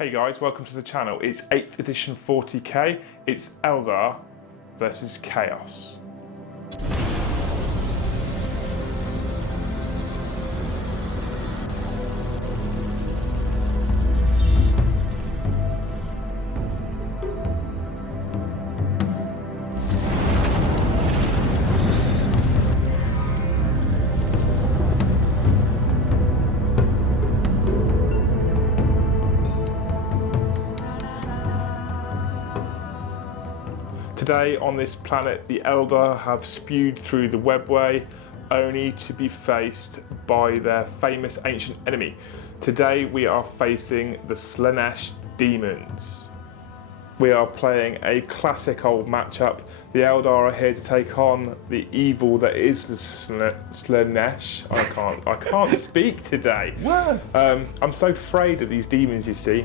Hey guys, welcome to the channel. It's 8th edition 40k. It's Eldar versus Chaos. Today on this planet, the Eldar have spewed through the webway only to be faced by their famous ancient enemy. Today we are facing the Slaanesh Daemons. We are playing a classic old matchup. The Eldar are here to take on the evil that is the Slaanesh. I can't speak today. What? I'm so afraid of these demons, you see.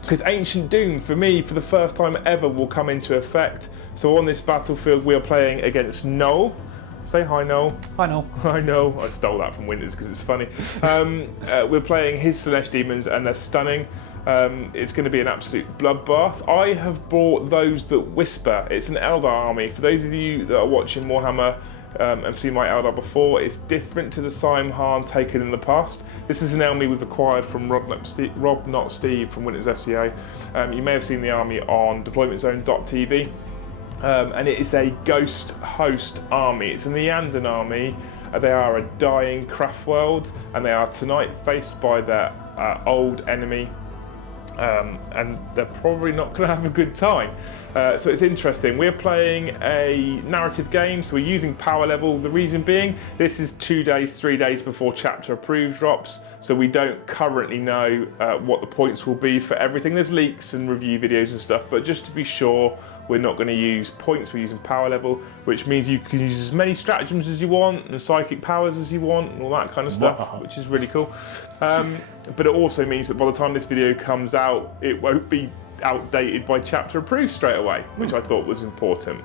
Because Ancient Doom, for me, for the first time ever, will come into effect. So on this battlefield, we are playing against Noel. Say hi, Noel. I know. I know. I stole that from Winters because it's funny. We're playing his Slaanesh Daemons, and they're stunning. It's going to be an absolute bloodbath. I have brought those that whisper. It's an Eldar army. For those of you that are watching Warhammer and seen my Eldar before, it's different to the Simhan taken in the past. This is an army we've acquired from Rob Not Steve from Winters SEO. You may have seen the army on deploymentzone.tv. And it is a ghost host army. It's a Neanderthal army. They are a dying Craftworld, and they are tonight faced by their old enemy. And they're probably not going to have a good time. So it's interesting. We're playing a narrative game, so we're using power level. The reason being, this is 2 days, 3 days before chapter approved drops, so we don't currently know what the points will be for everything. There's leaks and review videos and stuff, but just to be sure, we're not going to use points, we're using power level, which means you can use as many stratagems as you want and psychic powers as you want and all that kind of stuff. Wow. Which is really cool. But it also means that by the time this video comes out, it won't be outdated by chapter approved straight away, which I thought was important.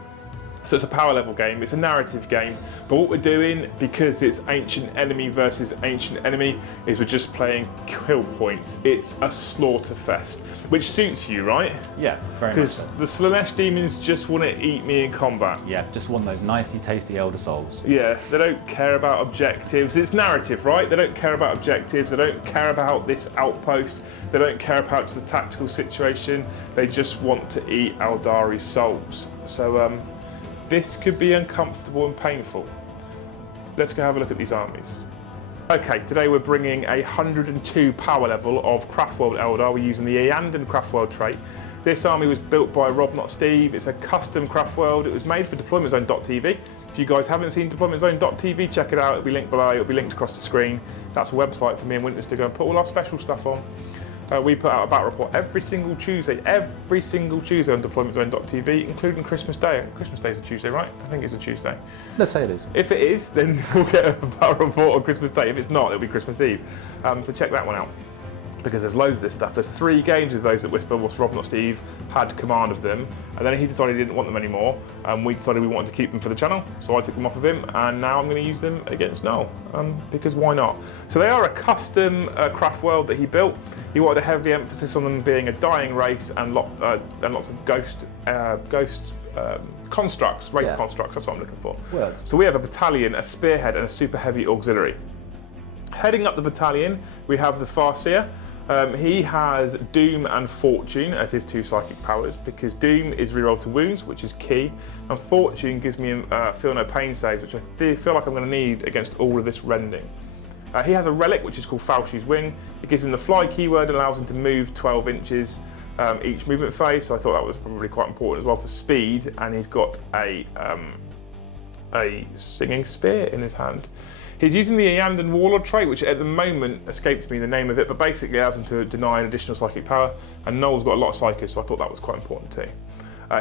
So it's a power level game, it's a narrative game, but what we're doing, because it's ancient enemy versus ancient enemy, is we're just playing kill points. It's a slaughter fest, which suits you, right? Yeah, very much so. Because the Slaanesh Daemons just want to eat me in combat. Yeah, just want those nicely tasty Elder Souls. Yeah, they don't care about objectives. It's narrative, right? They don't care about objectives, they don't care about this outpost, they don't care about the tactical situation, they just want to eat Eldari souls. So, this could be uncomfortable and painful. Let's go have a look at these armies. Okay, today we're bringing a 102 power level of Craftworld Eldar. We're using the Eandon Craftworld trait. This army was built by Rob Not Steve. It's a custom Craftworld. It was made for deploymentzone.tv. If you guys haven't seen deploymentzone.tv, check it out. It'll be linked below. It'll be linked across the screen. That's a website for me and Winters to go and put all our special stuff on. We put out a battle report every single Tuesday on deploymentzone.tv, including Christmas Day. Christmas Day is a Tuesday, right? I think it's a Tuesday. Let's say it is. If it is, then we'll get a battle report on Christmas Day. If it's not, it'll be Christmas Eve. So check that one out, because there's loads of this stuff. There's 3 games with those that whisper whilst Rob Not Steve had command of them, and then he decided he didn't want them anymore, and we decided we wanted to keep them for the channel, so I took them off of him, and now I'm going to use them against Noel, because why not? So they are a custom Craftworld that he built. He wanted a heavy emphasis on them being a dying race and lots of ghost constructs, wraith constructs, that's what I'm looking for. Words. So we have a battalion, a spearhead, and a super heavy auxiliary. Heading up the battalion, we have the Farseer. He has Doom and Fortune as his 2 psychic powers, because Doom is reroll to wounds, which is key, and Fortune gives me feel no pain saves, which I feel like I'm going to need against all of this rending. He has a relic which is called Falchi's Wing. It gives him the fly keyword and allows him to move 12 inches each movement phase, so I thought that was probably quite important as well for speed, and he's got a singing spear in his hand. He's using the Eandon Warlord trait, which at the moment escapes me the name of it, but basically allows him to deny an additional psychic power, and Noel's got a lot of psychics, so I thought that was quite important too.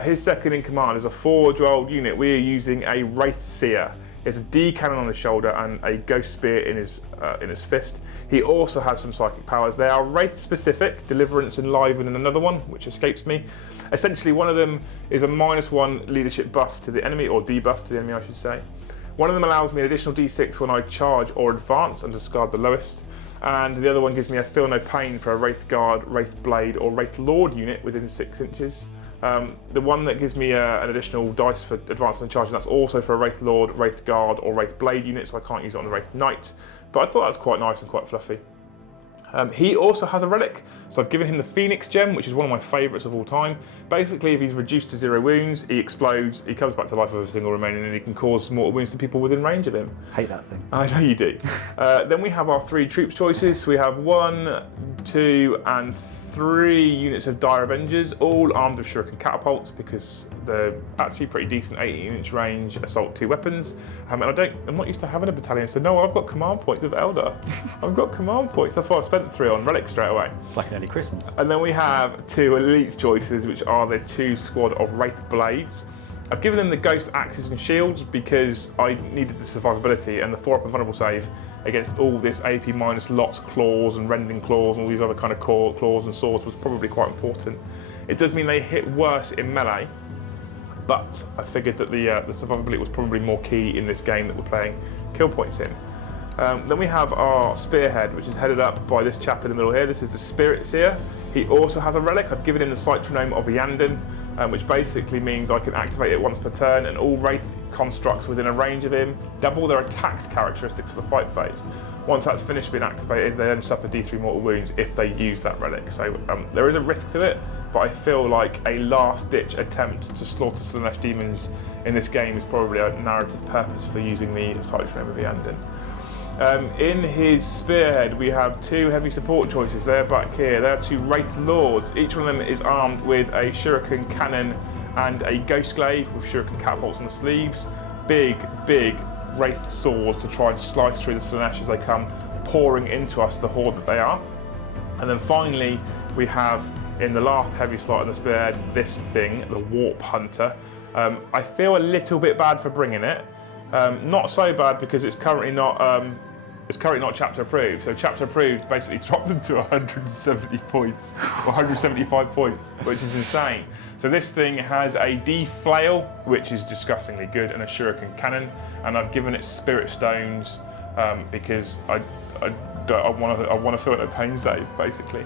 His second in command is a Forge-rolled unit. We are using a Wraith Seer. He has a D cannon on his shoulder and a ghost spear in his fist. He also has some psychic powers. They are Wraith specific, Deliverance, Enliven, and another one, which escapes me. Essentially, one of them is a -1 leadership buff to the enemy, or debuff to the enemy, I should say. One of them allows me an additional D6 when I charge or advance and discard the lowest. And the other one gives me a Feel No Pain for a Wraith Guard, Wraith Blade, or Wraith Lord unit within 6 inches. The one that gives me an additional dice for advanced and charge, and that's also for a Wraith Lord, Wraith Guard, or Wraith Blade unit, so I can't use it on the Wraith Knight. But I thought that was quite nice and quite fluffy. He also has a relic, so I've given him the Phoenix Gem, which is one of my favourites of all time. Basically, if he's reduced to 0 wounds, he explodes, he comes back to life with a single remaining, and he can cause mortal wounds to people within range of him. Hate that thing. I know you do. Then we have our 3 troops choices. So we have 1, 2, and 3 units of Dire Avengers, all armed with shuriken catapults because they're actually pretty decent 18-inch range assault 2 weapons. And I'm not used to having a battalion, so no, I've got command points with Eldar. I've got command points. That's why I spent 3 on relics straight away. It's like an early Christmas. And then we have 2 elite choices, which are the 2 squad of Wraith Blades. I've given them the Ghost Axes and Shields because I needed the survivability and the 4-up and vulnerable save against all this AP minus lots, claws and rending claws and all these other kind of claws and swords was probably quite important. It does mean they hit worse in melee, but I figured that the survivability was probably more key in this game that we're playing kill points in. Then we have our Spearhead, which is headed up by this chap in the middle here. This is the Spirit Seer. He also has a relic. I've given him the Citronome of Yandon, which basically means I can activate it once per turn, and all Wraith constructs within a range of him double their attack characteristics for the fight phase. Once that's finished being activated, they then suffer D3 mortal wounds if they use that relic. So there is a risk to it, but I feel like a last-ditch attempt to slaughter Slaanesh Daemons in this game is probably a narrative purpose for using the Citronome of Yandon. In his Spearhead, we have 2 heavy support choices. They're back here. They're 2 Wraith Lords. Each one of them is armed with a shuriken cannon and a Ghost Glaive with shuriken catapults on the sleeves. Big Wraith swords to try and slice through the Slaanesh as they come pouring into us, the horde that they are. And then finally, we have in the last heavy slot in the Spearhead, this thing, the Warp Hunter. I feel a little bit bad for bringing it. Not so bad because it's currently not chapter approved. So chapter approved basically dropped them to 170 points, or 175 points, which is insane. So this thing has a D-flail, which is disgustingly good, and a shuriken cannon. And I've given it Spirit Stones because I want to feel no pain save, basically.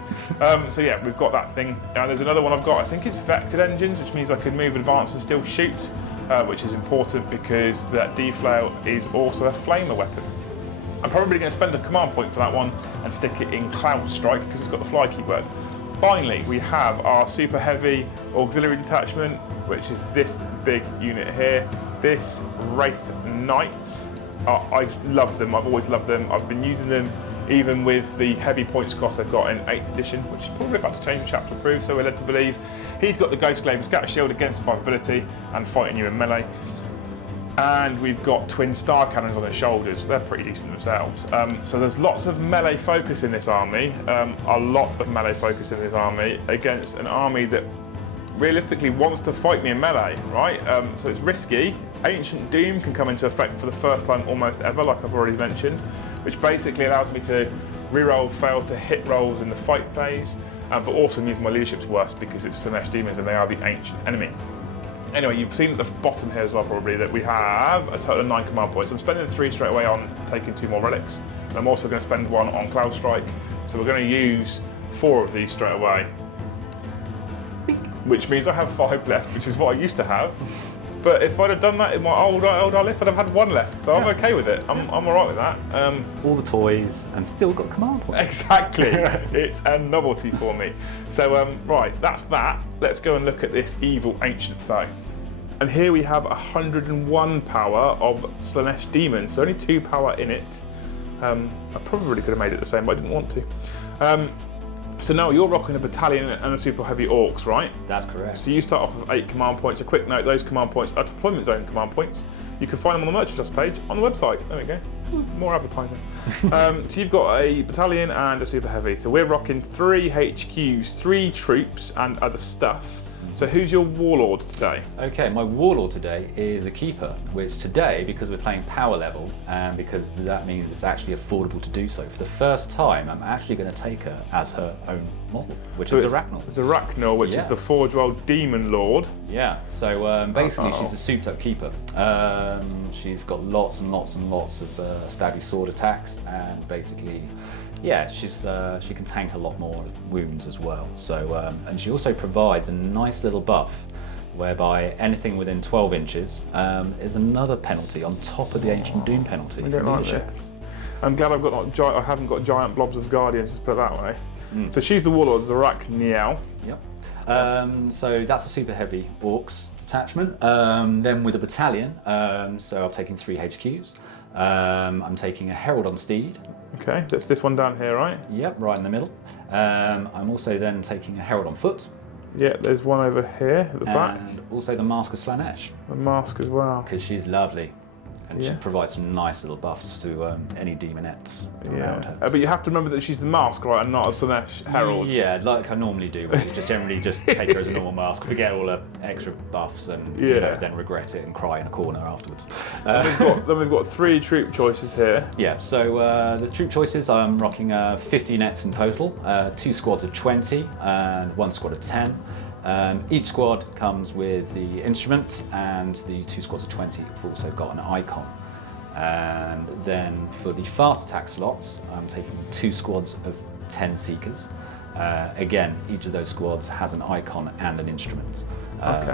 So yeah, we've got that thing. Now there's another one I've got. I think it's Vectored Engines, which means I can move, advance, and still shoot. Which is important because that D-flail is also a flamer weapon. I'm probably going to spend a command point for that one and stick it in Cloud Strike because it's got the fly keyword. Finally, we have our super heavy auxiliary detachment, which is this big unit here. This Wraith Knights. I love them. I've always loved them. I've been using them even with the heavy points cost they've got in 8th edition, which is probably about to change chapter approved, so we're led to believe. He's got the Ghost Glaive and Scatter Shield against survivability and fighting you in melee. And we've got twin star cannons on his shoulders. They're pretty decent themselves. So there's lots of melee focus in this army, a lot of melee focus in this army against an army that realistically wants to fight me in melee, right? So it's risky. Ancient Doom can come into effect for the first time almost ever, like I've already mentioned, which basically allows me to reroll failed to hit rolls in the fight phase, but also means my leadership's worse because it's Slaanesh Daemons and they are the ancient enemy. Anyway, you've seen at the bottom here as well probably that we have a total of 9 command points. I'm spending 3 straight away on taking 2 more relics. And I'm also going to spend 1 on Cloud Strike. So we're going to use 4 of these straight away. Which means I have 5 left, which is what I used to have. But if I'd have done that in my old list, I'd have had 1 left. So I'm okay with it. I'm alright with that. All the toys and still got command points. Exactly. It's a novelty for me. So right, that's that. Let's go and look at this evil ancient foe. And here we have 101 power of Slaanesh Daemons. So only 2 power in it. I probably could have made it the same, but I didn't want to. So now you're rocking a battalion and a super heavy orcs, right? That's correct. So you start off with 8 command points. A quick note, those command points are deployment zone command points. You can find them on the merchandise page on the website. There we go. More advertising. So you've got a battalion and a super heavy. So we're rocking 3 HQs, 3 troops and other stuff. So who's your warlord today? Okay, my warlord today is a keeper, which today, because we're playing power level, and because that means it's actually affordable to do so, for the first time, I'm actually going to take her as her own model, which is Arachnal. It's Arachnal, which is the Forge World Demon Lord. Yeah, so basically she's a souped up keeper. She's got lots and lots and lots of stabby sword attacks, and basically Yeah, she can tank a lot more wounds as well. So and she also provides a nice little buff, whereby anything within 12 inches is another penalty on top of the Ancient Doom penalty. I don't like this. I'm glad I haven't got giant blobs of guardians, let's put it that way. So she's the warlord, Zarak Niel. Yep. So that's a super heavy orcs detachment. Then with a battalion, so I'm taking 3 HQs. I'm taking a Herald on Steed. Okay, that's this one down here, right? Yep, right in the middle. I'm also then taking a Herald on Foot. Yeah, there's one over here at the back. And also the Mask of Slaanesh. The mask as well. Because she's lovely. And she provides some nice little buffs to any demonettes around her. But you have to remember that she's the mask, right, and not a Slaanesh Herald. Yeah, like I normally do, which is just generally just take her as a normal mask, forget all the extra buffs, and you know, then regret it and cry in a corner afterwards. Then we've got 3 troop choices here. Yeah, so the troop choices, I'm rocking 50 nets in total, 2 squads of 20 and 1 squad of 10. Each squad comes with the instrument, and the 2 squads of 20 have also got an icon. And then for the fast attack slots, I'm taking 2 squads of 10 seekers. Again, each of those squads has an icon and an instrument.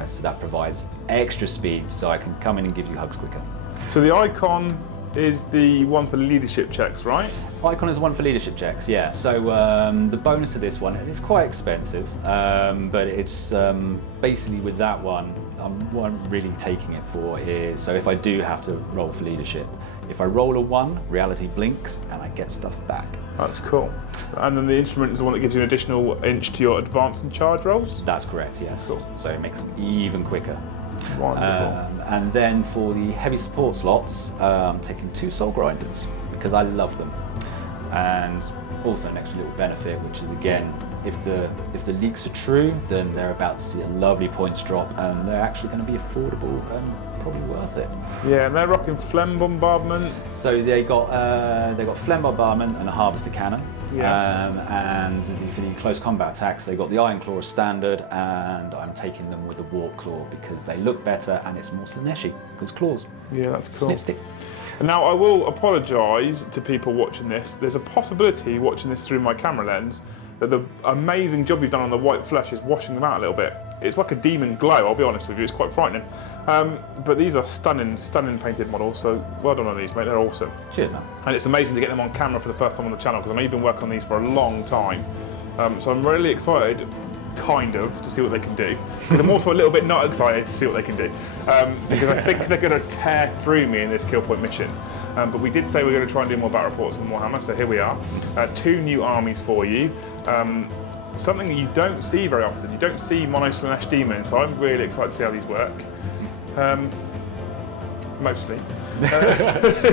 So that provides extra speed, so I can come in and give you hugs quicker. So the icon is the one for leadership checks, right? Icon is one for leadership checks, yeah. So the bonus of this one, and it's quite expensive, but it's basically with that one, what I'm really taking it for is, so if I do have to roll for leadership, if I roll a 1, reality blinks and I get stuff back. That's cool. And then the instrument is the one that gives you an additional inch to your advance and charge rolls? That's correct, yes. Cool. So it makes them even quicker. Wonderful. And then for the heavy support slots, I'm taking 2 soul grinders because I love them. And also an extra little benefit, which is again, if the leaks are true, then they're about to see a lovely points drop, and they're actually going to be affordable and probably worth it. Yeah, and they're rocking phlegm bombardment. So they got phlegm bombardment and a harvester cannon. Yeah. And for the close combat attacks, they got the Iron Claw as standard, and I'm taking them with a Warp Claw because they look better and it's more Slaaneshi because claws. Yeah, that's cool. Snip, snip. And now I will apologise to people watching this. There's a possibility watching this through my camera lens that the amazing job you've done on the white flesh is washing them out a little bit. It's like a demon glow, I'll be honest with you, it's quite frightening. But these are stunning painted models, so well done on these, mate, they're awesome. Cheers, man. And it's amazing to get them on camera for the first time on the channel, because I know you've been working on these for a long time. So I'm really excited, kind of, to see what they can do. But I'm also a little bit not excited to see what they can do, because I think they're going to tear through me in this kill point mission. But we did say we we're going to try and do more battle reports on Warhammer, so here we are. 2 new armies for you. Something that you don't see very often. You don't see mono Slaanesh Daemons, so I'm really excited to see how these work. Mostly.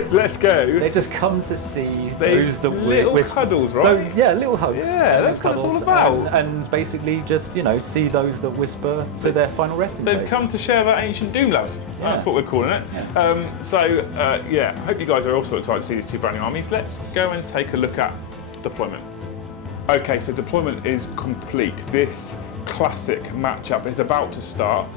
Let's go. They just come to see little cuddles, right? Yeah, little hugs. Yeah, that's what it's all about. And basically just, you know, see those that whisper to their final resting place. They've come to share that ancient doom love. Yeah. That's what we're calling it. Yeah. Yeah, I hope you guys are also excited to see these 2 brand new armies. Let's go and take a look at deployment. Okay, so deployment is complete. This classic matchup is about to start.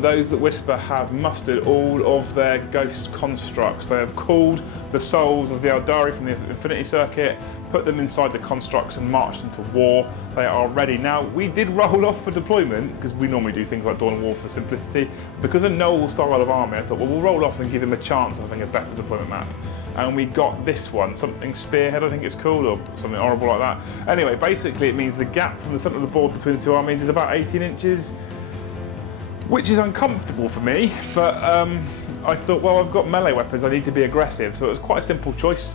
Those that whisper have mustered all of their ghost constructs. They have called the souls of the Eldari from the Infinity Circuit, put them inside the constructs and marched them to war. They are ready. Now, we did roll off for deployment, because we normally do things like Dawn of War for simplicity. Because of Noel's style of army, I thought, well, we'll roll off and give him a chance of having a better deployment map. And we got this one, something Spearhead, I think it's called, or something horrible like that. Anyway, basically it means the gap from the centre of the board between the 2 armies is about 18 inches, which is uncomfortable for me, but I thought, well, I've got melee weapons, I need to be aggressive, so it was quite a simple choice.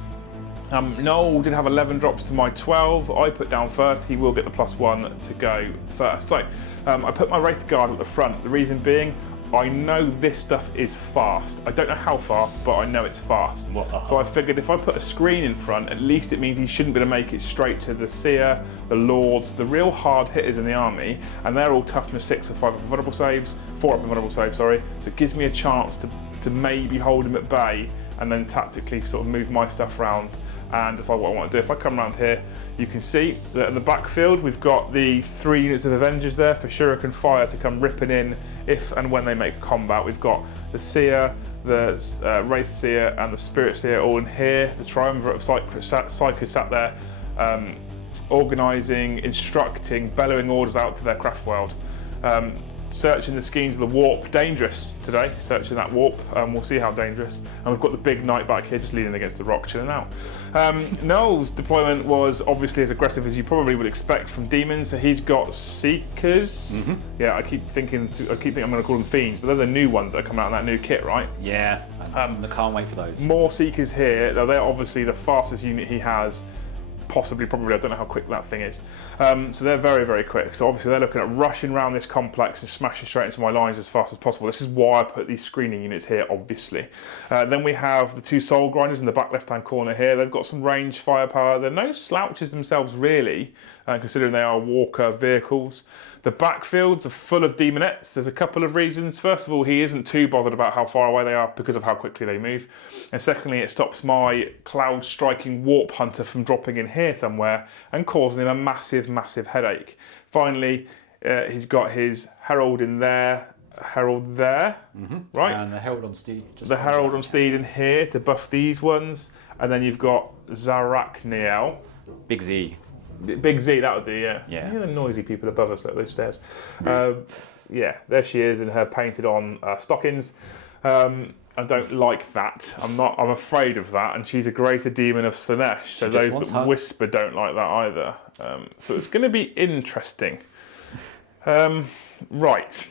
Noel did have 11 drops to my 12, I put down first, he will get the +1 to go first. So, I put my Wraith Guard at the front, the reason being, I know this stuff is fast. I don't know how fast, but I know it's fast. So I figured if I put a screen in front, at least it means he shouldn't be able to make it straight to the Seer, the Lords, the real hard hitters in the army, and they're all toughness 6 or 5 up invulnerable saves, 4 up invulnerable saves, sorry. So it gives me a chance to maybe hold him at bay and then tactically sort of move my stuff around and decide what I want to do. If I come around here, you can see that in the backfield we've got the 3 units of Avengers there for Shuriken Fire to come ripping in if and when they make combat. We've got the Seer, the Wraith Seer and the Spirit Seer all in here. The Triumvirate of Psycho sat there organising, instructing, bellowing orders out to their craft world. Searching the schemes of the warp, dangerous today, searching that warp, we'll see how dangerous. And we've got the big knight back here just leaning against the rock, chilling out. Noel's deployment was obviously as aggressive as you probably would expect from demons, so he's got seekers. Yeah, I keep thinking I'm going to call them fiends, but they're the new ones that are coming out in that new kit, right? Yeah, I can't wait for those. More seekers here, though they're obviously the fastest unit he has. Possibly, probably, I don't know how quick that thing is. So they're very, very quick. So obviously they're looking at rushing around this complex and smashing straight into my lines as fast as possible. This is why I put these screening units here, obviously. Then we have the 2 soul grinders in the back left-hand corner here. They've got some range firepower. They're no slouches themselves, really, considering they are walker vehicles. The backfields are full of demonettes. There's a couple of reasons. First of all, he isn't too bothered about how far away they are because of how quickly they move. And secondly, it stops my cloud striking warp hunter from dropping in here somewhere and causing him a massive, massive headache. Finally, he's got his herald in there, herald there, right? And the herald on steed. The herald on steed in here to buff these ones. And then you've got Zarachniel. Big Z. Big Z, that would do, yeah. Yeah. You know the noisy people above us, look, those stairs. Yeah, there she is in her painted on stockings. I don't like that. I'm afraid of that, and she's a greater demon of Slaanesh, so those that whisper don't like that either. So it's going to be interesting. Right.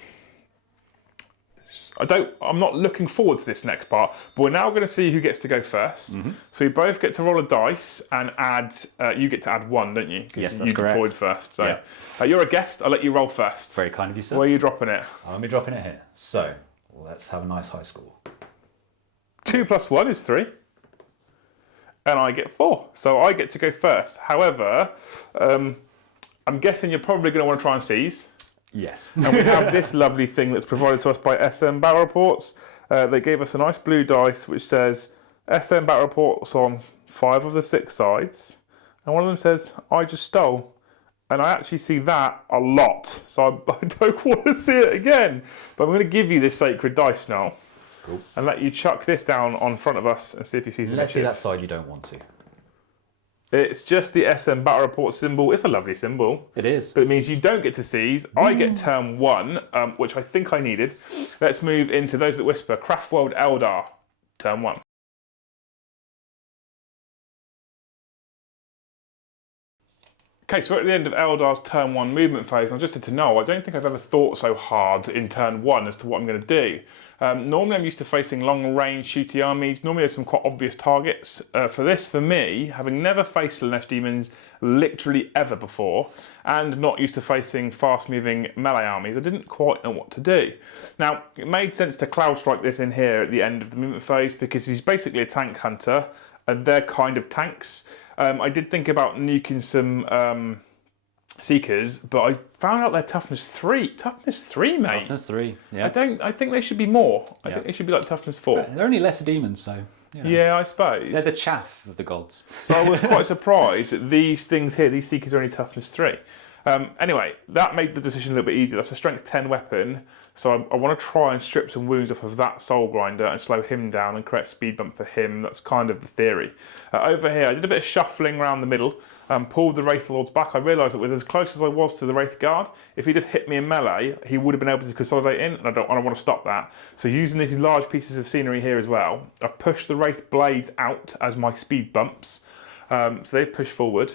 I'm not looking forward to this next part, but we're now going to see who gets to go first. So you both get to roll a dice and add. You get to add 1, don't you? Yes, that's you correct. Deployed first. So Yeah. You're a guest. I'll let you roll first. Very kind of you, sir. Where are you dropping it? I'll be dropping it here. So let's have a nice high score. 2 + 1 is 3. And I get 4. So I get to go first. However, I'm guessing you're probably going to want to try and seize. Yes. And we have this lovely thing that's provided to us by SM Battle Reports. They gave us a nice blue dice which says SM Battle Reports on 5 of the 6 sides. And one of them says, I just stole. And I actually see that a lot. So I don't want to see it again. But I'm going to give you this sacred dice now. Cool. And let you chuck this down on front of us and see if you see some Let's see issues. that side you don't want to. It's just the SM Battle Report symbol. It's a lovely symbol. It is. But it means you don't get to seize. I get turn 1, which I think I needed. Let's move into those that whisper. Craftworld Eldar, turn 1. Okay, so we're at the end of Eldar's turn 1 movement phase, and I just said to Noel, I don't think I've ever thought so hard in turn 1 as to what I'm going to do. Normally I'm used to facing long-range shooty armies. Normally there's some quite obvious targets. For this, for me, having never faced Slaanesh Daemons literally ever before, and not used to facing fast-moving melee armies, I didn't quite know what to do. Now, it made sense to cloud strike this in here at the end of the movement phase, because he's basically a tank hunter, and they're kind of tanks. I did think about nuking some Seekers, but I found out they're toughness 3. Toughness 3, mate. Toughness 3, yeah. I think they should be more. I think they should be like toughness 4. They're only lesser demons, so... You know. Yeah, I suppose. They're the chaff of the gods. So I was quite surprised that these things here, these Seekers are only toughness 3. Anyway, that made the decision a little bit easier. That's a strength 10 weapon, so I want to try and strip some wounds off of that soul grinder and slow him down and correct speed bump for him. That's kind of the theory. Over here, I did a bit of shuffling around the middle, pulled the Wraith Lords back. I realised that with as close as I was to the Wraith Guard, if he'd have hit me in melee, he would have been able to consolidate in, and I want to stop that. So using these large pieces of scenery here as well, I've pushed the Wraith Blades out as my speed bumps, so they push forward.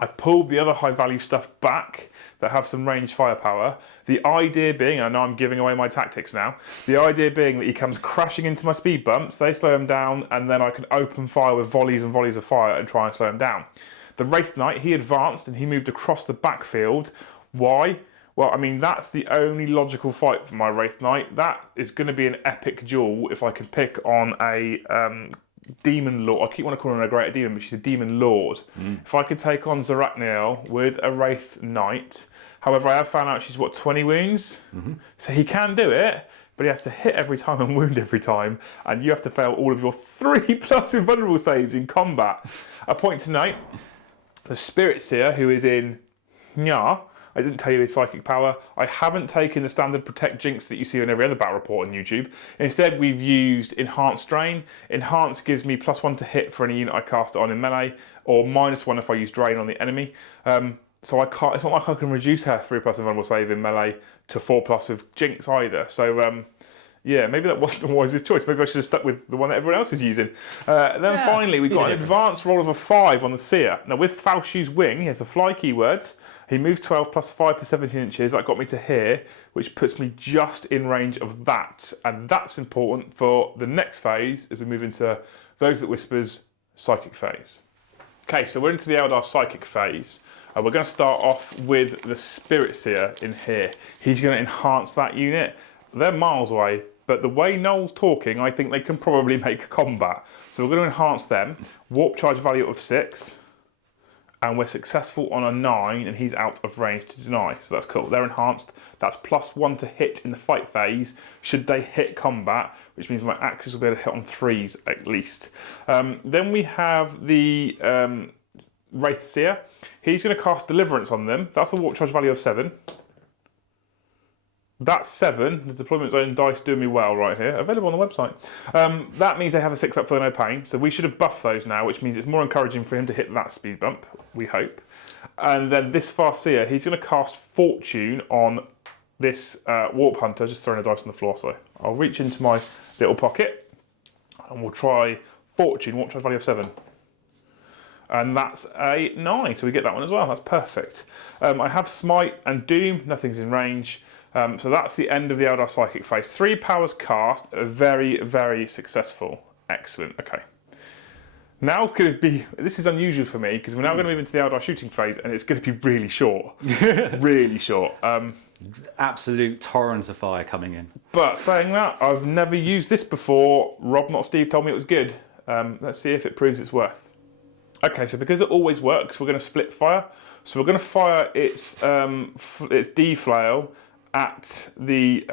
I've pulled the other high value stuff back that have some range firepower. The idea being, I know I'm giving away my tactics now, the idea being that he comes crashing into my speed bumps, they slow him down, and then I can open fire with volleys and volleys of fire and try and slow him down. The Wraith Knight, he advanced and he moved across the backfield. Why? Well, I mean, that's the only logical fight for my Wraith Knight. That is going to be an epic duel if I can pick on a... Demon Lord. I keep wanting to call her a greater demon, but she's a Demon Lord. If I could take on Zarachniel with a Wraith Knight, however, I have found out she's, 20 wounds? So he can do it, but he has to hit every time and wound every time, and you have to fail all of your 3+ invulnerable saves in combat. A point to note, the Spirit Seer, who is in Nya, I didn't tell you his psychic power. I haven't taken the standard protect jinx that you see on every other battle report on YouTube. Instead, we've used enhanced drain. Enhanced gives me +1 to hit for any unit I cast it on in melee, or -1 if I use drain on the enemy. So I can't. It's not like I can reduce her 3+ invulnerable save in melee to 4+ with jinx either. So yeah, maybe that wasn't the wisest choice. Maybe I should have stuck with the one that everyone else is using. Then finally, we've got an advanced roll of a 5 on the seer. Now with Falshu's wing, he has a fly keywords. He moves 12 +5 for 17 inches. That got me to here, which puts me just in range of that. And that's important for the next phase as we move into Those That Whispers psychic phase. Okay, so we're into the Eldar psychic phase. We're going to start off with the Spirit Seer in here. He's going to enhance that unit. They're miles away, but the way Noel's talking, I think they can probably make combat. So we're going to enhance them. Warp charge value of 6. And we're successful on a 9, and he's out of range to deny. So that's cool. They're enhanced. That's +1 to hit in the fight phase, should they hit combat, which means my axes will be able to hit on 3s at least. Then we have the Wraith Seer. He's going to cast Deliverance on them. That's a warp charge value of 7. That's 7. The deployment zone dice doing me well right here. Available on the website. That means they have a 6 up for no pain. So we should have buffed those now, which means it's more encouraging for him to hit that speed bump, we hope. And then this Farseer, he's going to cast Fortune on this Warp Hunter. Just throwing a dice on the floor, so I'll reach into my little pocket and we'll try Fortune, warp charge value of 7. And that's a 9, so we get that one as well. That's perfect. I have Smite and Doom. Nothing's in range. So that's the end of the Eldar Psychic phase. 3 powers cast, very, very successful. Excellent, okay. Now it's going to be, this is unusual for me, because we're now going to move into the Eldar shooting phase, and it's going to be really short. Really short. Absolute torrents of fire coming in. But saying that, I've never used this before. Rob, not Steve, told me it was good. Let's see if it proves its worth. Okay, so because it always works, we're going to split fire. So we're going to fire its D-flail at the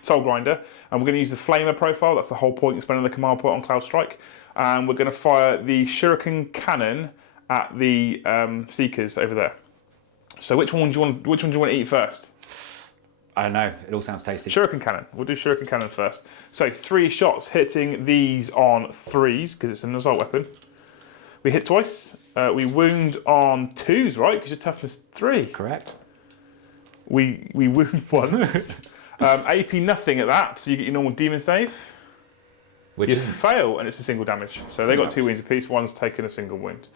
Soul Grinder, and we're going to use the Flamer profile. That's the whole point of spending the command point on Cloud Strike. And we're going to fire the Shuriken Cannon at the Seekers over there. So which one do you want to eat first? I don't know. It all sounds tasty. Shuriken Cannon. We'll do Shuriken Cannon first. So 3 shots hitting these on 3s because it's an assault weapon. We hit twice. We wound on 2s, right? Because your toughness 3. Correct. We wound once. AP nothing at that, so you get your normal demon save. Which you is fail, and it's a single damage. So they got 2 wounds apiece. One's taken a single wound.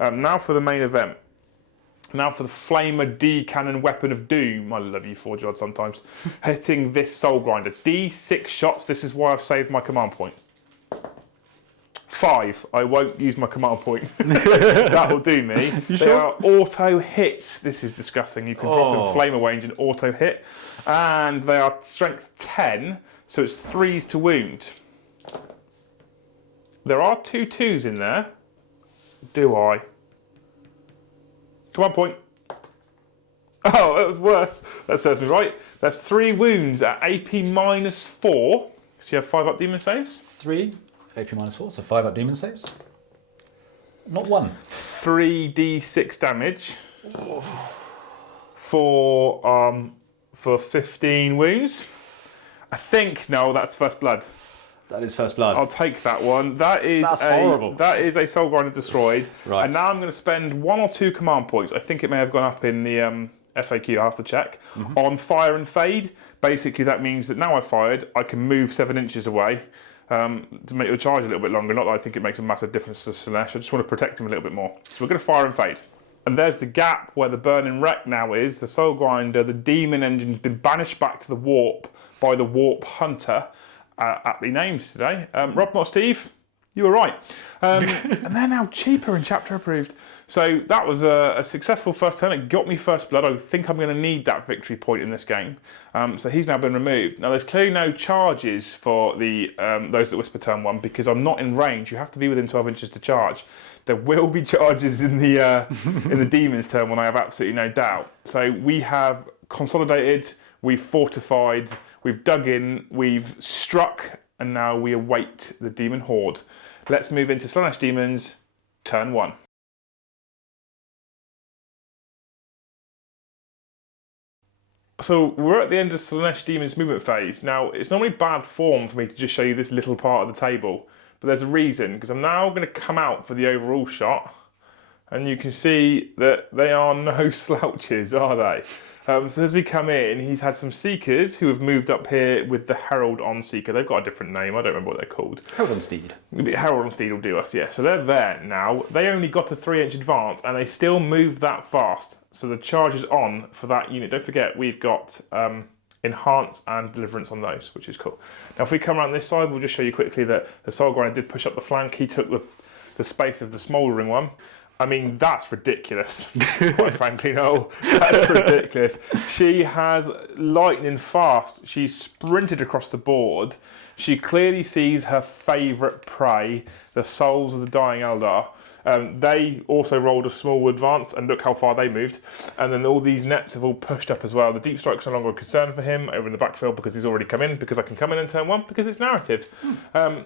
Now for the main event. Now for the Flamer D Cannon Weapon of Doom. I love you, Forge Rod sometimes. Hitting this Soul Grinder. D6 shots. This is why I've saved my command point. 5. I won't use my command point. That will do me. They are auto hits. This is disgusting. You can drop in Flamer range and auto hit. And they are strength 10, so it's 3s to wound. There are 2 2s in there. Do I? Command point. Oh, that was worse. That serves me right. That's 3 wounds at AP -4. So you have 5 up demon saves. 3. AP -4, so 5 up demon saves. Not 1. 3d6 damage for 15 wounds. I think no, that's first blood. That is first blood. I'll take that one. That's horrible. That is a Soul Grinder destroyed. Right. And now I'm going to spend 1 or 2 command points. I think it may have gone up in the FAQ. I have to check on fire and fade. Basically, that means that now I've fired, I can move 7 inches away. To make your charge a little bit longer. Not that I think it makes a massive difference to Slaanesh. I just want to protect him a little bit more. So we're going to fire and fade. And there's the gap where the Burning Wreck now is. The Soul Grinder, the Demon Engine's been banished back to the Warp by the Warp Hunter. Aptly named today. Rob, not Steve. You were right. And they're now cheaper and chapter approved. So that was a successful first turn. It got me first blood. I think I'm going to need that victory point in this game. So he's now been removed. Now there's clearly no charges for the Those That Whisper turn 1 because I'm not in range. You have to be within 12 inches to charge. There will be charges in the in the Demons turn 1. I have absolutely no doubt. So we have consolidated. We've fortified. We've dug in. We've struck. And now we await the Demon Horde. Let's move into Slaanesh Daemons turn 1. So we're at the end of Slaanesh Daemons movement phase. Now, it's normally bad form for me to just show you this little part of the table, but there's a reason, because I'm now going to come out for the overall shot, and you can see that they are no slouches, are they? So as we come in, he's had some Seekers who have moved up here with the Herald on Seeker. They've got a different name, I don't remember what they're called. Herald on Steed. Herald on Steed will do us, yeah. So they're there now. They only got a 3-inch advance, and they still move that fast. So the charge is on for that unit. Don't forget, we've got Enhance and Deliverance on those, which is cool. Now, if we come around this side, we'll just show you quickly that the Soul Grinder did push up the flank. He took the space of the smouldering one. I mean, that's ridiculous, quite frankly, Noel. That's ridiculous. She has lightning fast. She's sprinted across the board. She clearly sees her favourite prey, the souls of the dying Eldar. They also rolled a small advance, and look how far they moved. And then all these nets have all pushed up as well. The deep strike's no longer a concern for him over in the backfield because he's already come in, because I can come in and turn one, because it's narrative.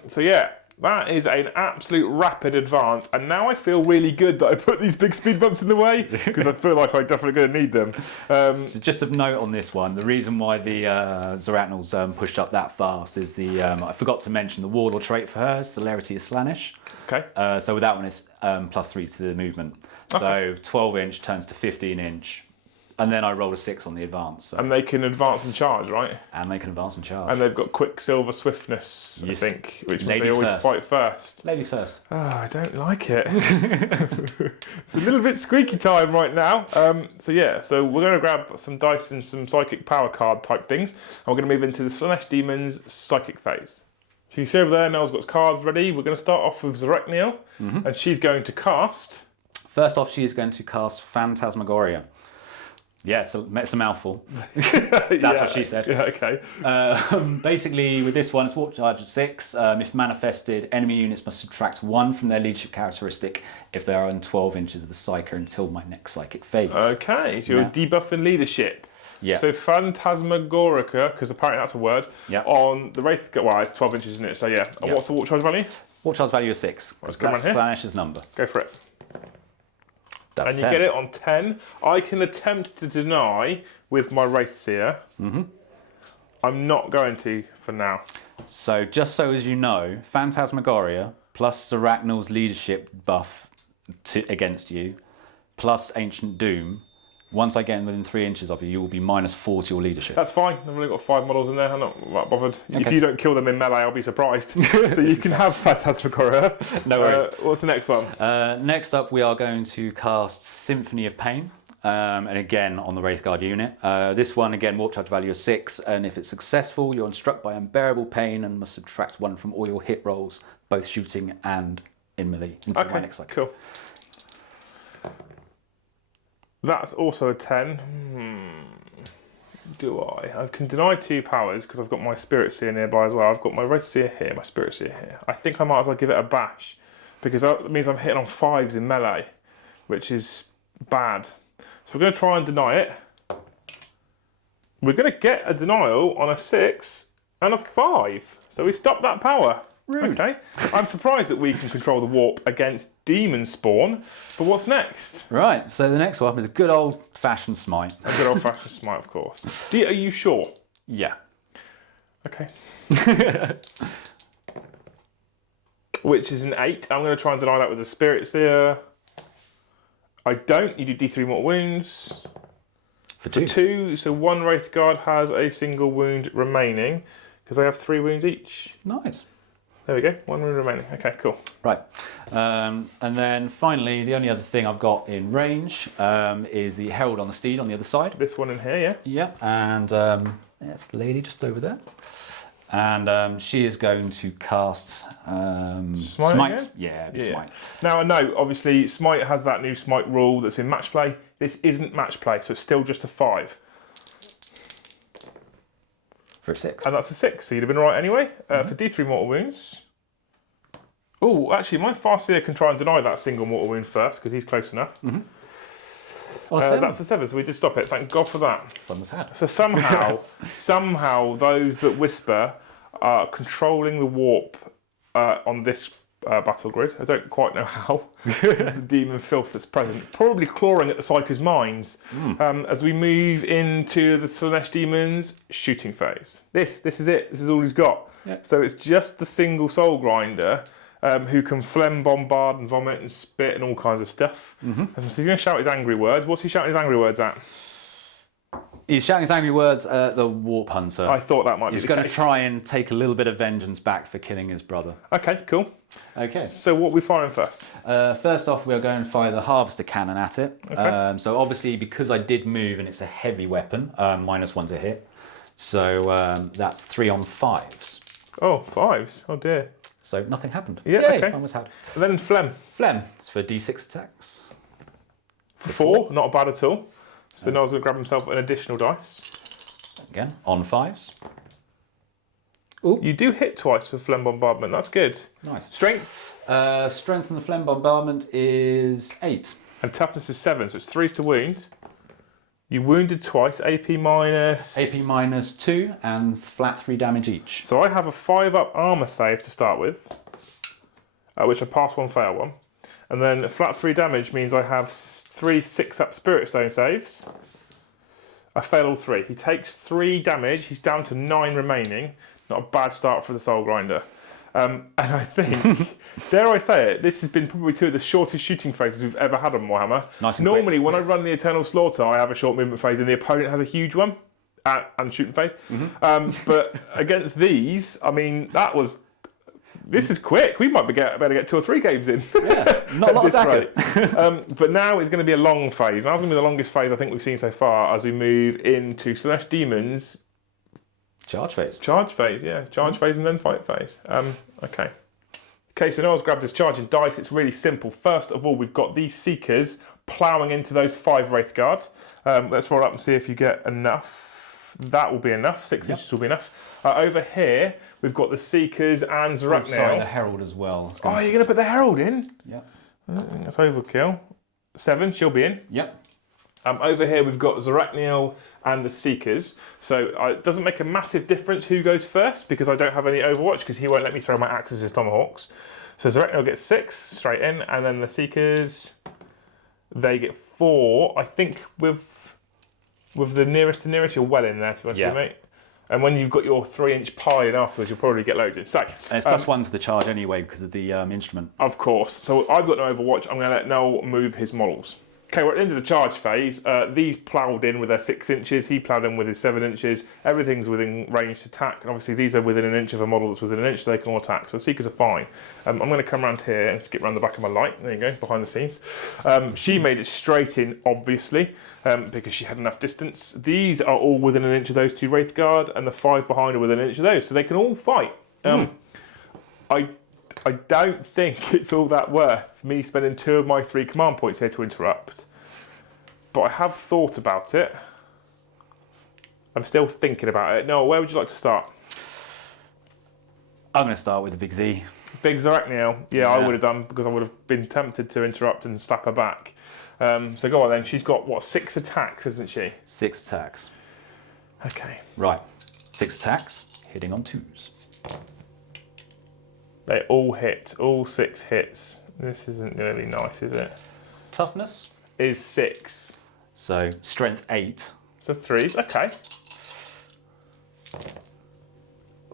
So yeah. That is an absolute rapid advance, and now I feel really good that I put these big speed bumps in the way, because I feel like I'm definitely going to need them. So just a note on this one, the reason why the Zaracnals pushed up that fast is I forgot to mention the Warlord trait for her, Celerity is Slaanesh. Okay. So with that one, it's +3 to the movement. So 12-inch turns to 15-inch. And then I rolled a 6 on the advance. So. And they can advance and charge, right? And they can advance and charge. And they've got Quicksilver Swiftness, yes. I think, which Ladies they always first. fight first. Ladies first. Oh, I don't like it. It's a little bit squeaky time right now. So yeah, so we're going to grab some dice and some Psychic Power card type things. And we're going to move into the Slaanesh Daemons Psychic phase. So you see over there, Noel's got his cards ready. We're going to start off with Zaracniel, and she's going to cast... First off, she is going to cast Phantasmagoria. Yeah, so it's a mouthful. That's what she said. Yeah, okay. Basically, with this one, it's warp charge at 6. If manifested, enemy units must subtract 1 from their leadership characteristic if they are in 12 inches of the Psyker until my next psychic phase. Okay, so you're debuffing leadership. Yeah. So Phantasmagorica, because apparently that's a word, on the Wraith... Well, it's 12 inches, isn't it? So yeah. And what's the warp charge value? Warp charge value is 6. Let's go that's Slaanesh's number. Go for it. That's and 10. You get it on 10. I can attempt to deny with my Wraithseer. I'm not going to for now. So just so as you know, Phantasmagoria plus Zaracnal's leadership buff against you, plus Ancient Doom. Once I get within 3 inches of you, you will be -4 to your leadership. That's fine. I've only got 5 models in there. I'm not that bothered. Okay. If you don't kill them in melee, I'll be surprised. So you can have Phantasmagoria. No worries. What's the next one? Next up, we are going to cast Symphony of Pain. And again, on the Wraithguard unit. This one, again, warp charge value of 6. And if it's successful, you're struck by unbearable pain and must subtract 1 from all your hit rolls, both shooting and in melee. Okay, cool. That's also a 10. Do I? I can deny 2 powers because I've got my Spirit Seer nearby as well. I've got my Wraithseer here, my Spirit Seer here. I think I might as well give it a bash because that means I'm hitting on 5s in melee, which is bad. So we're going to try and deny it. We're going to get a denial on a 6 and a 5. So we stop that power. Rude. Okay. I'm surprised that we can control the warp against demon spawn, but what's next? Right, so the next one is a good old-fashioned smite. A good old-fashioned smite, of course. Are you sure? Yeah. Okay. Which is an 8. I'm going to try and deny that with the Spirit Seer. I don't. You do D3 mortal wounds. For 2. 2, so 1 Wraithguard has a single wound remaining, because they have 3 wounds each. Nice. There we go, 1 wound remaining. Okay, cool. Right, and then finally, the only other thing I've got in range is the Herald on the Steed on the other side. This one in here, yeah? Yeah, and that's the lady just over there. And she is going to cast Smite. Again? Yeah, Smite. Now I know, obviously, Smite has that new Smite rule that's in match play. This isn't match play, so it's still just a 5. For a 6. And that's a 6, so you'd have been right anyway. For D3 mortal wounds. Oh, actually, my Farseer can try and deny that single mortal wound first, because he's close enough. That's a 7, so we did stop it. Thank God for that. Fun was had. So somehow, those that whisper are controlling the warp on this battle grid. I don't quite know how. The demon filth that's present, probably clawing at the Psyker's minds. As we move into the Slaanesh Daemons shooting phase. This is it. This is all he's got. Yep. So it's just the single soul grinder who can phlegm, bombard, and vomit and spit and all kinds of stuff. So he's going to shout his angry words. What's he shouting his angry words at? He's shouting his angry words at the Warp Hunter. I thought that might be He's the going to case. try and take a little bit of vengeance back for killing his brother. Okay, cool. Okay. So what are we firing first? First off, we're going to fire the Harvester Cannon at it. Okay. So obviously, because I did move and it's a heavy weapon, -1 to hit. So that's 3 on 5s. Oh, 5s. Oh dear. So nothing happened. Yeah, Yay, okay. fun was had. And then phlegm. Phlegm. It's for D6 attacks. 4, not bad at all. So Noel's going to grab himself an additional dice. Again, on 5s. You do hit twice with phlegm bombardment. That's good. Nice. Strength Strength on the Phlegm Bombardment is 8. and toughness is 7, so it's 3s to wound. You wounded twice. AP minus. AP -2 and flat 3 damage each. So I have a 5-up armor save to start with, which I pass 1, fail 1, and then a flat 3 damage means I have 3 6-up Spirit Stone saves. I fail all 3. He takes 3 damage. He's down to 9 remaining. Not a bad start for the Soul Grinder. And I think, dare I say it, this has been probably 2 of the shortest shooting phases we've ever had on Warhammer. It's nice and Normally, when I run the Eternal Slaughter, I have a short movement phase and the opponent has a huge one and shooting phase. But against these, I mean, this is quick. We might be better get 2 or 3 games in. Yeah, not a lot of rate. attacking. But now it's going to be a long phase. Now it's going to be the longest phase I think we've seen so far as we move into Slaanesh Daemons. Charge phase. Charge phase, yeah. Charge phase and then fight phase. Okay. Okay, so Noel's grabbed his charging dice. It's really simple. First of all, we've got these Seekers ploughing into those 5 Wraith Guards. Let's roll up and see if you get enough. That will be enough. 6 inches will be enough. Over here, we've got the Seekers and Zaraqniel. Sorry, the Herald as well. Oh, you're going to put the Herald in? Yep. That's overkill. 7, she'll be in. Yep. Over here we've got Zaraqniel and the Seekers. So it doesn't make a massive difference who goes first because I don't have any Overwatch because he won't let me throw my axes as Tomahawks. So Zaraqniel gets 6 straight in, and then the Seekers, they get 4. I think with the nearest to nearest, you're well in there, to be honest with you, mate. And when you've got your 3-inch pie in afterwards, you'll probably get loads in. So, and it's +1 to the charge anyway because of the instrument. Of course. So I've got no Overwatch. I'm going to let Noel move his models. Okay, we're at the end of the charge phase. These ploughed in with their 6 inches. He ploughed in with his 7 inches. Everything's within range to attack. And obviously these are within an inch of a model that's within an inch, so they can all attack. So Seekers are fine. I'm going to come around here and skip around the back of my light. There you go, behind the scenes. She made it straight in, obviously, because she had enough distance. These are all within an inch of those 2 Wraith Guard, and the 5 behind are within an inch of those. So they can all fight. I don't think it's all that worth me spending 2 of my 3 command points here to interrupt. But I have thought about it. I'm still thinking about it. Noel, where would you like to start? I'm going to start with the Big Z. Big Zaraqniel. Yeah, I would have done because I would have been tempted to interrupt and slap her back. So go on then. She's got, what, 6 attacks, isn't she? 6 attacks. Okay. Right. 6 attacks, hitting on 2s. They all hit. All 6 hits. This isn't going to be nice, is it? Toughness? Is 6. So, strength 8. So 3s. Okay.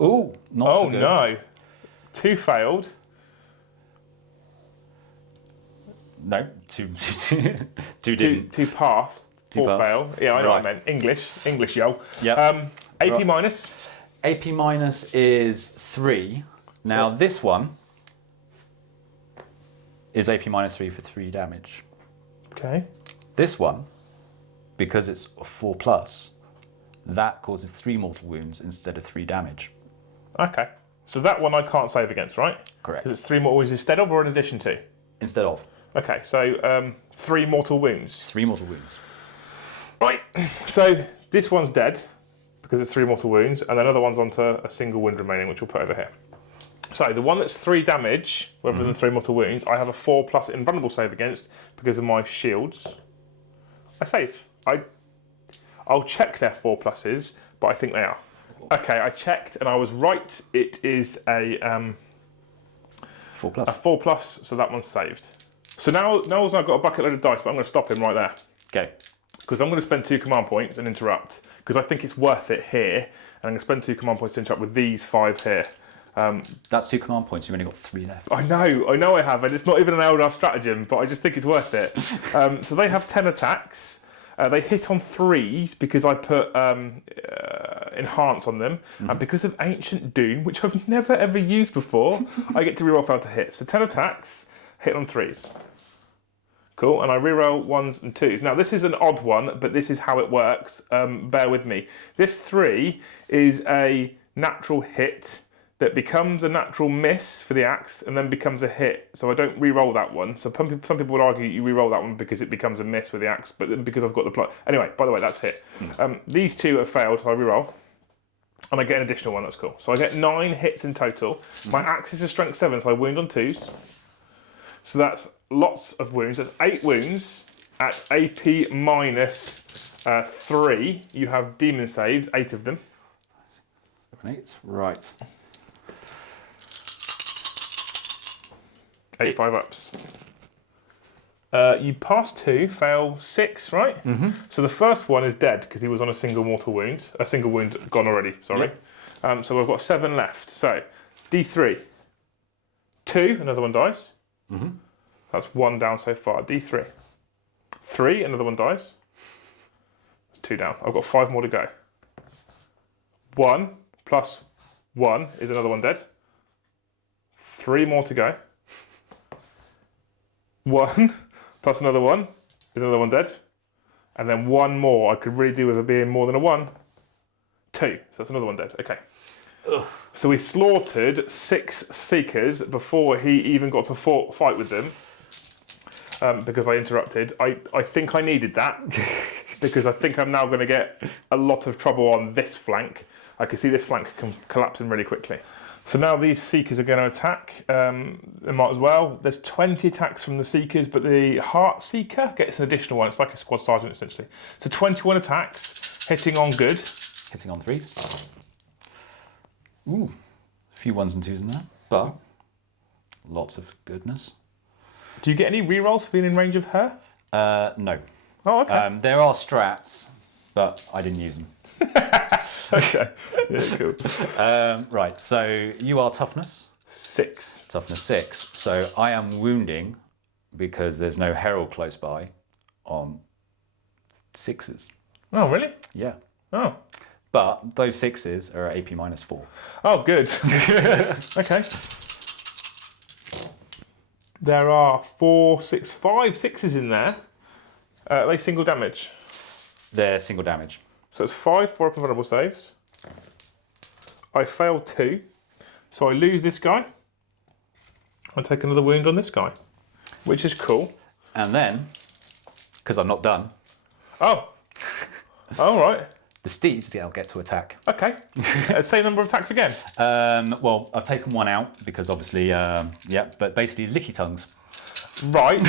Ooh, not so good. No. 2 failed. No, 2 didn't. 2 passed. 4 passed. failed. Yeah, I know what I Right. meant. English, yo. Yep. AP Right. minus. AP minus is 3. Now this one is AP minus 3 for 3 damage. Okay. This one, because it's a 4+, that causes 3 mortal wounds instead of 3 damage. Okay. So that one I can't save against, right? Correct. Because it's 3 mortal wounds instead of or in addition to? Instead of. Okay, so 3 mortal wounds. 3 mortal wounds. Right, so this one's dead because it's 3 mortal wounds, and another one's onto a single wound remaining, which we'll put over here. So the one that's 3 damage, rather than 3 mortal wounds, I have a 4+ invulnerable save against because of my shields. I save. I'll check their 4+s, but I think they are. Okay, I checked and I was right. It is a 4+. A 4+, so that one's saved. So now Noel's now got a bucket load of dice, but I'm going to stop him right there. Okay. Because I'm going to spend 2 command points and interrupt. Because I think it's worth it here. And I'm going to spend 2 command points to interrupt with these 5 here. That's 2 command points. You've only got 3 left. I know I have, and it's not even an Eldar stratagem, but I just think it's worth it. So they have 10 attacks. They hit on 3s because I put enhance on them, and because of Ancient Doom, which I've never ever used before, I get to reroll fail to hit. So 10 attacks, hit on 3s. Cool, and I reroll 1s and 2s. Now this is an odd one, but this is how it works. Bear with me. This 3 is a natural hit that becomes a natural miss for the axe and then becomes a hit. So I don't re-roll that one. So some people would argue you re-roll that one because it becomes a miss with the axe, but then because I've got the plot. Anyway, by the way, that's hit. These 2 have failed, so I re-roll. And I get an additional 1, that's cool. So I get 9 hits in total. My axe is a strength 7, so I wound on 2s. So that's lots of wounds. That's 8 wounds at AP minus 3. You have demon saves, 8 of them. 7, 8, right. 85 ups. You pass 2, fail 6, right? So the first one is dead because he was on a single mortal wound. A single wound gone already, sorry. Yep. So we've got 7 left. So D3. 2, another one dies. That's 1 down so far. D3. 3, another one dies. That's 2 down. I've got 5 more to go. 1 plus 1 is another one dead. 3 more to go. 1 plus another 1 is another one dead. And then 1 more. I could really do with it being more than a 1. 2. So that's another one dead. Okay. Ugh. So we slaughtered 6 Seekers before he even got to fight with them. Because I interrupted. I think I needed that. Because I think I'm now going to get a lot of trouble on this flank. I can see this flank collapsing really quickly. So now these Seekers are going to attack. They might as well. There's 20 attacks from the Seekers, but the Heart Seeker gets an additional 1. It's like a squad sergeant, essentially. So 21 attacks, hitting on good. Hitting on 3s. Ooh, a few 1s and 2s in there, but lots of goodness. Do you get any rerolls for being in range of her? No. Oh, okay. There are strats, but I didn't use them. Okay. Yeah, cool. Right, so you are toughness. 6. Toughness 6. So I am wounding because there's no herald close by on 6s. Oh, really? Yeah. Oh. But those 6s are AP minus 4. Oh, good. Okay. There are 4, 6, 5 6s in there. Are they single damage? They're single damage. So it's 5 for up and vulnerable saves. I failed 2. So I lose this guy. I take another wound on this guy, which is cool. And then, because I'm not done. Oh. All right. The steeds get to attack. Okay. Same number of attacks again? Well, I've taken 1 out because obviously, yeah, but basically licky tongues. Right.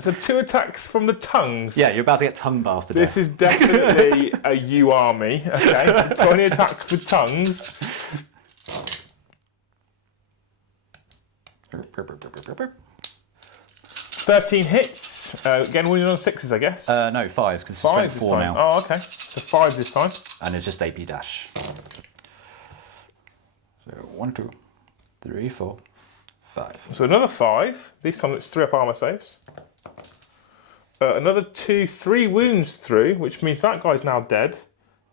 So 2 attacks from the tongues. Yeah, you're about to get tongue bastard. This is definitely a U army. Okay. So 20 attacks with tongues. 13 hits. Again, wounded on 6s, I guess. No, 5s because it's strength 4 now. Oh, okay. So 5 this time. And it's just AP dash. So 1, 2, 3, 4, 5. So another 5. This time it's 3 up armor saves. Another 2, 3 wounds through, which means that guy's now dead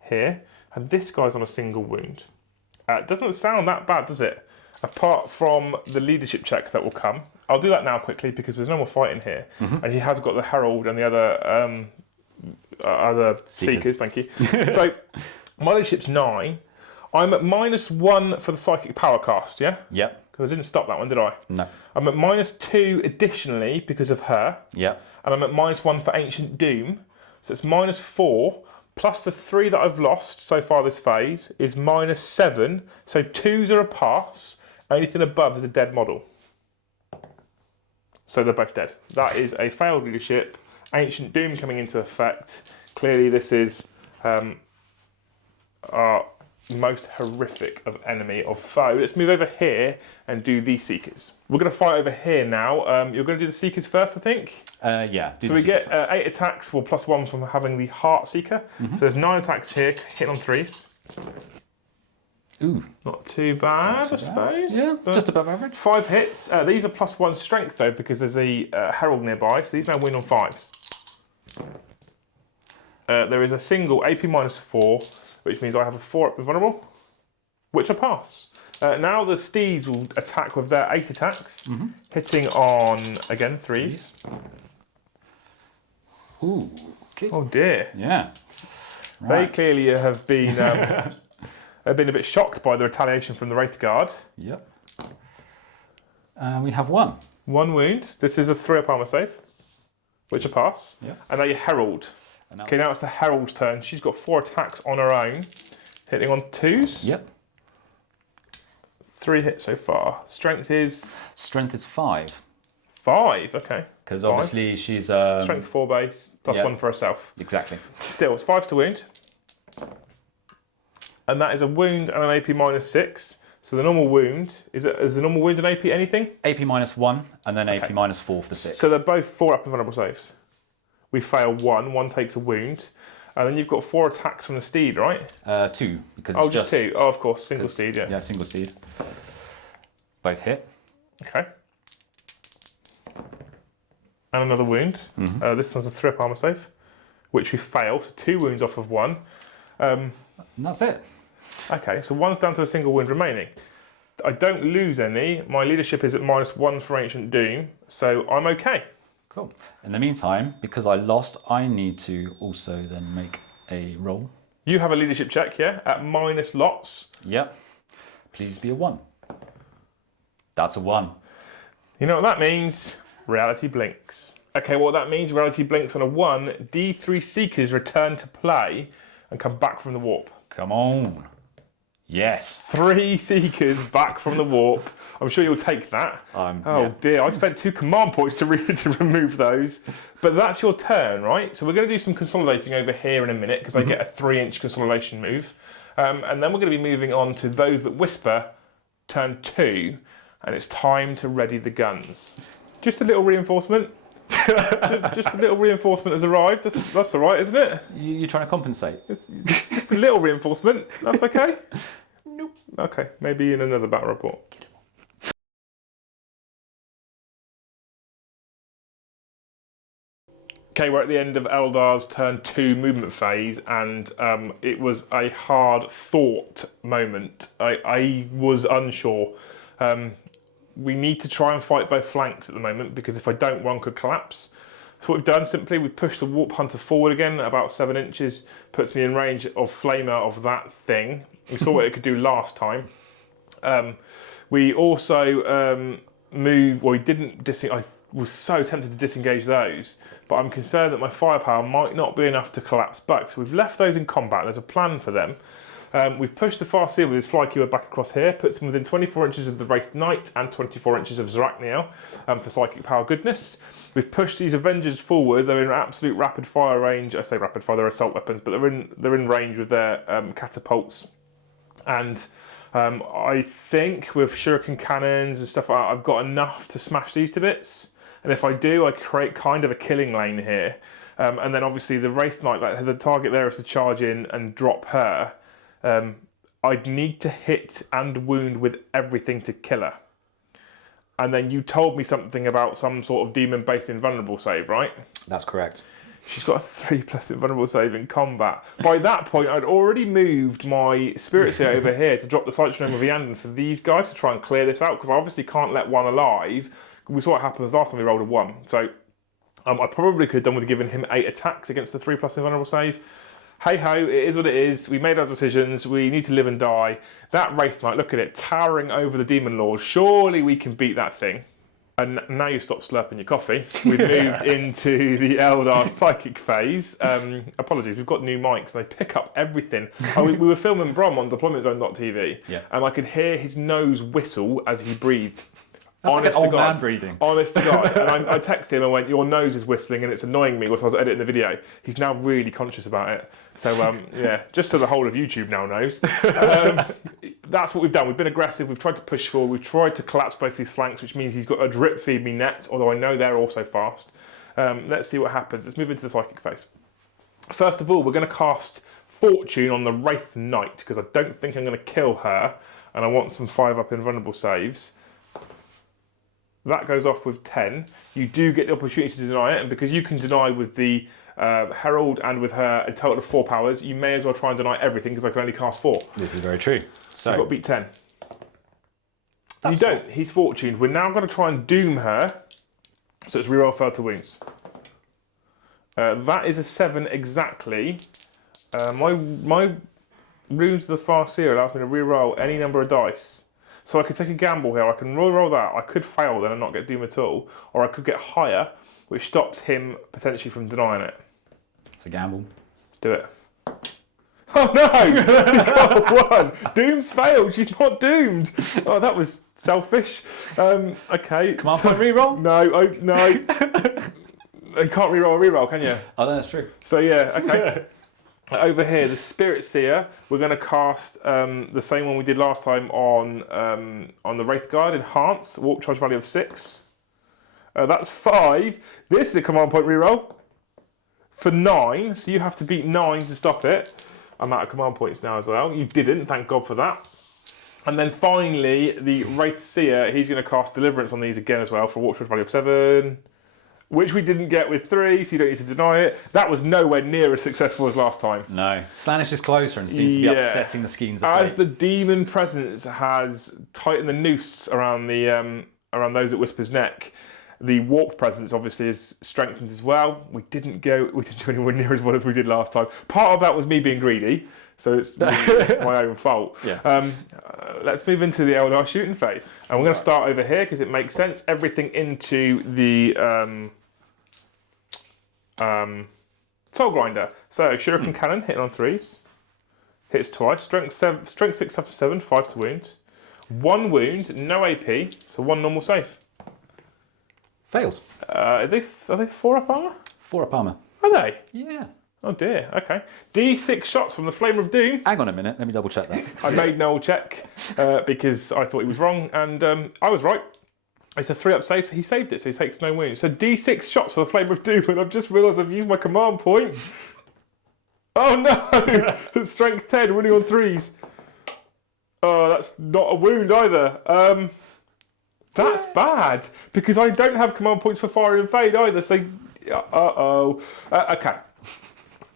here, and this guy's on a single wound. It doesn't sound that bad, does it? Apart from the leadership check that will come. I'll do that now quickly because there's no more fighting here, and he has got the Herald and the other Seekers. Thank you. So my leadership's 9. I'm at -1 for the psychic power cast. Yeah. Yep. Because I didn't stop that one, did I? No. I'm at -2 additionally because of her. Yep. And I'm at -1 for Ancient Doom. So it's -4 plus the 3 that I've lost so far this phase is -7. So 2s are a pass. Anything above is a dead model. So they're both dead. That is a failed leadership. Ancient Doom coming into effect. Clearly this is our most horrific of enemy, of foe. Let's move over here and do these Seekers. We're going to fight over here now. You're going to do the Seekers first, I think? Yeah. So we get 8 attacks, well, +1 from having the Heart Seeker. So there's 9 attacks here, hitting on 3s. Ooh. Not too bad, I suppose. Yeah, just above average. 5 hits. These are +1 strength, though, because there's a Herald nearby, so these now win on 5s. There is a single AP -4, which means I have a 4 up invulnerable, which I pass. Now the steeds will attack with their 8 attacks, hitting on, again, 3s. Ooh, okay. Oh dear. Yeah. They clearly have been, have been a bit shocked by the retaliation from the Wraith Guard. Yep. We have 1. 1 wound. This is a 3-up armor save, which I pass. Yep. And now your Herald. Okay, now it's the Herald's turn. She's got 4 attacks on her own, hitting on 2s. Yep. 3 hits so far. Strength is? Strength is 5. 5, okay. Because obviously she's... Strength 4 base, +1 for herself. Exactly. Still, it's 5 to wound. And that is a wound and an AP -6. So the normal wound, is the normal wound an AP anything? AP -1 and then AP -4 for the 6. So they're both 4 up invulnerable saves. We fail 1, 1 takes a wound. And then you've got 4 attacks from the steed, right? 2, because Oh, it's just 2. Oh, of course, single steed, yeah. Yeah, single steed. Both hit. Okay. And another wound. This one's a 3-up armor save, which we fail, so 2 wounds off of 1. And that's it. Okay, so 1's down to a single wound remaining. I don't lose any. My leadership is at -1 for Ancient Doom, so I'm okay. Cool. In the meantime, because I lost, I need to also then make a roll. You have a leadership check, yeah? At -lots. Yep. Please be a 1. That's a 1. You know what that means? Reality blinks. Okay, what that means, reality blinks on a 1. D3 Seekers return to play and come back from the warp. Come on. Yes. 3 Seekers back from the warp. I'm sure you'll take that. Yeah. Dear, I spent 2 command points to remove those. But that's your turn, right? So we're going to do some consolidating over here in a minute because I get a 3-inch consolidation move. And then we're going to be moving on to those that whisper, turn 2, and it's time to ready the guns. Just a little reinforcement. just a little reinforcement has arrived. That's all right, isn't it? You're trying to compensate. Just a little reinforcement. That's okay? Nope. Okay, maybe in another battle report. Okay, we're at the end of Eldar's turn 2 movement phase, and it was a hard thought moment. I was unsure. We need to try and fight both flanks at the moment, because if I don't, one could collapse. So what we've done, simply, we've pushed the Warp Hunter forward again, about 7 inches, puts me in range of Flamer of that thing. We saw what it could do last time. We also I was so tempted to disengage those, but I'm concerned that my firepower might not be enough to collapse back. So we've left those in combat. There's a plan for them. We've pushed the Farseer with his fly keyword back across here, puts him within 24 inches of the Wraith Knight and 24 inches of Zorakniel for psychic power goodness. We've pushed these Avengers forward. They're in absolute rapid fire range. I say rapid fire, they're assault weapons, but they're in range with their catapults. And I think with shuriken cannons and stuff, I've got enough to smash these to bits. And if I do, I create kind of a killing lane here. And then obviously the Wraith Knight, the target there is to charge in and drop her. I'd need to hit and wound with everything to kill her. And then you told me something about some sort of demon-based invulnerable save, right? That's correct. She's got a 3+ invulnerable save in combat. By that point, I'd already moved my Spirit Seer over here to drop the Cytronome of Eandon for these guys to try and clear this out, because I obviously can't let one alive. We saw what happened last time we rolled a 1. So I probably could have done with giving him 8 attacks against the 3+ invulnerable save. Hey ho, it is what it is. We made our decisions. We need to live and die. That Wraith Knight, look at it, towering over the Demon Lord. Surely we can beat that thing. And now you stop slurping your coffee. We've moved into the Eldar psychic phase. Apologies, we've got new mics. They pick up everything. We were filming Brom on deploymentzone.tv, and I could hear his nose whistle as he breathed. like an old man breathing. Honest to God. And I texted him and went, your nose is whistling and it's annoying me whilst I was editing the video. He's now really conscious about it. So, yeah, just so the whole of YouTube now knows. That's what we've done. We've been aggressive. We've tried to push forward. We've tried to collapse both these flanks, which means he's got a drip feed me net, although I know they're also fast. Let's see what happens. Let's move into the psychic phase. First of all, we're going to cast Fortune on the Wraith Knight, because I don't think I'm going to kill her, and I want some 5-up invulnerable saves. That goes off with 10. You do get the opportunity to deny it, and because you can deny with the Herald and with her a total of 4 powers, you may as well try and deny everything, because I can only cast 4. This is very true. So you've got to beat 10. You don't. He's Fortuned. We're now going to try and doom her, so it's reroll failed to wounds. That is a 7 exactly. My Runes of the Farseer allows me to reroll any number of dice. So I could take a gamble here. I can roll that. I could fail then and not get doom at all. Or I could get higher, which stops him potentially from denying it. It's a gamble. Do it. Oh no! You got 1. Doom's failed. She's not doomed. Oh, that was selfish. Okay. Command point reroll? No. You can't reroll a reroll, can you? Oh, that's true. So yeah, okay. Over here, the Spirit Seer, we're going to cast the same one we did last time on the Wraith Guard, Enhance, Warp Charge value of 6. That's 5. This is a command point reroll for 9, so you have to beat 9 to stop it. I'm out of command points now as well. You didn't, thank God for that. And then finally, the Wraith Seer, he's going to cast Deliverance on these again as well for a Warp Charge value of 7. Which we didn't get with 3, so you don't need to deny it. That was nowhere near as successful as last time. No. Slaanesh is closer and seems to be upsetting the schemes of fate. As the demon presence has tightened the noose around around those at Whisper's neck, the warp presence obviously is strengthened as well. We didn't do anywhere near as well as we did last time. Part of that was me being greedy, so it's my own fault. Yeah. Let's move into the Eldar shooting phase. And we're going to start over here because it makes sense. Everything into the Soul Grinder. So Shuriken Cannon hitting on 3s. Hits twice. Strength 6 after 7, 5 to wound. 1 wound, no AP, so 1 normal save. Fails. Are they 4-up armor? 4-up armor. Are they? Yeah. Oh dear, okay. D6 shots from the Flame of Doom. Hang on a minute, let me double check that. I made Noel check because I thought he was wrong, and I was right. It's a 3-up save, so he saved it, so he takes no wounds. So D6 shots for the Flame of Doom, and I've just realised I've used my command point. Oh no! Strength 10, winning on 3s. Oh, that's not a wound either. That's bad, because I don't have command points for Fire and Fade either, so... okay.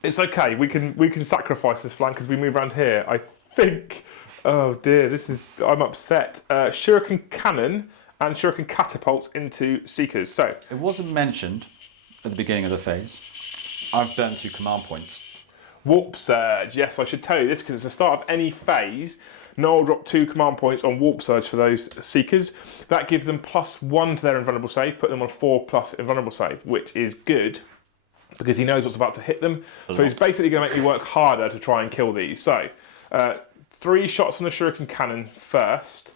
It's okay. We can sacrifice this flank as we move around here. I think. Oh dear, I'm upset. Shuriken Cannon and Shuriken Catapults into Seekers. So it wasn't mentioned at the beginning of the phase. I've burned 2 command points. Warp Surge. Yes, I should tell you this because it's the start of any phase. Noel dropped 2 command points on Warp Surge for those Seekers. That gives them +1 to their invulnerable save, put them on 4+ invulnerable save, which is good. Because he knows what's about to hit them. So he's basically going to make me work harder to try and kill these. So, 3 shots from the Shuriken Cannon first,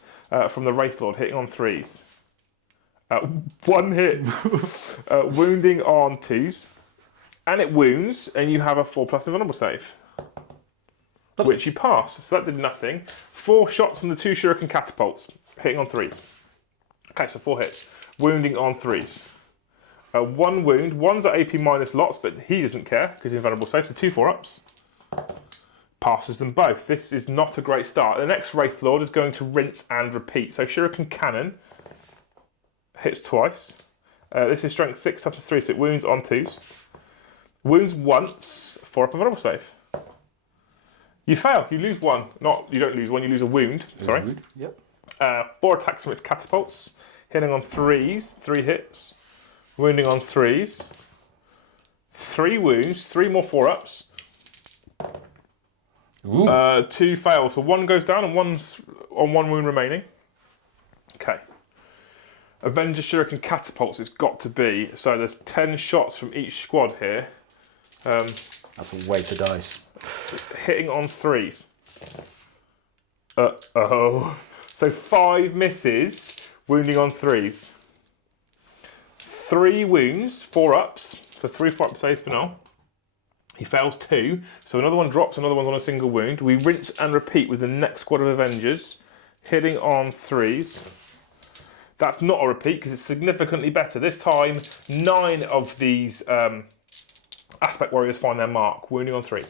from the Wraith Lord, hitting on 3s. 1 hit, wounding on 2s. And it wounds, and you have a 4+ invulnerable save. Which you pass, so that did nothing. 4 shots from the 2 Shuriken Catapults, hitting on 3s. Okay, so 4 hits. Wounding on 3s. 1 wound, 1's at AP minus lots, but he doesn't care because he's invulnerable save, so 2 4-ups. Passes them both. This is not a great start. The next Wraith Lord is going to rinse and repeat. So Shuriken Cannon hits twice. This is strength 6 after 3, so it wounds on 2s. Wounds once, 4-up invulnerable save. You fail, you lose 1. You don't lose 1, you lose a wound. Sorry. Wound. Yep. 4 attacks from its catapults, hitting on 3s, 3 hits. Wounding on 3s. 3 wounds, 3 more 4-ups. 2 fail, so 1 goes down and 1's on 1 wound remaining. Okay. Avengers Shuriken Catapults it's got to be. So there's 10 shots from each squad here. That's a weight of dice. Hitting on 3s. So 5 misses Wounding on 3s. 3 wounds, 4 ups. So 3 4-up saves for Noel. He fails 2, so another one drops, another one's on a single wound. We rinse and repeat with the next squad of Avengers, hitting on 3s. That's not a repeat because it's significantly better. This time, 9 of these Aspect Warriors find their mark, wounding on 3.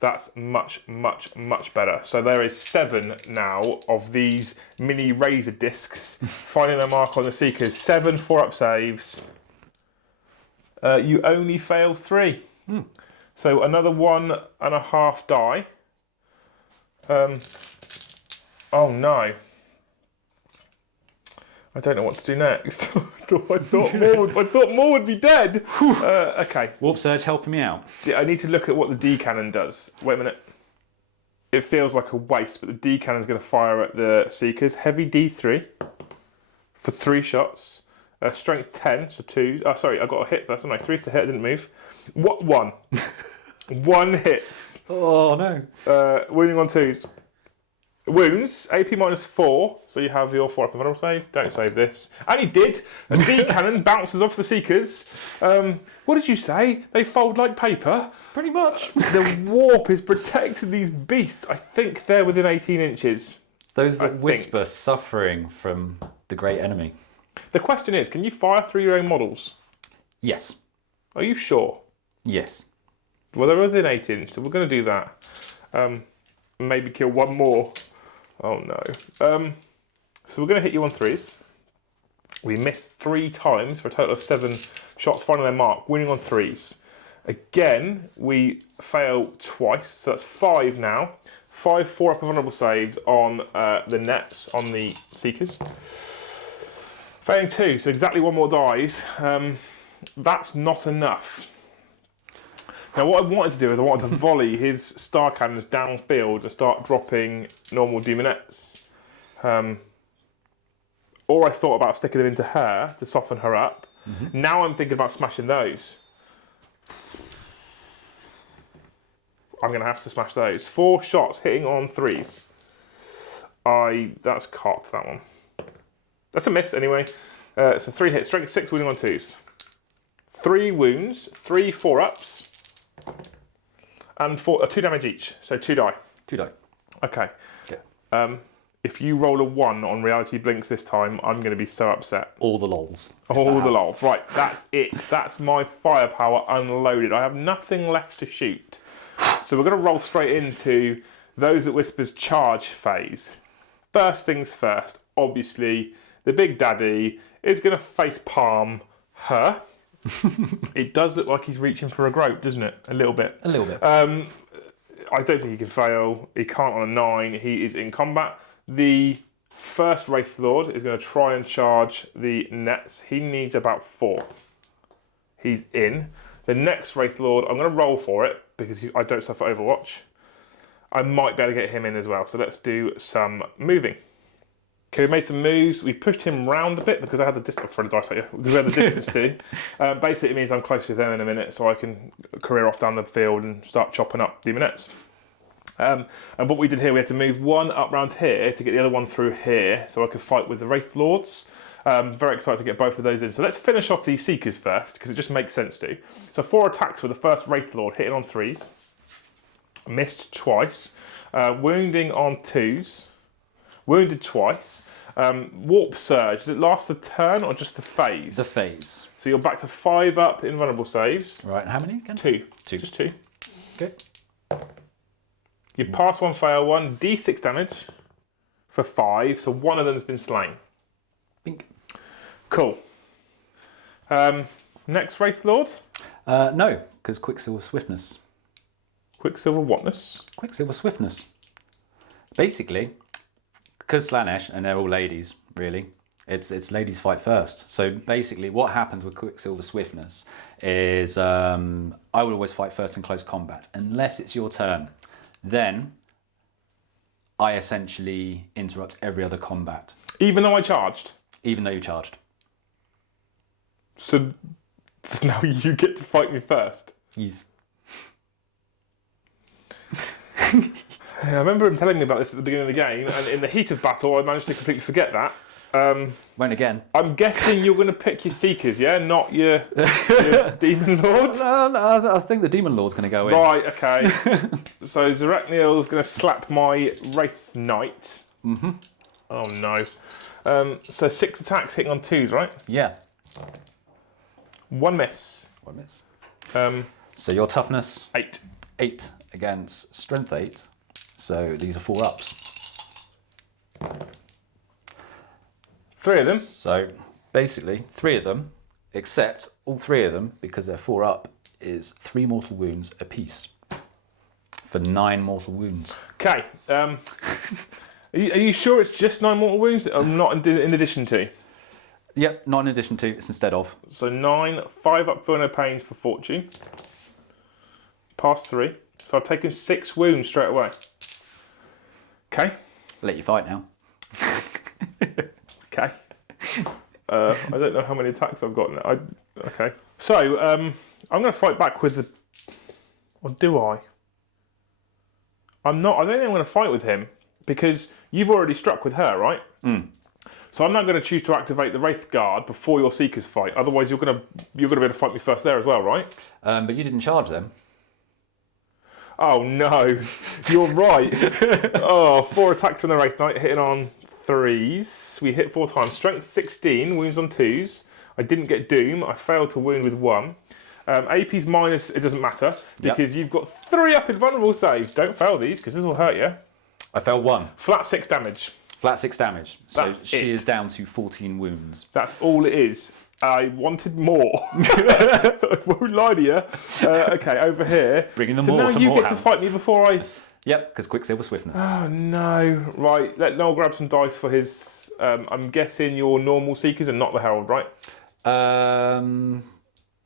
That's much, much, much better. So there is 7 now of these mini razor discs finding their mark on the Seekers. 7 4-up saves. You only fail 3. So another 1.5 die. Oh no. I don't know what to do next. I thought more would be dead. Okay. Warp Surge helping me out. I need to look at what the D cannon does. Wait a minute. It feels like a waste, but the D cannon is going to fire at the Seekers. Heavy D3 for 3 shots. Strength 10, so 2s. Oh, sorry, I got a hit first. I'm like 3s to hit, I didn't move. What? 1. 1 hits. Oh no. Wounding on 2s. Wounds, AP -4, so you have your 4-up invulnerable save. Don't save this. And he did. A D cannon bounces off the Seekers. What did you say? They fold like paper? Pretty much. The warp is protecting these beasts. I think they're within 18 inches. Those that whisper suffering from the great enemy. The question is, can you fire through your own models? Yes. Are you sure? Yes. Well, they're within 18, so we're going to do that. Maybe kill 1 more. Oh no. So we're going to hit you on 3s. We missed 3 times for a total of 7 shots finding their mark, winning on 3s. Again, we fail twice, so that's 5 now. 5 4-up invulnerable saves on the nets, on the Seekers. Failing 2, so exactly 1 more dies. That's not enough. Now what I wanted to do is I wanted to volley his star cannons downfield and start dropping normal demonettes. Or I thought about sticking them into her to soften her up. Now I'm thinking about smashing those. I'm going to have to smash those. 4 shots hitting on 3s. That's cocked, that one. That's a miss anyway. So 3 hits, strength 6, wounding on 2s. 3 wounds, 3 4-ups. And 2 damage each, so 2 die. 2 die. Okay. If you roll a 1 on Reality Blinks this time, I'm going to be so upset. All the lols. All the lols. Right, that's it. That's my firepower unloaded. I have nothing left to shoot. So we're going to roll straight into those that Whisper's charge phase. First things first, obviously, the Big Daddy is going to face palm her. It does look like he's reaching for a grope, doesn't it? A little bit. A little bit. I don't think he can fail. He can't on a 9. He is in combat. The first Wraith Lord is going to try and charge the nets. He needs about 4. He's in. The next Wraith Lord, I'm going to roll for it because I don't suffer Overwatch. I might be able to get him in as well. So let's do some moving. Okay, we made some moves. We pushed him round a bit because I had the distance for the dice here. Because we had the distance too. Basically, it means I'm close to them in a minute, so I can career off down the field and start chopping up demonettes. And what we did here, we had to move 1 up round here to get the other one through here, so I could fight with the Wraith Lords. Very excited to get both of those in. So let's finish off the Seekers first, because it just makes sense to. So 4 attacks with the first Wraith Lord, hitting on 3s. Missed twice. Wounding on 2s. Wounded twice. Warp Surge, does it last the turn or just the phase? The phase. So you're back to 5 up invulnerable saves. Right, how many again? 2. 2. Just 2. Okay. You pass 1, fail 1, d6 damage for 5, so 1 of them has been slain. Bink. Cool. Next Wraith Lord? No, because Quicksilver Swiftness. Quicksilver whatness? Quicksilver Swiftness. Basically, because Slaanesh, and they're all ladies, really, it's ladies fight first. So basically what happens with Quicksilver Swiftness is I would always fight first in close combat, unless it's your turn. Then I essentially interrupt every other combat. Even though I charged? Even though you charged. So now you get to fight me first? Yes. I remember him telling me about this at the beginning of the game, and in the heat of battle I managed to completely forget that. Won't again. I'm guessing you're going to pick your Seekers, yeah? Not your Demon Lord? No, I think the Demon Lord's going to go in. Right, okay. So Zarakniel's going to slap my Wraith Knight. Mm-hmm. Oh no. So 6 attacks hitting on 2s, right? Yeah. 1 miss. 1 miss. So your toughness? 8. 8 against strength 8. So these are 4 ups. 3 of them. So basically 3 of them, except all 3 of them, because they're 4 up, is 3 mortal wounds apiece. For 9 mortal wounds. Okay. Are you sure it's just 9 mortal wounds? Not in addition to? Yep, not in addition to, it's instead of. So 9, 5 up for no pains for fortune. Past 3. So I've taken 6 wounds straight away. Okay. Let you fight now. Okay. I don't know how many attacks I've got now. Okay. So I'm going to fight back with the. Or do I? I'm not. I don't think I'm going to fight with him because you've already struck with her, right? Mm. So I'm not going to choose to activate the Wraith Guard before your Seekers fight. Otherwise, you're going to be able to fight me first there as well, right? But you didn't charge them. Oh no, you're right. 4 attacks from the Wraith Knight hitting on 3s. We hit 4 times. Strength 16, wounds on 2s. I didn't get Doom. I failed to wound with 1. AP's minus, it doesn't matter because you've got 3 up in vulnerable saves. Don't fail these because this will hurt you. I failed 1. Flat 6 damage. Flat 6 damage. So That's she it. is down to 14 wounds. That's all it is. I wanted more. I won't lie to you. Okay, over here. Bringing them so more. now Some you more get to fight me before I. Yep, because Quicksilver Swiftness. Oh no! Right, let Noel grab some dice for his. I'm guessing your normal Seekers and not the Herald, right?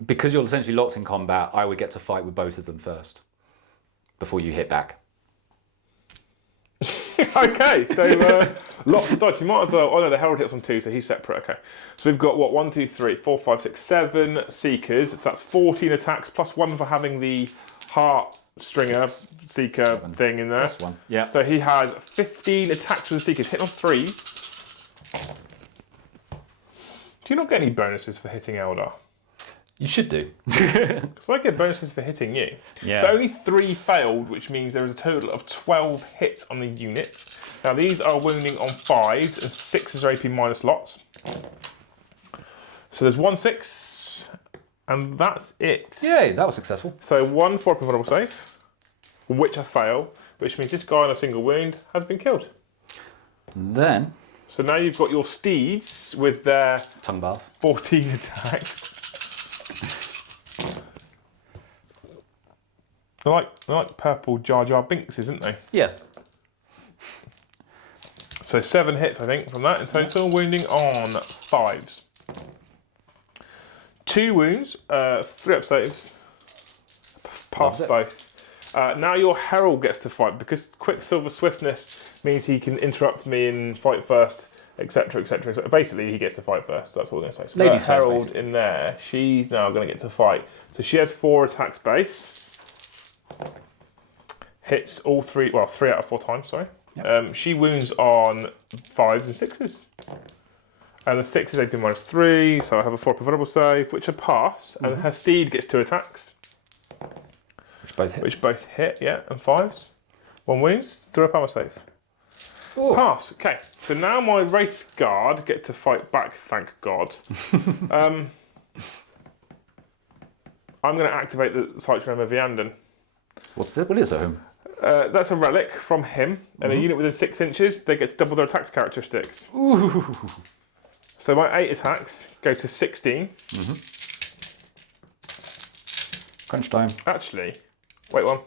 Because you're essentially locked in combat, I would get to fight with both of them first before you hit back. Okay, so lots of dice. You might as well. Oh no, the Herald hits on 2, so he's separate. Okay, so we've got what 1, 2, 3, 4, 5, 6, 7 Seekers. So that's 14 attacks plus 1 for having the Heart Stringer Seeker thing in there. Plus 1. Yeah. So he has 15 attacks with the Seekers, hitting on 3s. Do you not get any bonuses for hitting Eldar? You should do. Because I get bonuses for hitting you. Yeah. So only 3 failed, which means there is a total of 12 hits on the unit. Now these are wounding on 5s and 6s are AP minus lots. So there's 1 6, and that's it. Yay, that was successful. So 1 for a vulnerable save, which has failed, which means this guy on a single wound has been killed. Then. So now you've got your steeds with their Tongue bath. 14 attacks. They're like purple Jar Jar Binks, isn't they? Yeah. So 7 hits, I think, from that in total, wounding on 5s. 2 wounds, 3 up saves, pass both. Now your Herald gets to fight, because Quicksilver Swiftness means he can interrupt me and fight first, etc, etc, etc. Basically, he gets to fight first, that's what we're going to say. So Ladies first, Herald in there, she's now going to get to fight. So she has 4 attacks base. Hits all 3, well, 3 out of 4 times, sorry. Yep. She wounds on 5s and 6s. And the 6 is AP minus 3, so I have a 4 preventable save, which I pass, and her steed gets 2 attacks. Which both hit. Yeah, and 5s. 1 wounds, 3 power save. Ooh. Pass. Okay, so now my Wraith Guard get to fight back, thank God. I'm going to activate the Cyclone of Vianden. What is it? That's a relic from him, and a unit within 6 inches, they get to double their attacks characteristics. Ooh. So my 8 attacks go to 16. Crunch time. Actually, wait one.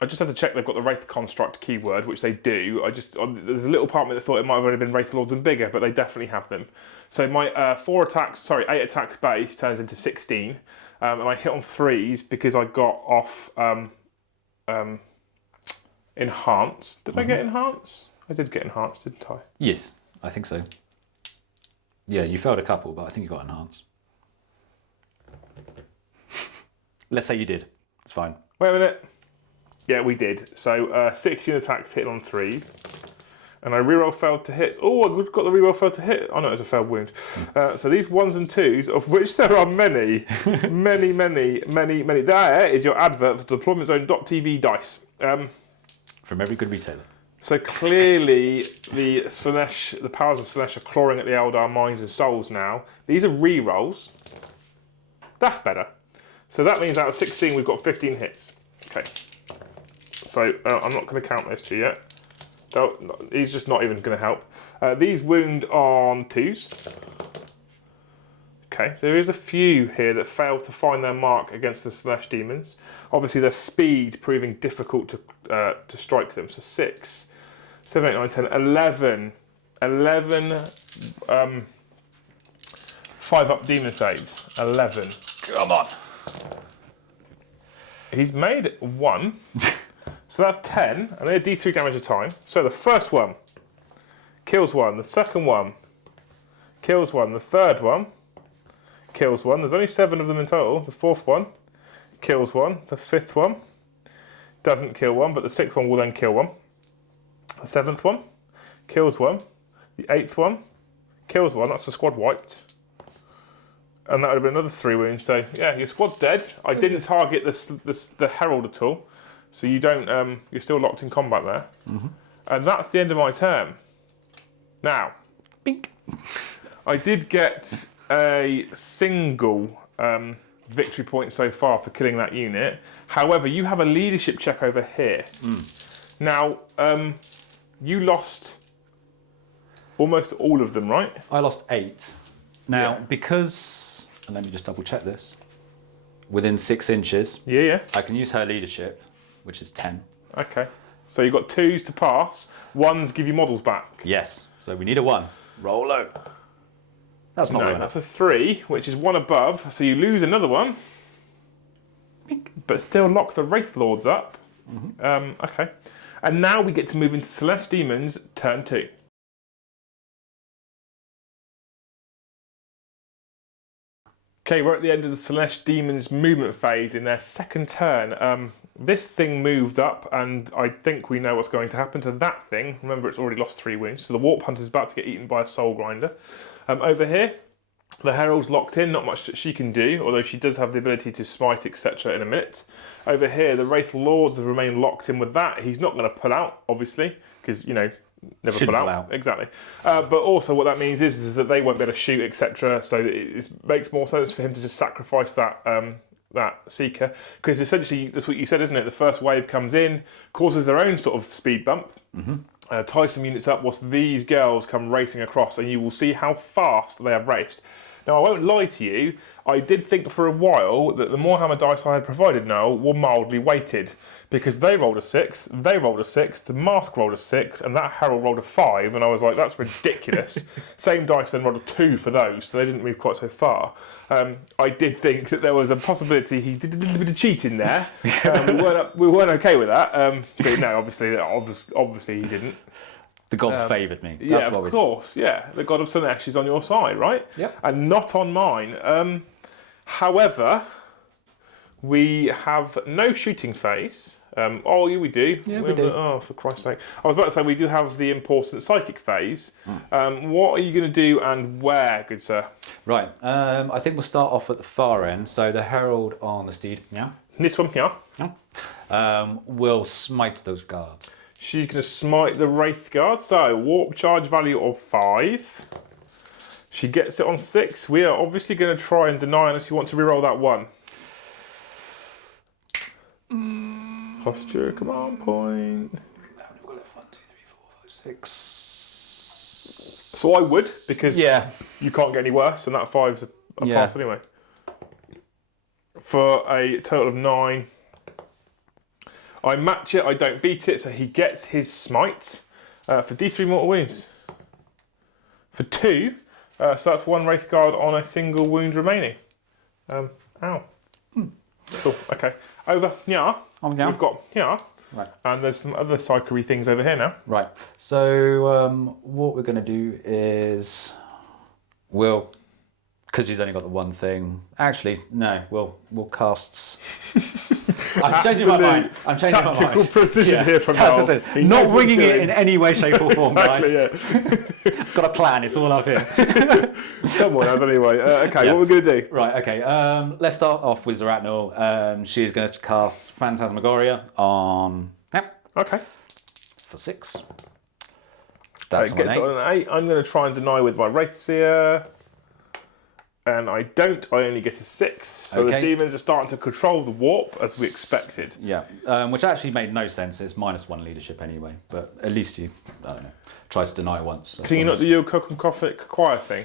I just had to check they've got the Wraith Construct keyword, which they do. There's a little part of me that thought it might have only been Wraith Lords and bigger, but they definitely have them. So my 8 attacks base turns into 16, and I hit on 3s because I got off Enhance. Did I get Enhance? I did get Enhance, didn't I? Yes, I think so. Yeah, you failed a couple, but I think you got Enhance. Let's say you did. It's fine. Wait a minute. Yeah, we did. So 16 attacks hitting on 3s. And I reroll failed to hit. Oh, I've got the reroll failed to hit. Oh no, it's a failed wound. So these 1s and 2s, of which there are many, many. There is your advert for Deployment Zone.tv dice. From every good retailer. So clearly the powers of Slaanesh are clawing at the Eldar minds and souls now. These are rerolls. That's better. So that means out of 16 we've got 15 hits. Okay. So I'm not going to count those two yet. He's just not even going to help. These wound on 2s. Okay, there is a few here that fail to find their mark against the Slaanesh Demons. Obviously their speed proving difficult to strike them. So 6, 7, 8, 9, 10, 11 5-up demon saves. 11. Come on. He's made 1. So that's 10, and they're D3 damage a time. So the first one kills 1, the second one kills 1, the third one kills 1. There's only 7 of them in total. The fourth one kills 1, the fifth one doesn't kill 1, but the sixth one will then kill 1. The seventh one kills 1, the eighth one kills 1. That's the squad wiped. And that would have been another 3 wounds. So yeah, your squad's dead. I didn't target the Herald at all. So you don't, you're still locked in combat there. And that's the end of my turn. Now, Bink. I did get a single victory point so far for killing that unit. However, you have a leadership check over here. Now, you lost almost all of them, right? I lost 8. Now, because, and let me just double check this, within 6 inches, Yeah. I can use her leadership, which is 10. Okay. So you've got 2s to pass. 1s give you models back. Yes. So we need a 1. Roll low. That's not low enough. That's a 3, which is 1 above. So you lose another 1. But still lock the Wraith Lords up. Okay. And now we get to move into Slaanesh Demons turn 2. Okay, we're at the end of the Slaanesh Demons movement phase in their second turn. This thing moved up, and I think we know what's going to happen to that thing. Remember, it's already lost 3 wounds, so the Warp Hunter's about to get eaten by a Soul Grinder. Over here, the Herald's locked in, not much that she can do, although she does have the ability to smite, etc. in a minute. Over here, the Wraith Lords have remained locked in with that. He's not going to pull out, obviously, because, you know, never Shouldn't pull out. Exactly. But also what that means is that they won't be able to shoot, etc. So it makes more sense for him to just sacrifice that that Seeker, because essentially that's what you said, isn't it? The first wave comes in, causes their own sort of speed bump, ties some units up whilst these girls come racing across, and you will see how fast they have raced. Now, I won't lie to you, I did think for a while that the Warhammer dice I had provided Noel were mildly weighted, because they rolled a 6, they rolled a 6, the Mask rolled a 6, and that Herald rolled a 5, and I was like, that's ridiculous. Same dice then rolled a 2 for those, so they didn't move quite so far. I did think that there was a possibility he did a little bit of cheating there. We weren't okay with that, but no, obviously he didn't. The gods favoured me. That's Yeah, of course, yeah. The god of Slaanesh is on your side, right? Yep. And not on mine. However, we have no shooting phase. Oh, yeah, we do. Yeah, we do. Oh, for Christ's sake. I was about to say we do have the important psychic phase. What are you going to do and where, good sir? Right. I think we'll start off at the far end. So the Herald on the steed. Yeah. This one here. Yeah. Will smite those guards. She's going to smite the Wraith Guard. So, warp charge value of 5. She gets it on 6. We are obviously going to try and deny unless you want to reroll that 1. Posture, command point. We've got 1, 2, 3, 4, 5, 6. So I would, because yeah, you can't get any worse, and that 5's a pass anyway. For a total of 9. I match it, I don't beat it, so he gets his smite for D3 mortal wounds. For 2, so that's 1 Wraith Guard on a single wound remaining. Ow. Cool, okay. Over here, we've got here, right. And there's some other psychery things over here now. Right, so what we're going to do is we'll Because she's only got the one thing. Actually, no. We'll cast. I'm changing my mind. I'm changing my mind. Tactical precision here from Noel. Not winging it in any way, shape, or form, Exactly, guys. yeah. Got a plan. It's all up here. Come on, anyway. Okay, what we're going to do? Right. Okay. Let's start off with Zaratnor. She is going to cast Phantasmagoria on. Yep. Okay. For 6. That's It gets it on an 8. I'm going to try and deny with my Wraithseer. And I don't. I only get a 6. So the demons are starting to control the warp as we expected. Yeah. Which actually made no sense. It's -1 leadership anyway. But at least you, I don't know, try to deny once. Can you not do your Cophic choir thing?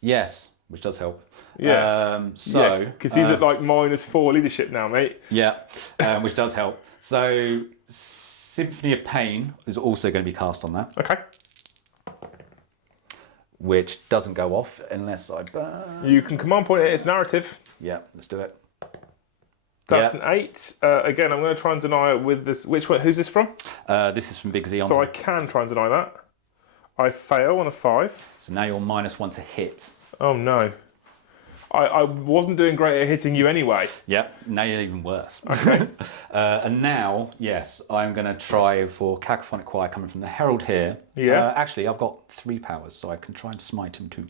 Yes, which does help. Yeah. Because he's at like -4 leadership now, mate. Yeah. Which does help. So Symphony of Pain is also going to be cast on that. Okay. Which doesn't go off unless I burn. You can command point it, it's narrative. Yeah, let's do it. That's an 8. Again, I'm going to try and deny it with this. Which one? Who's this from? This is from Big Zeon. So I can try and deny that. I fail on a 5. So now you're -1 to hit. Oh no. I wasn't doing great at hitting you anyway. Yeah, now you're even worse. Okay. And now, yes, I'm going to try for Cacophonic Choir coming from the Herald here. Yeah. Actually, I've got 3 powers, so I can try and smite him too.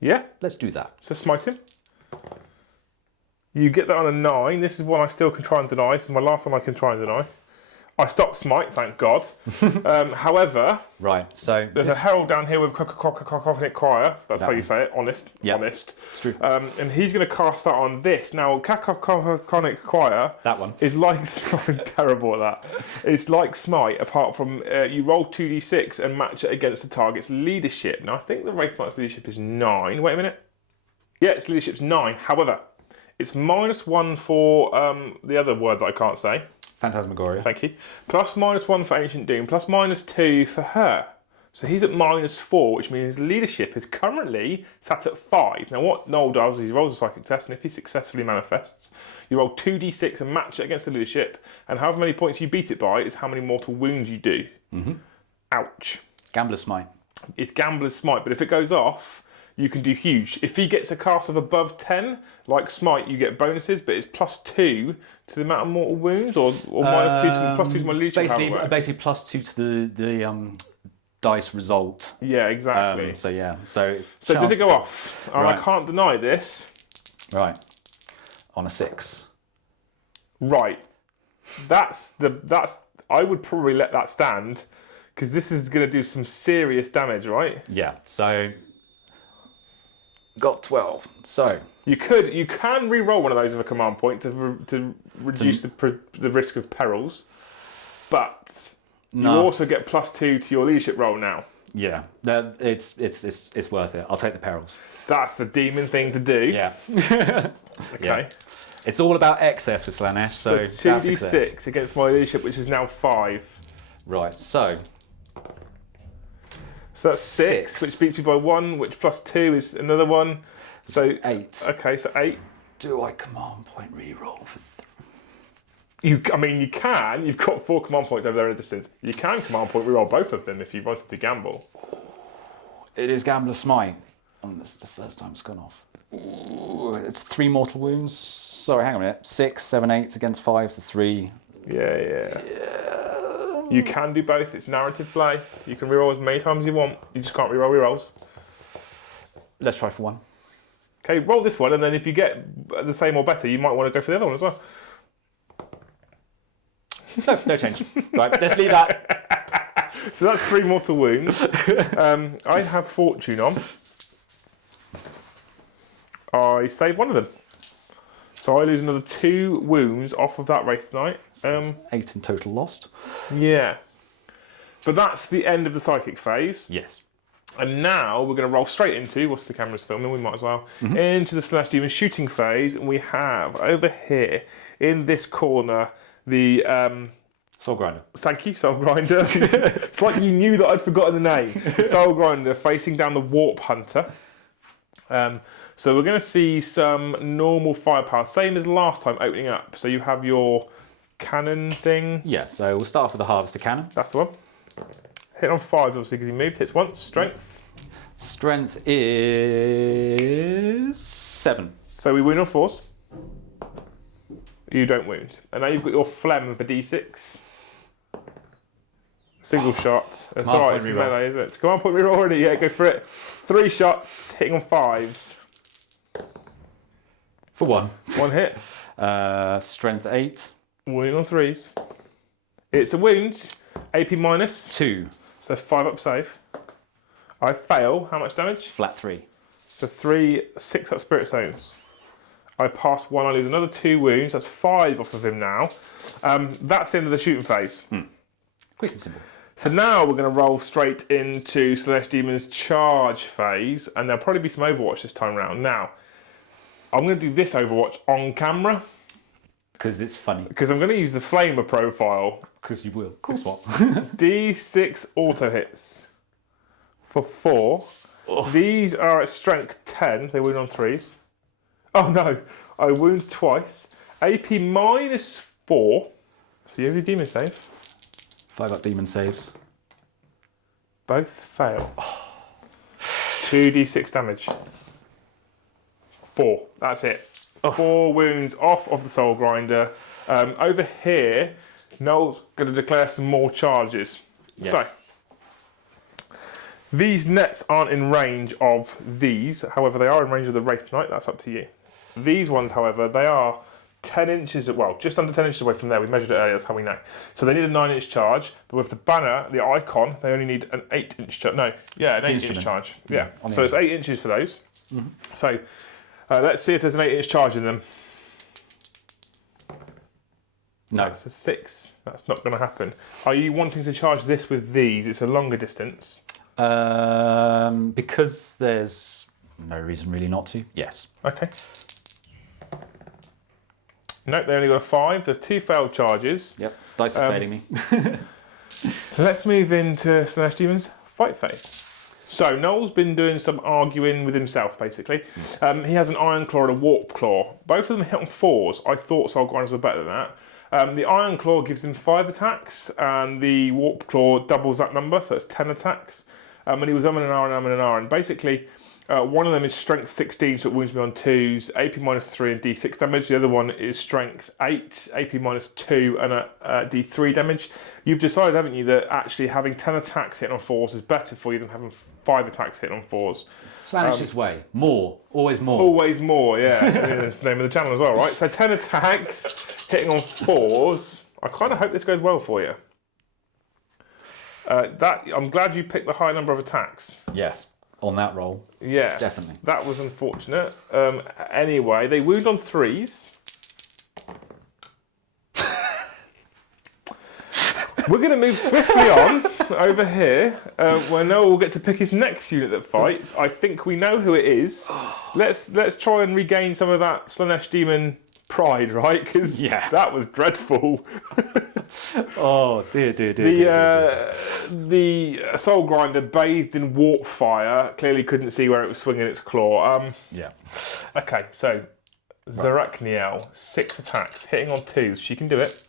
Yeah. Let's do that. So smite him. You get that on a 9. This is one I still can try and deny. This is my last one I can try and deny. I stopped smite, thank God. However, right. So there's a herald down here with Cacophonic Choir. That's how you say it. Honest. Yep. Honest. It's true. And he's going to cast that on this. Now, Cacophonic Choir. That one is like I'm terrible at that. It's like smite, apart from you roll 2d6 and match it against the target's leadership. Now, I think the Wraith Knight's leadership is 9. Wait a minute. Yeah, its leadership's 9. However, it's -1 for the other word that I can't say. Phantasmagoria. Thank you. +/-1 for Ancient Doom, +/-2 for her. So he's at -4, which means his leadership is currently sat at 5. Now what Noel does is he rolls a psychic test, and if he successfully manifests, you roll 2d6 and match it against the leadership, and however many points you beat it by is how many mortal wounds you do. Ouch. Gambler's Smite. It's Gambler's Smite, but if it goes off, you can do huge. If he gets a cast of above 10, like Smite, you get bonuses, but it's +2 to the amount of mortal wounds, or -2 to +2 to my leadership. Basically +2 to the dice result. Yeah, exactly. So yeah, so does it go off? Right. I can't deny this. Right. On a 6. Right. That's I would probably let that stand, because this is going to do some serious damage, right? Yeah. So got 12. So you can re-roll one of those with a command point to reduce the risk of perils, but you also get +2 to your leadership roll now. Yeah, it's worth it. I'll take the perils. That's the demon thing to do. Yeah. Okay. Yeah. It's all about excess with Slaanesh. So 2d6 against my leadership, which is now 5. Right. So that's 6, which beats me by 1, which +2 is another 1. So 8. Okay, so 8. Do I command point re-roll for 3? You can. You've got 4 command points over there in the distance. You can command point re-roll both of them if you wanted to gamble. It is Gambler's Smite. And this is the first time it's gone off. Ooh, it's 3 mortal wounds. Sorry, hang on a minute. 6, 7, 8 against 5, so 3. Yeah. You can do both. It's narrative play. You can reroll as many times as you want. You just can't reroll rerolls. Let's try for 1. Okay, roll this one, and then if you get the same or better, you might want to go for the other one as well. No change. Right, let's leave that. So that's 3 mortal wounds. I have Fortune on. I save one of them. So I lose another 2 wounds off of that Wraith Knight. 8 in total lost. Yeah. But that's the end of the psychic phase. Yes. And now we're going to roll straight into, whilst the camera's filming, we might as well, into the Slaanesh Daemons shooting phase. And we have over here, in this corner, the... Soul Grinder. Thank you, Soul Grinder. It's like you knew that I'd forgotten the name. Soul Grinder facing down the Warp Hunter. So we're going to see some normal firepower, same as last time opening up. So you have your cannon thing. Yeah, so we'll start off with the Harvester Cannon. That's the one. Hit on 5s obviously because he moved. Hits once, strength. Strength is 7. So we wound on 4s. You don't wound. And now you've got your phlegm for D6. Single shot. It's alright, it's melee, is it? Command point reroll already, yeah, go for it. 3 shots, hitting on 5s. For 1. 1 hit. Strength 8. Wounding on 3s. It's a wound. AP minus. 2. So 5 up save. I fail. How much damage? Flat 3. So 3, 6 up spirit stones. I pass 1, I lose another 2 wounds. That's 5 off of him now. That's the end of the shooting phase. Quick and simple. So now we're going to roll straight into Slaanesh Daemons' charge phase, and there'll probably be some Overwatch this time around. Now, I'm going to do this Overwatch on camera. Because it's funny. Because I'm going to use the Flamer profile. Because you will. Of course what? D6 auto hits for 4. Oh. These are at strength 10. They wound on 3s. Oh no, I wound twice. AP minus 4. So you have your demon save. 5 up demon saves. Both fail. 2d6 damage. 4. That's it. 4 wounds off of the Soul Grinder. Over here, Noel's going to declare some more charges. Yes. So, these nets aren't in range of these. However, they are in range of the Wraith Knight. That's up to you. These ones, however, they are 10 inches, well, just under 10 inches away from there. We measured it earlier, that's how we know. So they need a 9-inch charge, but with the banner, the icon, they only need an 8-inch charge. No, yeah, an 8-inch charge. Yeah, so it's 8 inches for those. So let's see if there's an 8-inch charge in them. No. That's a 6. That's not going to happen. Are you wanting to charge this with these? It's a longer distance. Because there's no reason really not to. Yes. Okay. Nope, they only got a 5. There's 2 failed charges. Yep, dice are failing me. Let's move into Slaanesh Daemons' fight phase. So Noel's been doing some arguing with himself, basically. He has an Iron Claw and a Warp Claw. Both of them hit on 4s. I thought Soul Grinders were better than that. The Iron Claw gives him 5 attacks, and the Warp Claw doubles that number, so it's 10 attacks. And he was umming and ahhing. Basically, one of them is strength 16, so it wounds me on 2s, AP minus 3 and D6 damage. The other one is strength 8, AP minus 2 and a D3 damage. You've decided, haven't you, that actually having 10 attacks hitting on 4s is better for you than having 5 attacks hitting on 4s. Slaanesh's way. More. Always more. Always more, yeah. That's the name of the channel as well, right? So 10 attacks hitting on 4s. I kind of hope this goes well for you. I'm glad you picked the high number of attacks. Yes. On that roll. Yeah. Definitely. That was unfortunate. Anyway, they wound on 3s. We're going to move swiftly on over here, where Noel will get to pick his next unit that fights. I think we know who it is. Let's try and regain some of that Slaanesh Demon pride, right? Because that was dreadful. Oh dear. The Soul Grinder, bathed in warp fire, clearly couldn't see where it was swinging its claw. Okay, so Zarachniel, 6 attacks, hitting on 2s. She can do it.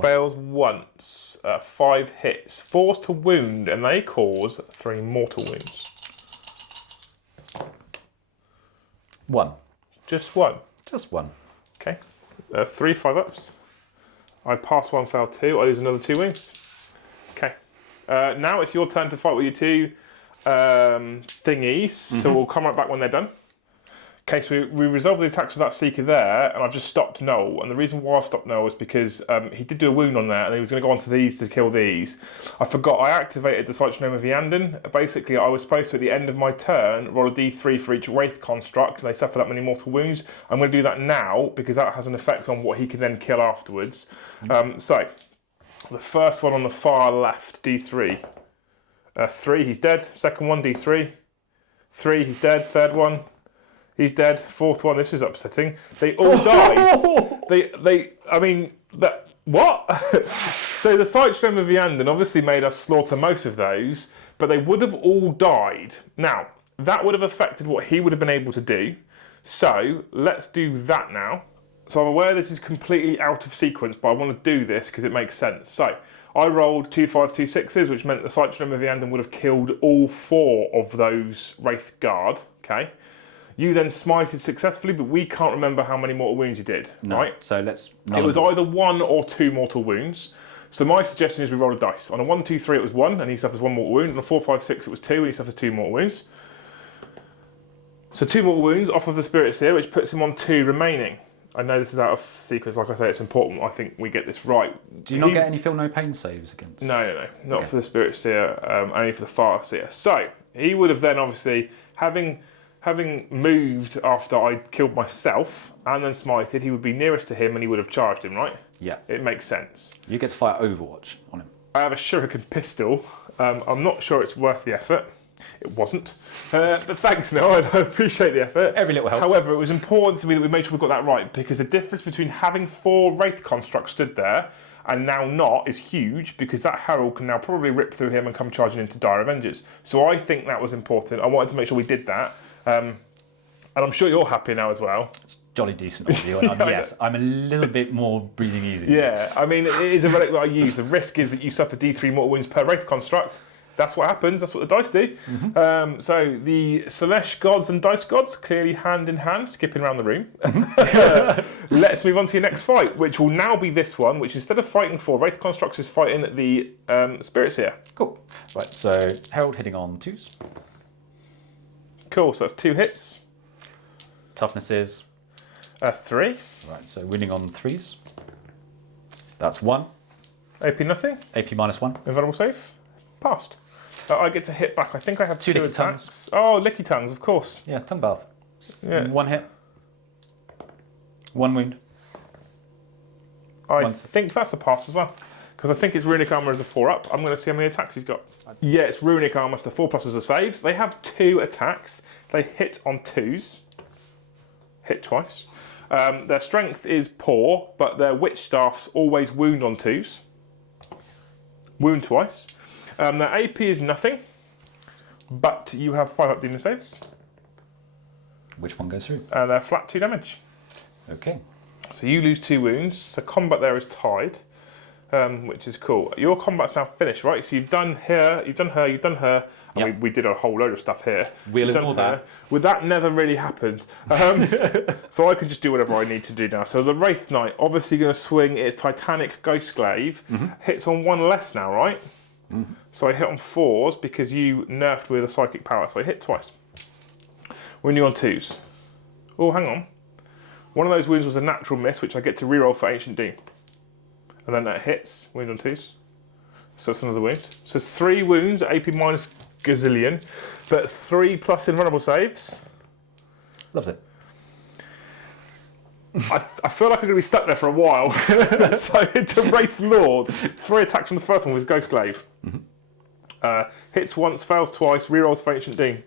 Fails once, 5 hits, 4s to wound, and they cause 3 mortal wounds. 1. Just 1? Just 1. Okay. 3 5-ups. I pass 1, fail 2. I lose another 2 wounds. Okay. Now it's your turn to fight with your 2 thingies, so we'll come right back when they're done. Okay, so we resolved the attacks with that Seeker there, and I've just stopped Noel. And the reason why I've stopped Noel is because he did do a wound on there, and he was going to go on to these to kill these. I forgot I activated the Cyclone of Vianden. Basically, I was supposed to, at the end of my turn, roll a d3 for each Wraith construct, and they suffer that many mortal wounds. I'm going to do that now, because that has an effect on what he can then kill afterwards. So, the first one on the far left, d3. 3, he's dead. Second one, d3. 3, he's dead. Third one. He's dead. 4th one, this is upsetting. They all died. What? So the Cyclone of Vianden obviously made us slaughter most of those, but they would have all died. Now, that would have affected what he would have been able to do. So, let's do that now. So I'm aware this is completely out of sequence, but I want to do this because it makes sense. So I rolled 2 5s, 2 6s, which meant the Sight Strom of the Anden would have killed all 4 of those Wraith Guard. Okay. You then smited successfully, but we can't remember how many mortal wounds you did, right? So let's... It was either 1 or 2 mortal wounds. So my suggestion is we roll a dice. On a 1, 2, 3 it was 1 and he suffers 1 mortal wound. On a 4, 5, 6 it was 2 and he suffers 2 mortal wounds. So 2 mortal wounds off of the Spirit Seer, which puts him on 2 remaining. I know this is out of sequence, like I say, it's important. I think we get this right. Do you not get any feel no pain saves against? No. Not for the Spirit Seer, only for the Fire Seer. So he would have then obviously, having moved after I killed myself and then smited, he would be nearest to him and he would have charged him, right? Yeah. It makes sense. You get to fire Overwatch on him. I have a shuriken pistol. I'm not sure it's worth the effort. It wasn't. But thanks, Noel. I appreciate the effort. Every little helps. However, it was important to me that we made sure we got that right, because the difference between having 4 Wraith constructs stood there and now not is huge, because that Herald can now probably rip through him and come charging into Dire Avengers. So I think that was important. I wanted to make sure we did that. And I'm sure you're happy now as well. It's jolly decent audio. And yes, I'm a little bit more breathing easy. Yeah, I mean, it is a relic that I use. The risk is that you suffer D3 mortal wounds per Wraith construct. That's what happens. That's what the dice do. So the Slaanesh gods and dice gods clearly hand in hand, skipping around the room. Let's move on to your next fight, which will now be this one, which instead of fighting 4 Wraith constructs is fighting the Spirit Seer. Cool. Right, so Herald hitting on 2s. Cool, so that's 2 hits. Toughness is? 3. Right, so winning on 3s. That's 1. AP nothing. AP -1. Invulnerable save. Passed. I get to hit back. I think I have 2 licky attacks. tongues. Oh, licky tongues, of course. Yeah, tongue bath. Yeah. 1 hit. 1 wound. I think that's a pass as well. Because I think it's Runic Armour as a 4-up. I'm going to see how many attacks he's got. Yeah, it's Runic Armour, so 4 pluses are saves. They have 2 attacks. They hit on 2s. Hit twice. Their strength is poor, but their witch staffs always wound on 2s. Wound twice. Their AP is nothing, but you have 5-up demon saves. Which one goes through? They're flat 2 damage. Okay. So you lose 2 wounds. So combat there is tied, which is cool. Your combat's now finished, right? So you've done her, you've done her, you've done her. Yep. And we did a whole load of stuff here. We'll ignore that. Well, that never really happened. So I can just do whatever I need to do now. So the Wraith Knight, obviously going to swing its Titanic Ghostglaive. Hits on 1 less now, right? So I hit on 4s because you nerfed with a psychic power. So I hit twice. When you're on 2s. Oh, hang on. One of those wounds was a natural miss, which I get to reroll for Ancient Doom. And then that hits, wound on 2s. So that's another wound. So it's 3 wounds, AP minus gazillion, but 3 plus invulnerable saves. Loves it. I feel like I'm going to be stuck there for a while. So into Wraith Lord. 3 attacks from the first one was Ghostglaive. Hits once, fails twice, rerolls for Ancient Doom.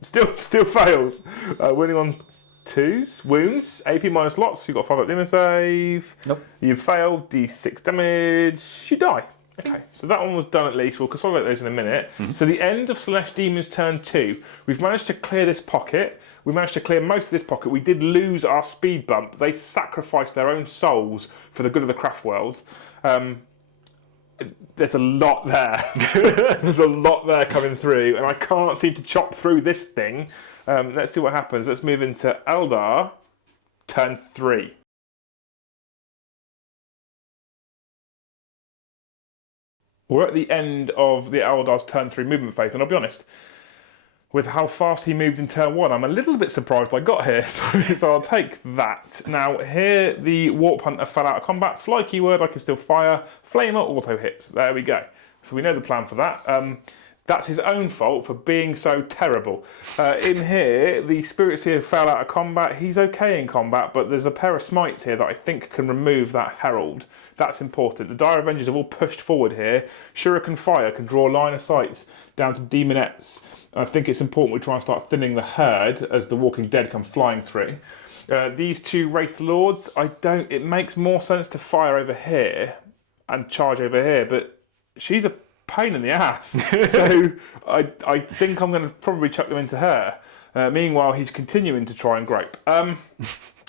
Still fails. Winning on 2s. Wounds. AP minus lots. You've got 5-up demon save. Nope. You failed. D6 damage. You die. Okay, so that one was done at least. We'll consolidate those in a minute. So the end of Slaanesh Daemons turn 2. We've managed to clear this pocket. We managed to clear most of this pocket. We did lose our speed bump. They sacrificed their own souls for the good of the Craftworld. There's a lot there. There's a lot there coming through, and I can't seem to chop through this thing. Let's see what happens. Let's move into Eldar, turn 3. We're at the end of the Eldar's turn 3 movement phase, and I'll be honest, with how fast he moved in turn 1, I'm a little bit surprised I got here, so I'll take that. Now, here the Warp Hunter fell out of combat. Fly keyword, I can still fire. Flamer auto hits. There we go. So we know the plan for that. That's his own fault for being so terrible. In here, the Spirit Seer fell out of combat. He's okay in combat, but there's a pair of smites here that I think can remove that Herald. That's important. The Dire Avengers have all pushed forward here. Shuriken Fire can draw line of sights down to Demonettes. I think it's important we try and start thinning the herd as the Walking Dead come flying through. These 2 Wraith Lords, it makes more sense to fire over here and charge over here, but she's a pain in the ass. So I think I'm going to probably chuck them into her. Meanwhile, he's continuing to try and grape.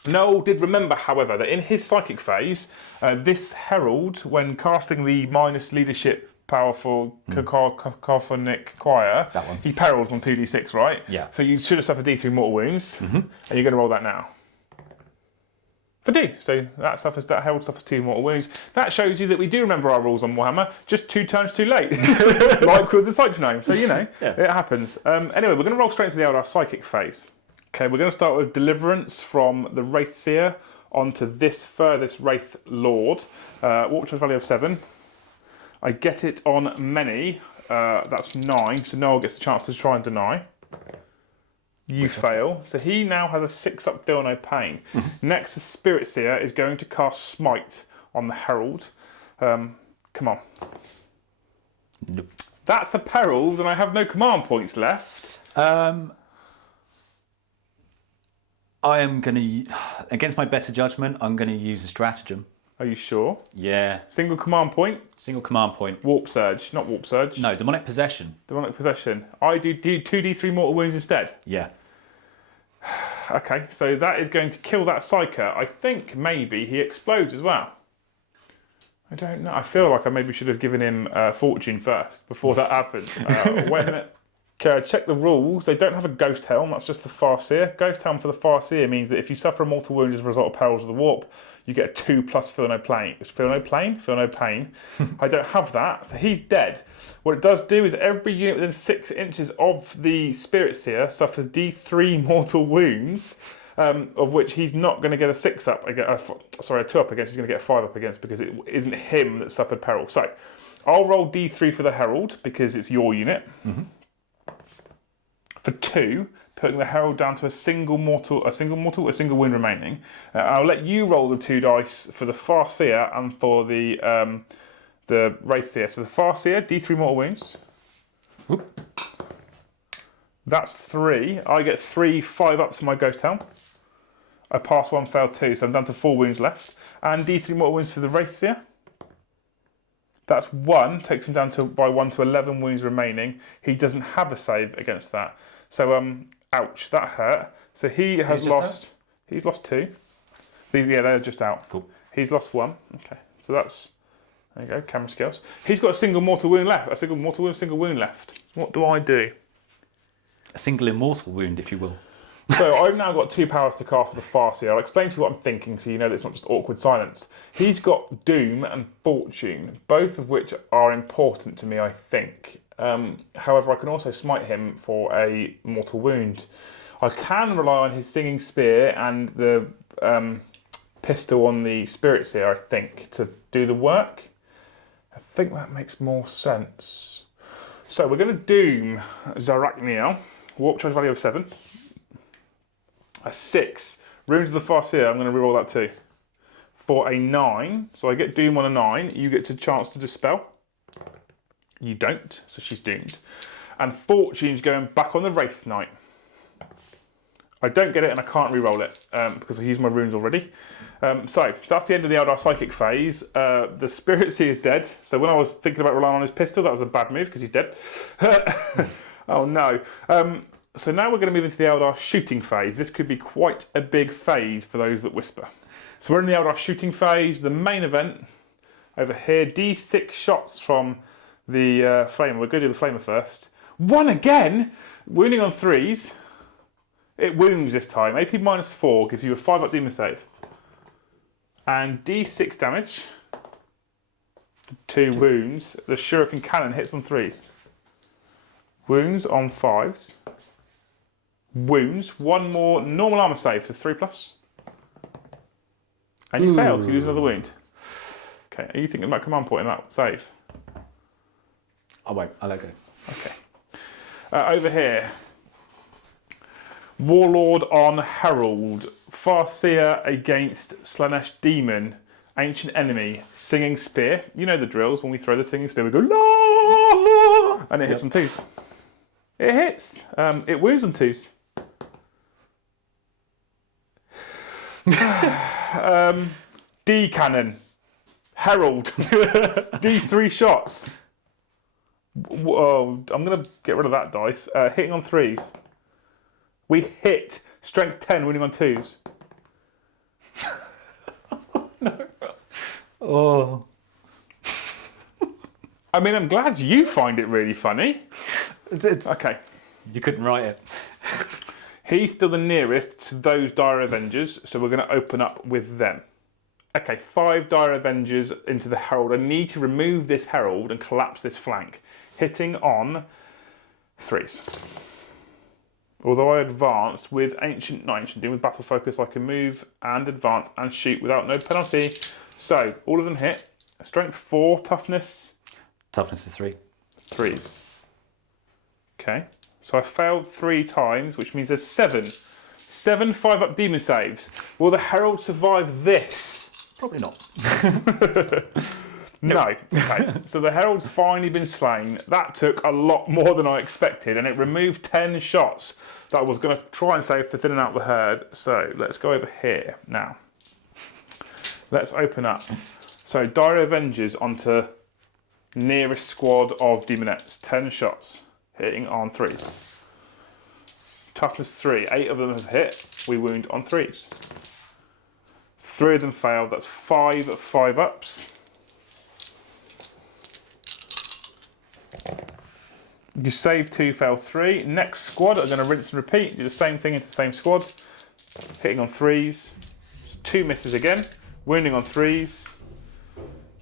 Noel did remember, however, that in his psychic phase, this herald, when casting the minus leadership powerful cacophonic choir, That one. he perils on 2d6, right? Yeah. So you should have suffered D3 mortal wounds, and you're going to roll that now. For D, so that herald suffers 2 mortal wounds. That shows you that we do remember our rules on Warhammer, just 2 turns too late, like with the Cyclone. So it happens. Anyway, we're going to roll straight into the Eldar psychic phase. Okay, we're going to start with Deliverance from the Wraithseer onto this furthest Wraith Lord. Warp charge value of 7. I get it on many. That's 9, so Noel gets the chance to try and deny. You fail, so he now has a 6-up feel no pain. Next, the Spirit Seer is going to cast Smite on the Herald. Come on. Nope. That's the perils, and I have no command points left. I am going to, against my better judgment, I'm going to use a stratagem. Are you sure? Yeah. Single command point? Single command point. Warp Surge, not Warp Surge. No, demonic possession. Demonic Possession. I do 2d3 mortal wounds instead. Yeah. Okay, so that is going to kill that Psyker. I think maybe he explodes as well. I don't know. I feel like I maybe should have given him Fortune first before that happened. Wait a minute. Okay, check the rules. They don't have a Ghost Helm. That's just the Farseer. Ghost Helm for the Farseer means that if you suffer a mortal wound as a result of perils of the warp, you get a 2+ feel no pain. Feel no pain? Feel no pain. I don't have that, so he's dead. What it does do is every unit within 6 inches of the Spirit Seer suffers D3 mortal wounds, of which he's not going to get a 6-up, a 2-up against. He's going to get a 5-up against because it isn't him that suffered peril. So I'll roll D3 for the Herald because it's your unit. For 2, putting the Herald down to a single wound remaining. I'll let you roll the 2 dice for the Farseer and for the Wraithseer. So the Farseer, D3 mortal wounds. Whoop. That's 3. I get 3 5-ups for my Ghost Helm. I passed 1, failed 2, so I'm down to 4 wounds left. And D3 mortal wounds for the Wraithseer. That's 1, takes him down by 1 to 11 wounds remaining. He doesn't have a save against that. So, ouch, that hurt. So he has lost. He's lost 2. They're just out. Cool. He's lost 1. Okay, so that's. There you go, camera skills. He's got a single mortal wound left. Single wound left. What do I do? A single immortal wound, if you will. So I've now got 2 powers to cast for the Farseer. I'll explain to you what I'm thinking so you know that it's not just awkward silence. He's got Doom and Fortune, both of which are important to me, I think. However, I can also smite him for a mortal wound. I can rely on his Singing Spear and the pistol on the Spirit Seer, I think, to do the work. I think that makes more sense. So we're going to Doom Zarachniel, warp charge value of 7. A 6. Runes of the Farseer, I'm going to reroll that too. For a 9, so I get Doom on a 9, you get a chance to Dispel. You don't, so she's doomed. And Fortune's going back on the Wraith Knight. I don't get it and I can't reroll it because I used my runes already. So that's the end of the Eldar Psychic phase. The Spirit Seer is dead. So when I was thinking about relying on his pistol, that was a bad move because he's dead. Oh no. So now we're going to move into the Eldar Shooting phase. This could be quite a big phase for those that whisper. So we're in the Eldar Shooting phase. The main event over here, D6 shots from the Flamer. We're going to do the Flamer first. 1 again! Wounding on 3s. It wounds this time. AP -4 gives you a 5-up demon save. And D6 damage. 2 wounds. The Shuriken Cannon hits on 3s. Wounds on 5s. Wounds. 1 more normal armor save, so 3+. And you fail, so you lose another wound. Okay, are you thinking about command point in that save? I won't. I'll let go. Okay. Over here. Warlord on Herald. Farseer against Slaanesh Demon. Ancient enemy. Singing Spear. You know the drills. When we throw the Singing Spear, we go la, and it hits on 2s. It hits. It wounds on 2s. D cannon. Herald. D3 shots. Whoa, I'm going to get rid of that dice. Hitting on 3s. We hit. Strength 10, winning on 2s. Oh. I mean, I'm glad you find it really funny. Okay. You couldn't write it. He's still the nearest to those dire avengers, so we're going to open up with them. Okay, 5 dire avengers into the herald. I need to remove this herald and collapse this flank, hitting on 3s. Although I advance with with battle focus, I can move and advance and shoot without no penalty. So all of them hit. Strength 4, toughness. Toughness is 3. 3s. Okay. So I failed 3 times, which means there's 7. 7 5-up demon saves. Will the herald survive this? Probably not. No. Okay. So the herald's finally been slain. That took a lot more than I expected, and it removed 10 shots that I was going to try and save for thinning out the herd. So let's go over here now. Let's open up. So dire avengers onto nearest squad of demonettes. 10 shots, hitting on 3s. Toughness 3. 8 of them have hit. We wound on 3s. 3 of them failed. That's 5 5-ups. You save 2, fail 3. Next squad are going to rinse and repeat. Do the same thing into the same squad. Hitting on 3s. 2 misses again. Wounding on 3s.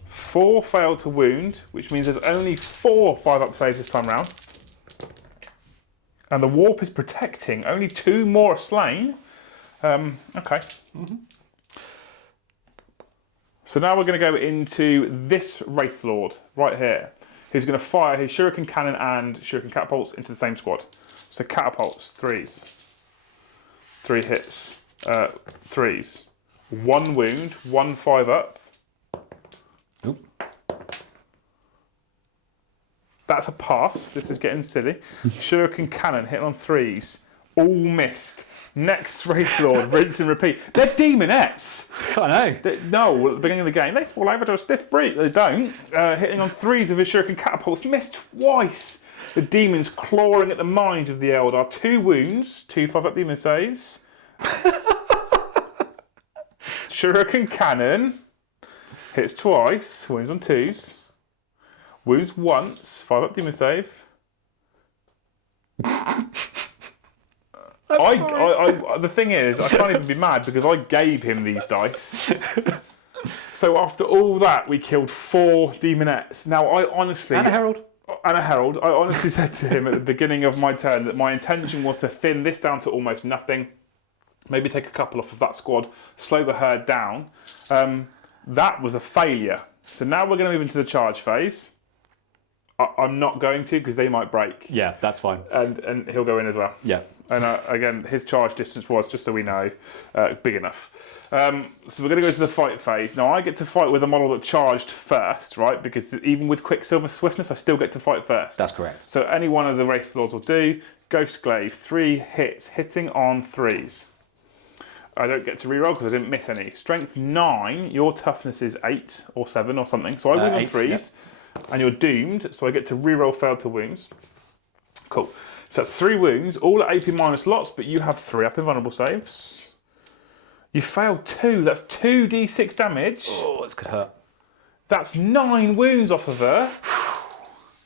4 fail to wound, which means there's only 4 5-up saves this time round. And the warp is protecting. Only 2 more are slain. Okay. So now we're going to go into this Wraith Lord right here, who's going to fire his Shuriken Cannon and Shuriken Catapults into the same squad. So catapults, 3s. 3 hits, 3s. 1 wound, 1 5-up. Oop. That's a pass. This is getting silly. Shuriken Cannon hitting on 3s. All missed. Next Wraith Lord, rinse and repeat. They're demonettes. I know. No, at the beginning of the game, they fall over to a stiff break. They don't. Hitting on 3s of his Shuriken Catapults. Missed twice. The demons clawing at the minds of the Eldar. 2 wounds. 2 5-up demon saves. Shuriken Cannon. Hits twice. Wounds on 2s. Wounds once. 5-up demon save. The thing is, I can't even be mad because I gave him these dice. So after all that, we killed 4 demonettes. Now, I honestly... And a herald. And a herald. I honestly said to him at the beginning of my turn that my intention was to thin this down to almost nothing. Maybe take a couple off of that squad, slow the herd down. That was a failure. So now we're going to move into the charge phase. I'm not going to because they might break. Yeah, that's fine. And he'll go in as well. Yeah. And again, his charge distance was, just so we know, big enough. So we're going to go to the fight phase. Now, I get to fight with a model that charged first, right? Because even with Quicksilver Swiftness, I still get to fight first. That's correct. So any one of the Wraith Lords will do. Ghost Glaive, 3 hits, hitting on 3s. I don't get to reroll because I didn't miss any. Strength 9, your toughness is 8 or 7 or something. So I win on 3s. Yep. And you're doomed, so I get to reroll failed to wounds. Cool. So that's 3 wounds, all at AP minus lots, but you have 3 up invulnerable saves. You failed 2, that's 2d6 damage. Oh, this could hurt. That's 9 wounds off of her.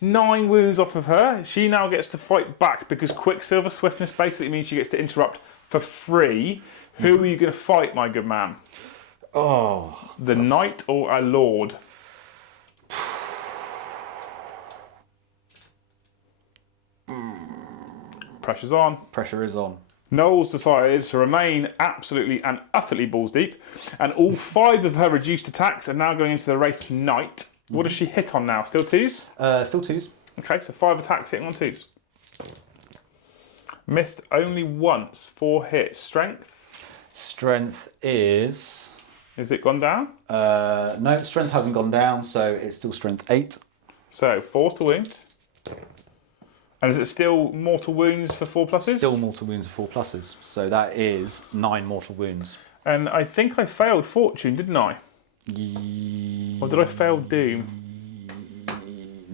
9 wounds off of her. She now gets to fight back because Quicksilver Swiftness basically means she gets to interrupt for free. Who are you going to fight, my good man? Oh. The Knight or a Lord? Pressure's on. Pressure is on. Noel's decided to remain absolutely and utterly balls deep, and all 5 of her reduced attacks are now going into the Wraith Knight. What does she hit on now? Still 2s? Still 2s. Okay, so 5 attacks hitting on 2s. Missed only once. 4 hits. Strength? Strength is... Is it gone down? No, strength hasn't gone down, so it's still strength 8. So, 4's to wound. And is it still mortal wounds for 4 pluses? Still mortal wounds for 4 pluses. So that is 9 mortal wounds. And I think I failed Fortune, didn't I? Or did I fail Doom?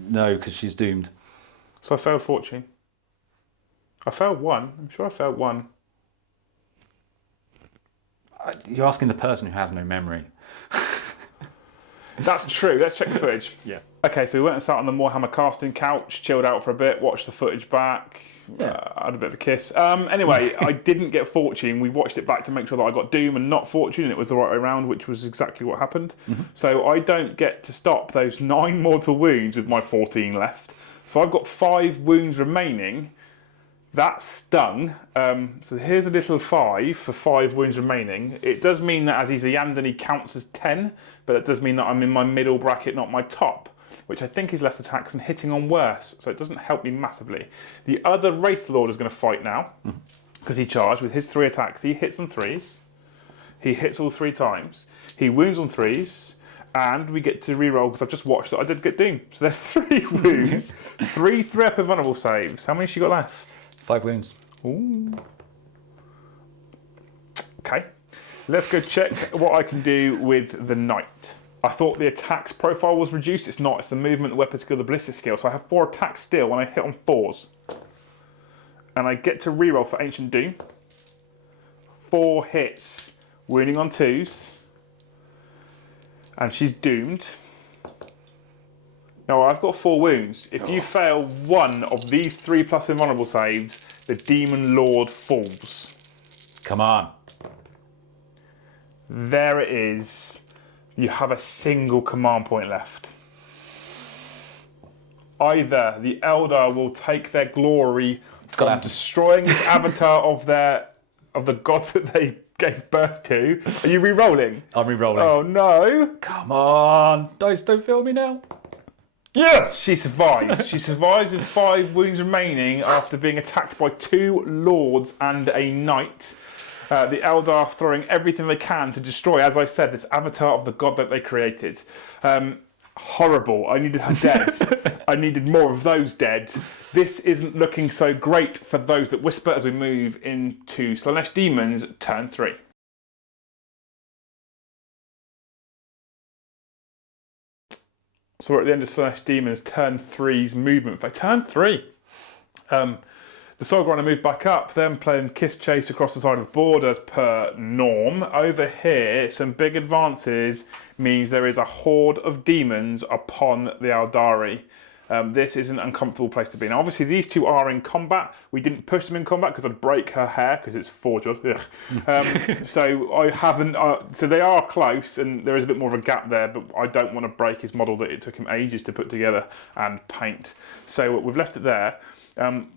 No, because she's doomed. So I failed Fortune. I failed 1. I'm sure I failed 1. You're asking the person who has no memory. That's true. Let's check the footage. Yeah. Okay, so we went and sat on the Warhammer casting couch, chilled out for a bit, watched the footage back. Yeah. Had a bit of a kiss. Anyway, I didn't get Fortune. We watched it back to make sure that I got Doom and not Fortune, and it was the right way around, which was exactly what happened. So I don't get to stop those 9 mortal wounds with my 14 left. So I've got 5 wounds remaining. That stung. So here's a little 5 for 5 wounds remaining. It does mean that as he's a Yamden, he counts as 10, but it does mean that I'm in my middle bracket, not my top, which I think is less attacks and hitting on worse, so it doesn't help me massively. The other Wraith Lord is going to fight now, because he charged with his 3 attacks. He hits on 3s, he hits all 3 times, he wounds on 3s, and we get to reroll, because I've just watched that I did get Doom. So there's 3 wounds, 3 3-up invulnerable saves. How many has she got left? 5 wounds. Ooh. Okay, let's go check what I can do with the Knight. I thought the attacks profile was reduced. It's not. It's the movement, the weapon skill, the ballistic skill. So I have 4 attacks still when I hit on 4s. And I get to reroll for Ancient Doom. 4 hits, wounding on 2s. And she's doomed. Now I've got 4 wounds. If you fail one of these 3+ invulnerable saves, the Demon Lord falls. Come on. There it is. You have a single command point left. Either the Eldar will take their glory from destroying this avatar of the god that they gave birth to. Are you re-rolling? I'm re-rolling. Oh no! Come on. Dice, don't fail me now. Yes! She survives. She survives with 5 wounds remaining after being attacked by 2 lords and a knight. The Eldar throwing everything they can to destroy, as I said, this avatar of the god that they created. Horrible. I needed her dead. I needed more of those dead. This isn't looking so great for those that whisper as we move into Slaanesh Daemons turn 3. So we're at the end of Slaanesh Daemons turn 3's movement. In fact, turn 3. The Soul Grinder moved back up, then playing Kiss Chase across the side of the board as per norm. Over here, some big advances means there is a horde of demons upon the Eldari. This is an uncomfortable place to be. Now, obviously, these 2 are in combat. We didn't push them in combat because I'd break her hair because it's forged. So I haven't. So they are close, and there is a bit more of a gap there. But I don't want to break his model that it took him ages to put together and paint. So we've left it there.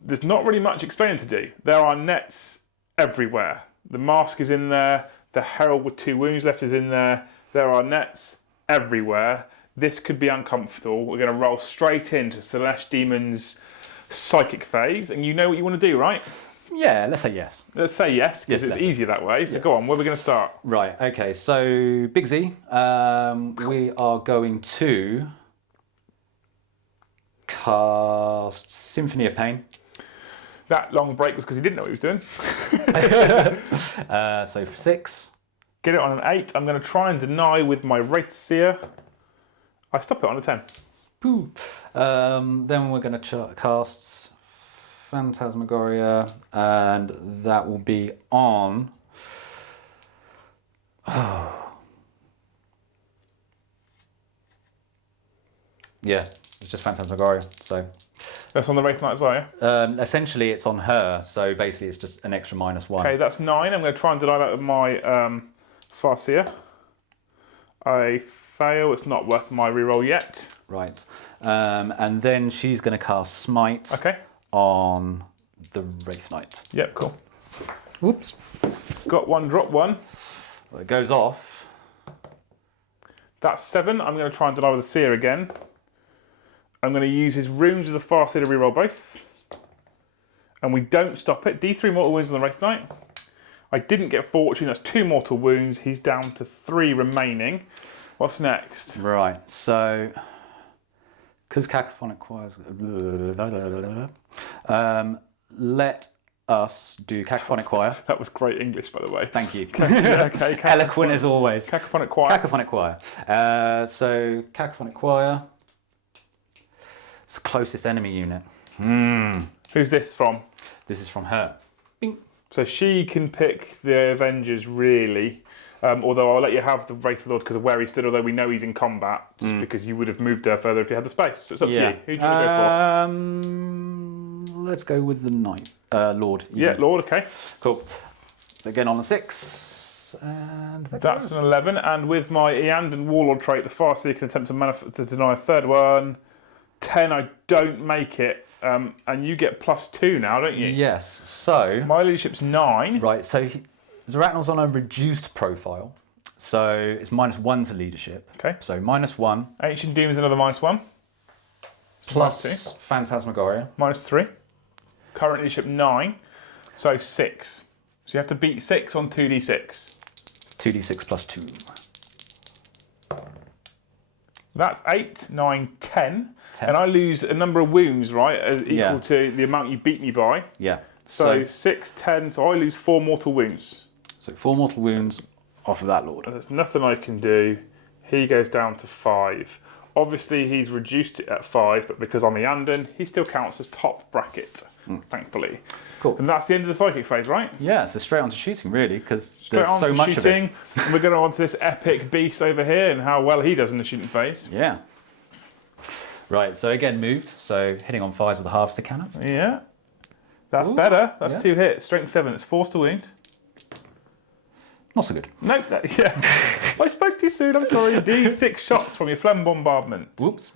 There's not really much explaining to do. There are nets everywhere. The mask is in there. The herald with 2 wounds left is in there. There are nets everywhere. This could be uncomfortable. We're going to roll straight into Slaanesh Daemons' psychic phase. And you know what you want to do, right? Yeah, let's say yes. Let's say yes, because it's easier that way. So go on, where are we going to start? Right, okay, so Big Z, we are going to cast Symphony of Pain. That long break was because he didn't know what he was doing. So for 6. Get it on an 8. I'm going to try and deny with my Wraithseer. I stop it on a 10. Pooh. Then we're going to cast Phantasmagoria, and that will be on. Yeah, it's just Phantasmagoria. So that's on the Wraith Knight as well, yeah? Essentially, it's on her. So basically, it's just an extra -1. Okay, that's 9. I'm going to try and deny that with my Farseer. I fail. It's not worth my reroll yet. Right. And then she's going to cast Smite on the Wraith Knight. Yep, cool. Whoops. Got 1, drop 1. Well, it goes off. That's 7. I'm going to try and deny with the Seer again. I'm going to use his runes of the Farseer to reroll both. And we don't stop it. D3 mortal wounds on the Wraith Knight. I didn't get Fortune. That's 2 mortal wounds. He's down to 3 remaining. What's next? Right, so because Cacophonic Choirs, let us do Cacophonic Choir. That was great English, by the way. Thank you. Okay, eloquent as always. Cacophonic Choir. Cacophonic Choir. So Cacophonic Choir. It's the closest enemy unit. Who's this from? This is from her. Bing. So she can pick the Avengers, really. Although I'll let you have the Wraith Lord because of where he stood, although we know he's in combat, just because you would have moved there further if you had the space. So it's up to you. Who do you want to go for? Let's go with the Knight. Lord. Yeah, Lord, okay. Cool. So again on the 6. And that's an 11. And with my Eandon Warlord trait, the Farseer can attempt to deny a third one. 10, I don't make it. And you get +2 now, don't you? Yes. So my leadership's 9. Right. So Zaracnal's on a reduced profile, so it's -1 to leadership. Okay. So -1. Ancient Doom is another -1. Plus Phantasmagoria. -3. Current leadership 9. So 6. So you have to beat 6 on 2d6. 2d6 plus 2. That's 8, 9, 10. And I lose a number of wounds, right? Equal to the amount you beat me by. Yeah. So 6, 10, so I lose 4 mortal wounds. So 4 mortal wounds off of that Lord. There's nothing I can do. He goes down to 5. Obviously, he's reduced it at 5, but because I'm Eandon, he still counts as top bracket, thankfully. Cool. And that's the end of the psychic phase, right? Yeah, so straight on to shooting, really, because there's on so to much shooting, of it. And we're going on to this epic beast over here and how well he does in the shooting phase. Yeah. Right, so again, moved. So hitting on 5s with a harvester cannon. Yeah. That's Ooh, better. That's 2 hits. Strength 7. It's forced to wound. Not so good. Nope. I spoke too soon. I'm sorry. D6 shots from your phlegm bombardment. Whoops.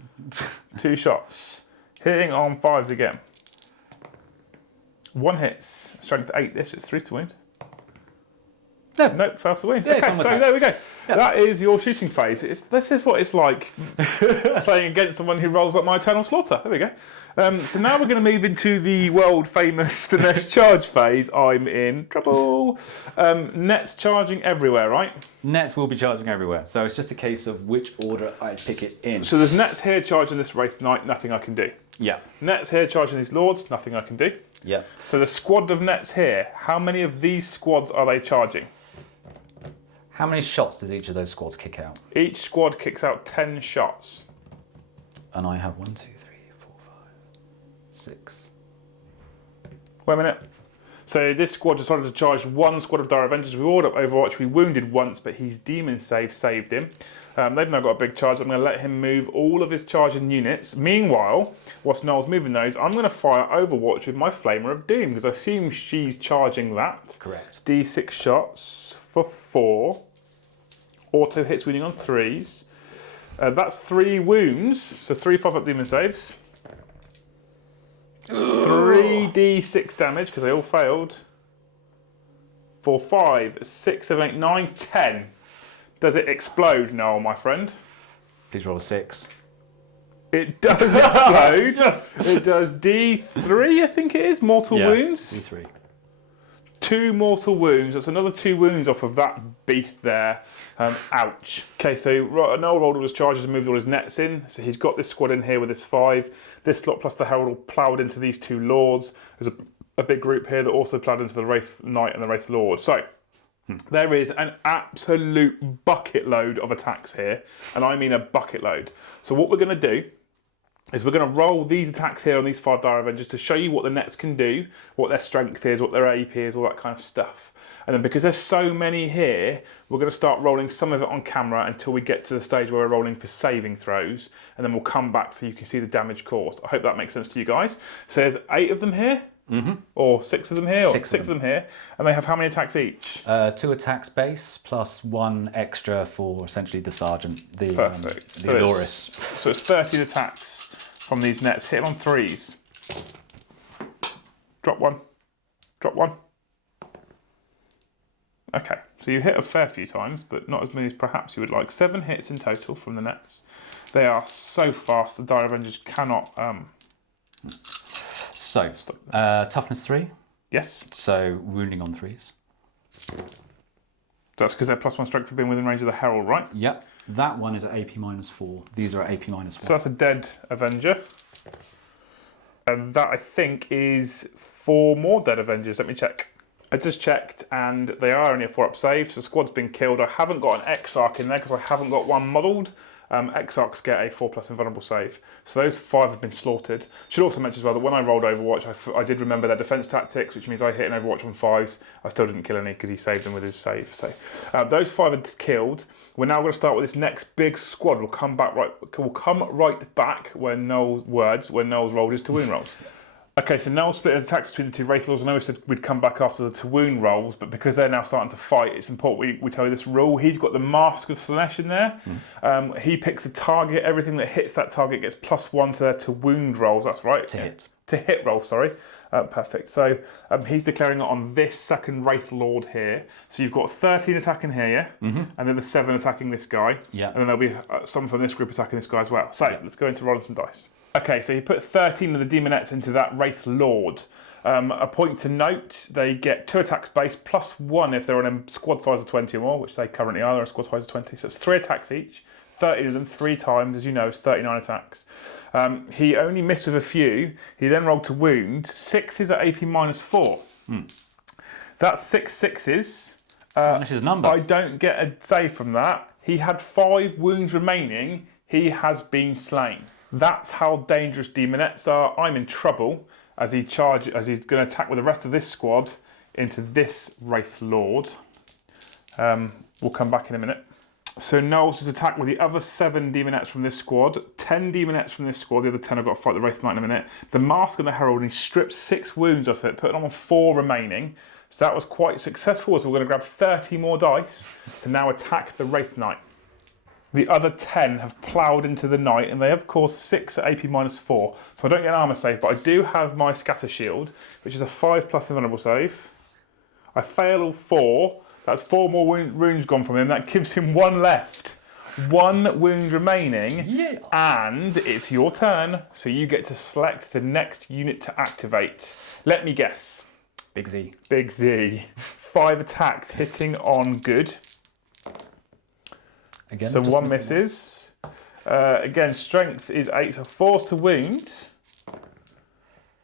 2 shots. Hitting on 5s again. 1 hits. Strength 8. This is 3 to wound. No. Nope. Fails to wound. Yeah, okay, so there we go. Yeah. That is your shooting phase. This is what it's like playing against someone who rolls up my Eternal Slaughter. There we go. So now we're going to move into the world famous Slaanesh charge phase. I'm in trouble. Nets charging everywhere, right? Nets will be charging everywhere. So it's just a case of which order I pick it in. So there's nets here charging this Wraith Knight, nothing I can do. Yeah. Nets here charging these Lords, nothing I can do. Yeah. So the squad of nets here, how many of these squads are they charging? How many shots does each of those squads kick out? Each squad kicks out 10 shots. And I have 1, 2, 3, 4, 5, 6. Wait a minute. So this squad decided to charge 1 squad of Dire Avengers. We rolled up Overwatch. We wounded once, but his demon save saved him. They've now got a big charge. I'm going to let him move all of his charging units. Meanwhile, whilst Noel's moving those, I'm going to fire Overwatch with my Flamer of Doom, because I assume she's charging that. Correct. D6 shots for 4. Auto hits wounding on 3s. That's 3 wounds, so 3 5-up demon saves. 3d6 damage, because they all failed. 4, 5, 6, 7, 8, 9, 10. Does it explode, Noel, my friend? Please roll a 6. It does explode. Yes. It does D3, I think it is, mortal wounds. D3. 2 mortal wounds. That's another 2 wounds off of that beast there. Ouch. Okay, so Noel rolled all his charges and moved all his nets in. So he's got this squad in here with his 5. This slot plus the Herald all ploughed into these 2 Lords. There's a big group here that also ploughed into the Wraith Knight and the Wraith Lord. So there is an absolute bucket load of attacks here. And I mean a bucket load. So what we're going to do is we're going to roll these attacks here on these 5 Dire Avengers to show you what the nets can do, what their strength is, what their AP is, all that kind of stuff. And then because there's so many here, we're going to start rolling some of it on camera until we get to the stage where we're rolling for saving throws, and then we'll come back so you can see the damage caused. I hope that makes sense to you guys. So there's 8 of them here, or 6 of them here, or 6 of them here, and they have how many attacks each? 2 attacks base, plus 1 extra for essentially the Sergeant, the Loris. So it's 13 attacks from these nets. Hit them on 3s. Drop 1. Drop 1. Okay, so you hit a fair few times, but not as many as perhaps you would like. 7 hits in total from the nets. They are so fast, the Dire Avengers cannot... So, toughness 3. Yes. So, wounding on 3s. That's because they're +1 strength for being within range of the Herald, right? Yep. That one is at AP -4. These are at AP -1. So that's a dead Avenger. And that, I think, is 4 more dead Avengers. Let me check. I just checked, and they are only a 4-up save, so the squad's been killed. I haven't got an Exarch in there because I haven't got one modelled. Exarchs get a 4+ invulnerable save. So those 5 have been slaughtered. Should also mention as well that when I rolled Overwatch, I did remember their defense tactics, which means I hit an Overwatch on 5s. I still didn't kill any because he saved them with his save. So those 5 are killed. We're now going to start with this next big squad. We'll come right back when Noel's rolled his to wound rolls. Okay, so Noel split his attacks between the 2 Wraith Lords. I know we said we'd come back after the to wound rolls, but because they're now starting to fight, it's important we tell you this rule. He's got the Mask of Slaanesh in there. He picks a target. Everything that hits that target gets +1 to their to wound rolls. That's right. To hit roll, sorry. Perfect. So he's declaring it on this second Wraith Lord here. So you've got 13 attacking here, and then the 7 attacking this guy. And then there'll be some from this group attacking this guy as well. So let's go into rolling some dice. Okay, so you put 13 of the Demonettes into that Wraith Lord. A point to note, they get 2 attacks base, +1 if they're on a squad size of 20 or more, which they currently are, they're a squad size of 20. So it's 3 attacks each, 30 of them 3 times, as you know, it's 39 attacks. He only missed with a few. He then rolled to wound. 6s at AP -4. That's 6 6s. Slanesh's number. I don't get a save from that. He had 5 wounds remaining. He has been slain. That's how dangerous Demonettes are. I'm in trouble as he's going to attack with the rest of this squad into this Wraith Lord. We'll come back in a minute. So Noel's just attacked with the other 7 Demonettes from this squad, 10 Demonettes from this squad, the other 10 have got to fight the Wraith Knight in a minute. The Mask and the Herald, and he stripped 6 wounds off it, putting on 4 remaining. So that was quite successful, so we're going to grab 30 more dice to now attack the Wraith Knight. The other 10 have ploughed into the Knight, and they have caused 6 at AP -4. So I don't get an armour save, but I do have my Scatter Shield, which is a 5+ invulnerable save. I fail all 4. That's 4 more wounds gone from him. That gives him 1 left. 1 wound remaining, and it's your turn, so you get to select the next unit to activate. Let me guess. Big Z. Big Z. 5 attacks hitting on good. Again, so 1 misses. Again, strength is 8, so 4 to wound.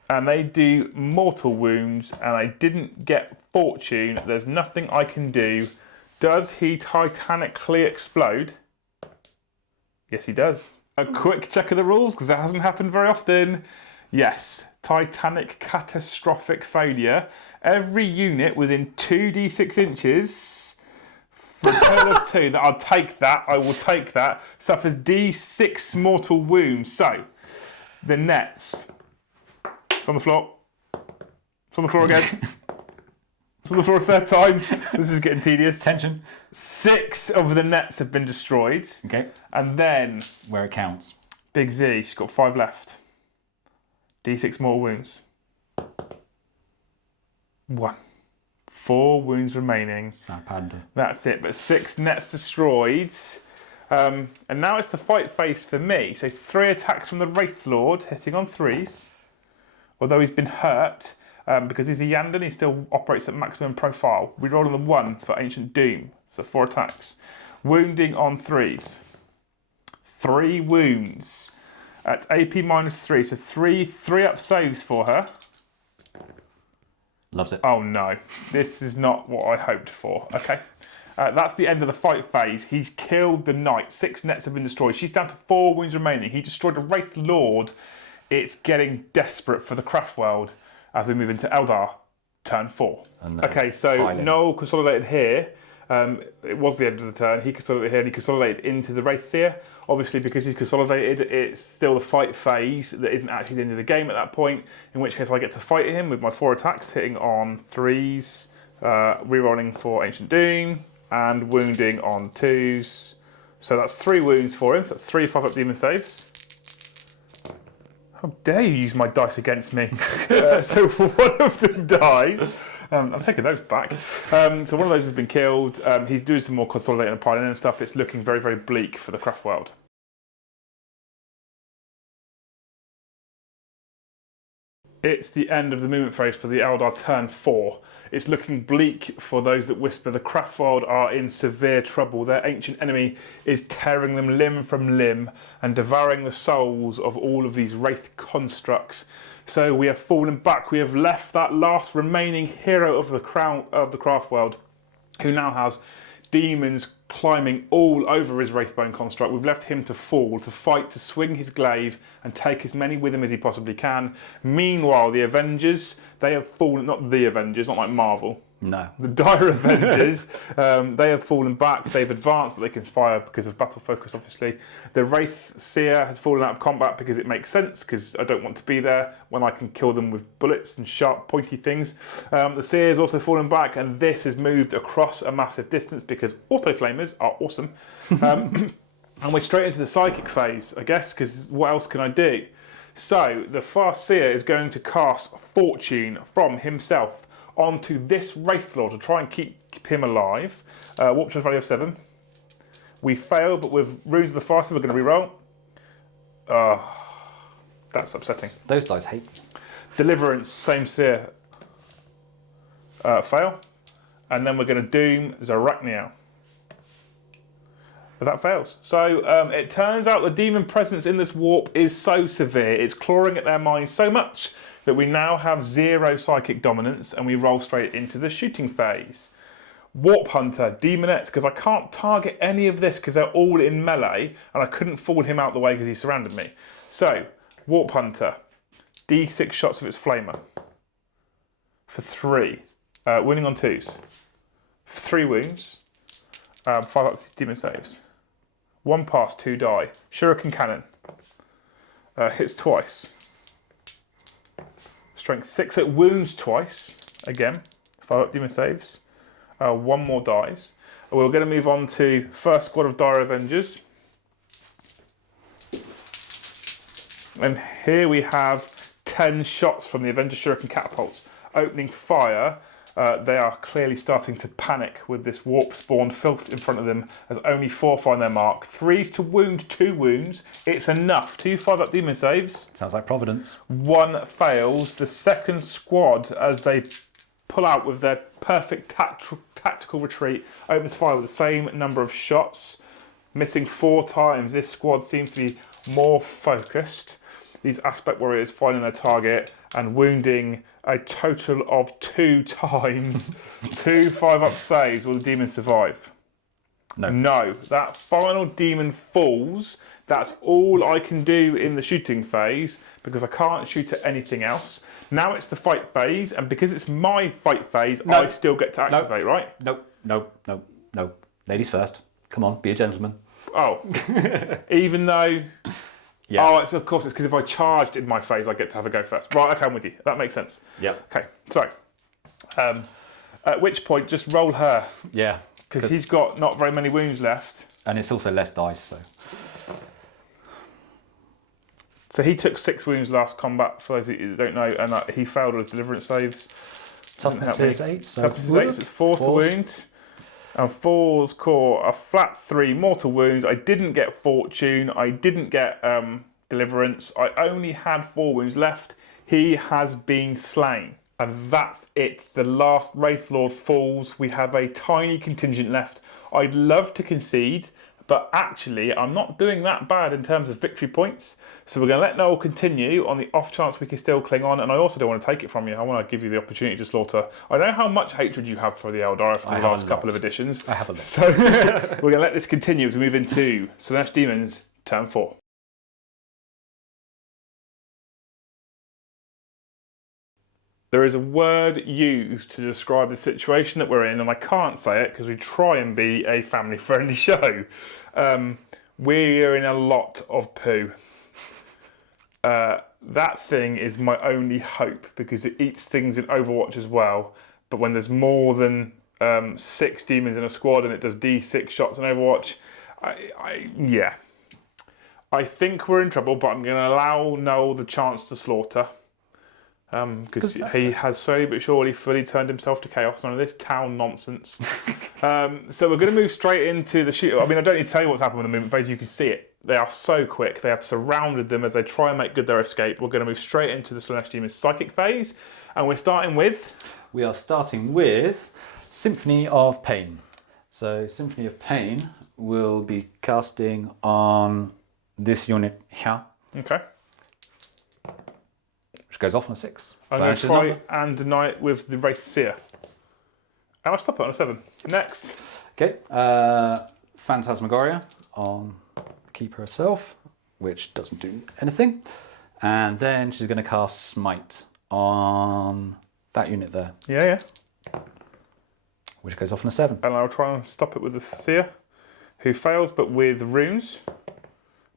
And they do mortal wounds, and I didn't get fortune. There's nothing I can do. Does he titanically explode? Yes, he does. A quick check of the rules, because that hasn't happened very often. Yes, titanic catastrophic failure. Every unit within 2d6 inches for a total of 2, I'll take that, I will take that, suffers d6 mortal wounds. So, the nets. It's on the floor. It's on the floor again. It's on the floor a 3rd time. This is getting tedious. Tension. 6 of the nets have been destroyed. Okay. And then... where it counts. Big Z, she's got 5 left. D6 mortal wounds. 1. 4 wounds remaining. Sapad. That's it, but 6 nets destroyed. And now it's the fight phase for me. So 3 attacks from the Wraith Lord, hitting on 3s. Although he's been hurt, because he's a Yandan, he still operates at maximum profile. We roll on the 1 for Ancient Doom, so 4 attacks. Wounding on 3s. 3 wounds at AP -3, so 3 up saves for her. Loves it. Oh no, this is not what I hoped for. Okay, that's the end of the fight phase. He's killed the Knight. 6 nets have been destroyed. She's down to 4 wounds remaining. He destroyed a Wraith Lord. It's getting desperate for the Craftworld as we move into Eldar, turn 4. Okay, so Noel consolidated here. It was the end of the turn. He consolidated here and he consolidated into the Wraithseer. Obviously, because he's consolidated, it's still the fight phase that isn't actually the end of the game at that point, in which case I get to fight him with my 4 attacks, hitting on 3s, rerolling for Ancient Doom, and wounding on 2s. So that's 3 wounds for him, so that's 3 5-up demon saves. How dare you use my dice against me? So one of them dies. I'm taking those back. So one of those has been killed. He's doing some more consolidating and piling and stuff. It's looking very, very bleak for the Craftworld. It's the end of the movement phase for the Eldar turn 4. It's looking bleak for those that whisper. The Craftworld are in severe trouble. Their ancient enemy is tearing them limb from limb and devouring the souls of all of these wraith constructs. So we have fallen back. We have left that last remaining hero of the crown of the Craftworld, who now has demons climbing all over his Wraithbone construct. We've left him to fall, to fight, to swing his glaive and take as many with him as he possibly can. Meanwhile, the Avengers, they have fallen, not the Avengers, not like Marvel. No. The dire Avengers, they have fallen back. They've advanced, but they can fire because of battle focus, obviously. The Wraith Seer has fallen out of combat because it makes sense, because I don't want to be there when I can kill them with bullets and sharp, pointy things. The Seer has also fallen back, and this has moved across a massive distance because auto-flamers are awesome. And we're straight into the psychic phase, I guess, because what else can I do? So the Fast Seer is going to cast Fortune from himself onto this Wraithlord to try and keep him alive. Warp chance value of 7. We fail, but with Runes of the Fast Seer, we're going to reroll. That's upsetting. Those dice hate me. Deliverance, same Seer. Fail. And then we're going to Doom Zarachniel. But that fails. So it turns out the demon presence in this warp is so severe, it's clawing at their minds so much that we now have 0 psychic dominance and we roll straight into the shooting phase. Warp Hunter, Demonettes, because I can't target any of this because they're all in melee and I couldn't fool him out the way because he surrounded me. So, Warp Hunter, D6 shots of its flamer for 3. Wounding on 2s. 3 wounds. 5 up to demon saves. 1 pass, 2 die. Shuriken Cannon. Hits twice. Strength 6, it wounds twice. Again, 5 up demon saves. 1 more dies. We're going to move on to first squad of Dire Avengers. And here we have 10 shots from the Avenger Shuriken catapults. Opening fire. They are clearly starting to panic with this warp spawned filth in front of them as only 4 find their mark. 3s to wound, 2 wounds. It's enough. 2 5-up demon saves. Sounds like Providence. 1 fails. The second squad, as they pull out with their perfect tactical retreat, opens fire with the same number of shots. Missing 4 times. This squad seems to be more focused. These aspect warriors finding their target and wounding a total of 2 times. 2 5-up saves. Will the demon survive? No. No. That final demon falls. That's all I can do in the shooting phase because I can't shoot at anything else. Now it's the fight phase, and because it's my fight phase, I still get to activate, right? No. Ladies first. Come on, be a gentleman. Oh. Even though... Yeah. Oh, of course, it's because if I charged in my phase, I get to have a go first. Right, okay, I'm with you. That makes sense. Yeah. Okay, so at which point, just roll her. Yeah. Because he's got not very many wounds left. And it's also less dice, so. So he took 6 wounds last combat, for those of you that don't know, and he failed all his deliverance saves. Toughness is 8. So Toughness is 8, so it's 4 to wound. And 4's core, a flat 3 mortal wounds. I didn't get fortune. I didn't get deliverance. I only had 4 wounds left. He has been slain. And that's it. The last Wraith Lord falls. We have a tiny contingent left. I'd love to concede, but actually I'm not doing that bad in terms of victory points. So we're going to let Noel continue on the off chance we can still cling on, and I also don't want to take it from you. I want to give you the opportunity to slaughter. I know how much hatred you have for the Eldar after the last couple of editions. I have a lot. So we're going to let this continue as we move into Slaanesh Daemons, turn 4. There is a word used to describe the situation that we're in, and I can't say it because we try and be a family-friendly show. We're in a lot of poo. That thing is my only hope because it eats things in Overwatch as well. But when there's more than 6 demons in a squad and it does D6 shots in Overwatch, yeah. I think we're in trouble, but I'm going to allow Noel the chance to slaughter. Because he has slowly but surely fully turned himself to chaos. None of this town nonsense. So we're going to move straight into the shoot. I mean, I don't need to tell you what's happened in the movement phase. You can see it. They are so quick. They have surrounded them as they try and make good their escape. We're going to move straight into the Slaanesh Daemons psychic phase. And we're starting with... We are starting with Symphony of Pain. So Symphony of Pain will be casting on this unit here. Okay. Which goes off on a 6. I'm going to try and deny it with the Wraith Seer. And I'll stop it on a 7. Next. Okay, Phantasmagoria on the Keeper herself, which doesn't do anything. And then she's going to cast Smite on that unit there, Yeah. which goes off on a 7. And I'll try and stop it with the Seer, who fails, but with runes,